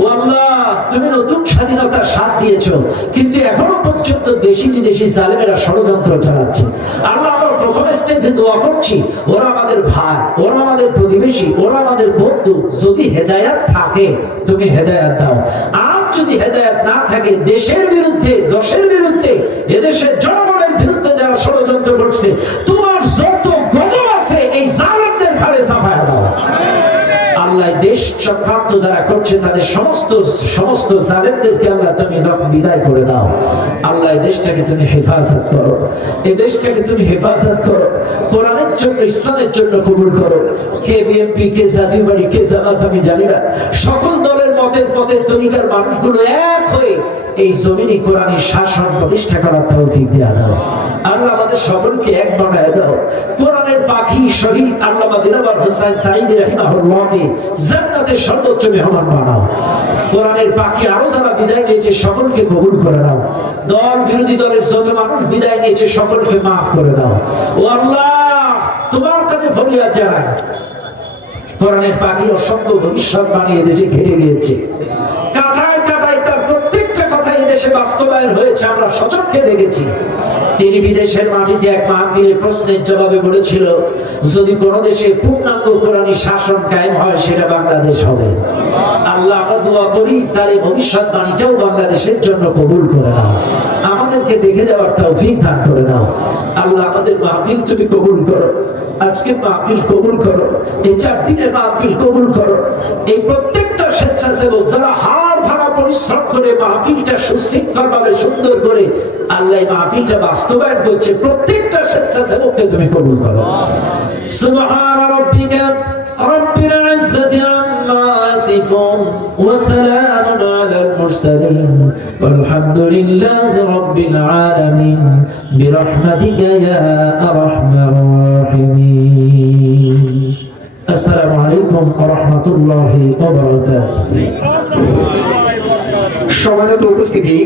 ও আল্লাহ তুমি নতুন স্বাধীনতার স্বাদ দিয়েছো, কিন্তু এখনো পর্যন্ত দেশি বিদেশি জালেমেরা ষড়যন্ত্র চালাচ্ছে। আল্লাহ আমরা প্রথম স্টেপে দোয়া করছি, ওরা আমাদের ভাই, ওরা আমাদের প্রতিবেশী, ওরা আমাদের বন্ধু। যদি হেদায়াত থাকে তুমি হেদায়াত দাও, আর যদি হেদায়াত না থাকে দেশের বিরুদ্ধে, দশের বিরুদ্ধে, এদেশের জনগণের বিরুদ্ধে যারা ষড়যন্ত্র করছে, তোমার যত গজব আছে এই জালেমদের ঘাড়ে চাপায়া দাও। আল্লাহ দেশ চক্রান্ত যারা করছে তাদের সমস্ত জালেমদেরকে আল্লাহ তুমি বিদায় করে দাও। আল্লাহ এই দেশটাকে তুমি হেফাজত করো, এই দেশটাকে তুমি হেফাজত করো। কোরআনের জন্য, ইসলামের জন্য কবুল করো। কে বিএনপি, কে জাতীয় পার্টি, কে জামাত আমি জানি না, সকল দলের মতের পথের তরিকার মানুষগুলো এক হয়ে এই জমিনে কোরআনের শাসন প্রতিষ্ঠা করার তৌফিক দিয়ে দাও। আল্লাহ আমাদের সকলকে এক বানায় দাও। কোরআনের পাখি শহীদ আল্লামা দিলওয়ার হোসেন সাঈদী রাহিমাহুল্লাহকে জান্নাতের সর্বোচ্চ মেহমান বানাও। কোরআনের পাখি আরো যারা বিদায় নিয়েছে সকলকে কবুল করে দাও। দল বিরোধী দলের যত মানুষ বিদায় নিয়েছে সকলকে মাফ করে দাও। ও আল্লাহ তোমার কাছে ফরিয়াদ জানাই, কোরআনের পাখি অসংখ্য ভবিষ্যৎ বানিয়ে দেশে ঘিরে গিয়েছে, কাটায় কাটায় তার প্রত্যেকটা কথা এই দেশে বাস্তবায়ন হয়েছে, আমরা সচক্ষে দেখেছি। তিনি বিদেশের মাটিতে এক মাহফিলে প্রশ্নের জবাবে বলেছিল, যদি কোন দেশে পূর্ণাঙ্গ কোরআনী শাসন কায়েম হয় সেটা বাংলাদেশ হবে। আল্লাহ আমরা দোয়া করি তার এই ভবিষ্যৎবাণীটাও বাংলাদেশের জন্য কবুল করে নাও, আমাদেরকে দেখে যাওয়ার তৌফিক দান করে দাও। আল্লাহ আমাদের মাহফিল তুমি কবুল করো, আজকে মাহফিল কবুল করো, এই 4 দিনের মাহফিল কবুল করো। এই প্রত্যেকটা স্বেচ্ছাসেবক যারা হাড় ভাঙা পরিশ্রম করে মাহফিলটা সুশৃঙ্খলভাবে সুন্দর করে আল্লাহ মাহফিলটা বাস্তবায়ন করছে, প্রত্যেকটা স্বেচ্ছাসেবককে তুমি কবুল করো। সুবহান রাব্বিকা রাব্বিল ইজ্জাতি আম্মা ইয়াসিফুন ওয়া সালামুন আলাল মুরসালিন ওয়ালহামদুলিল্লাহি রাব্বিল আলামিন বিরহমাতিকা ইয়া আরহামার রাহিমিন। আসসালামু আলাইকুম ওয়া রাহমাতুল্লাহি ওয়া বারাকাতুহু। সম্মানিত উপস্থিতি।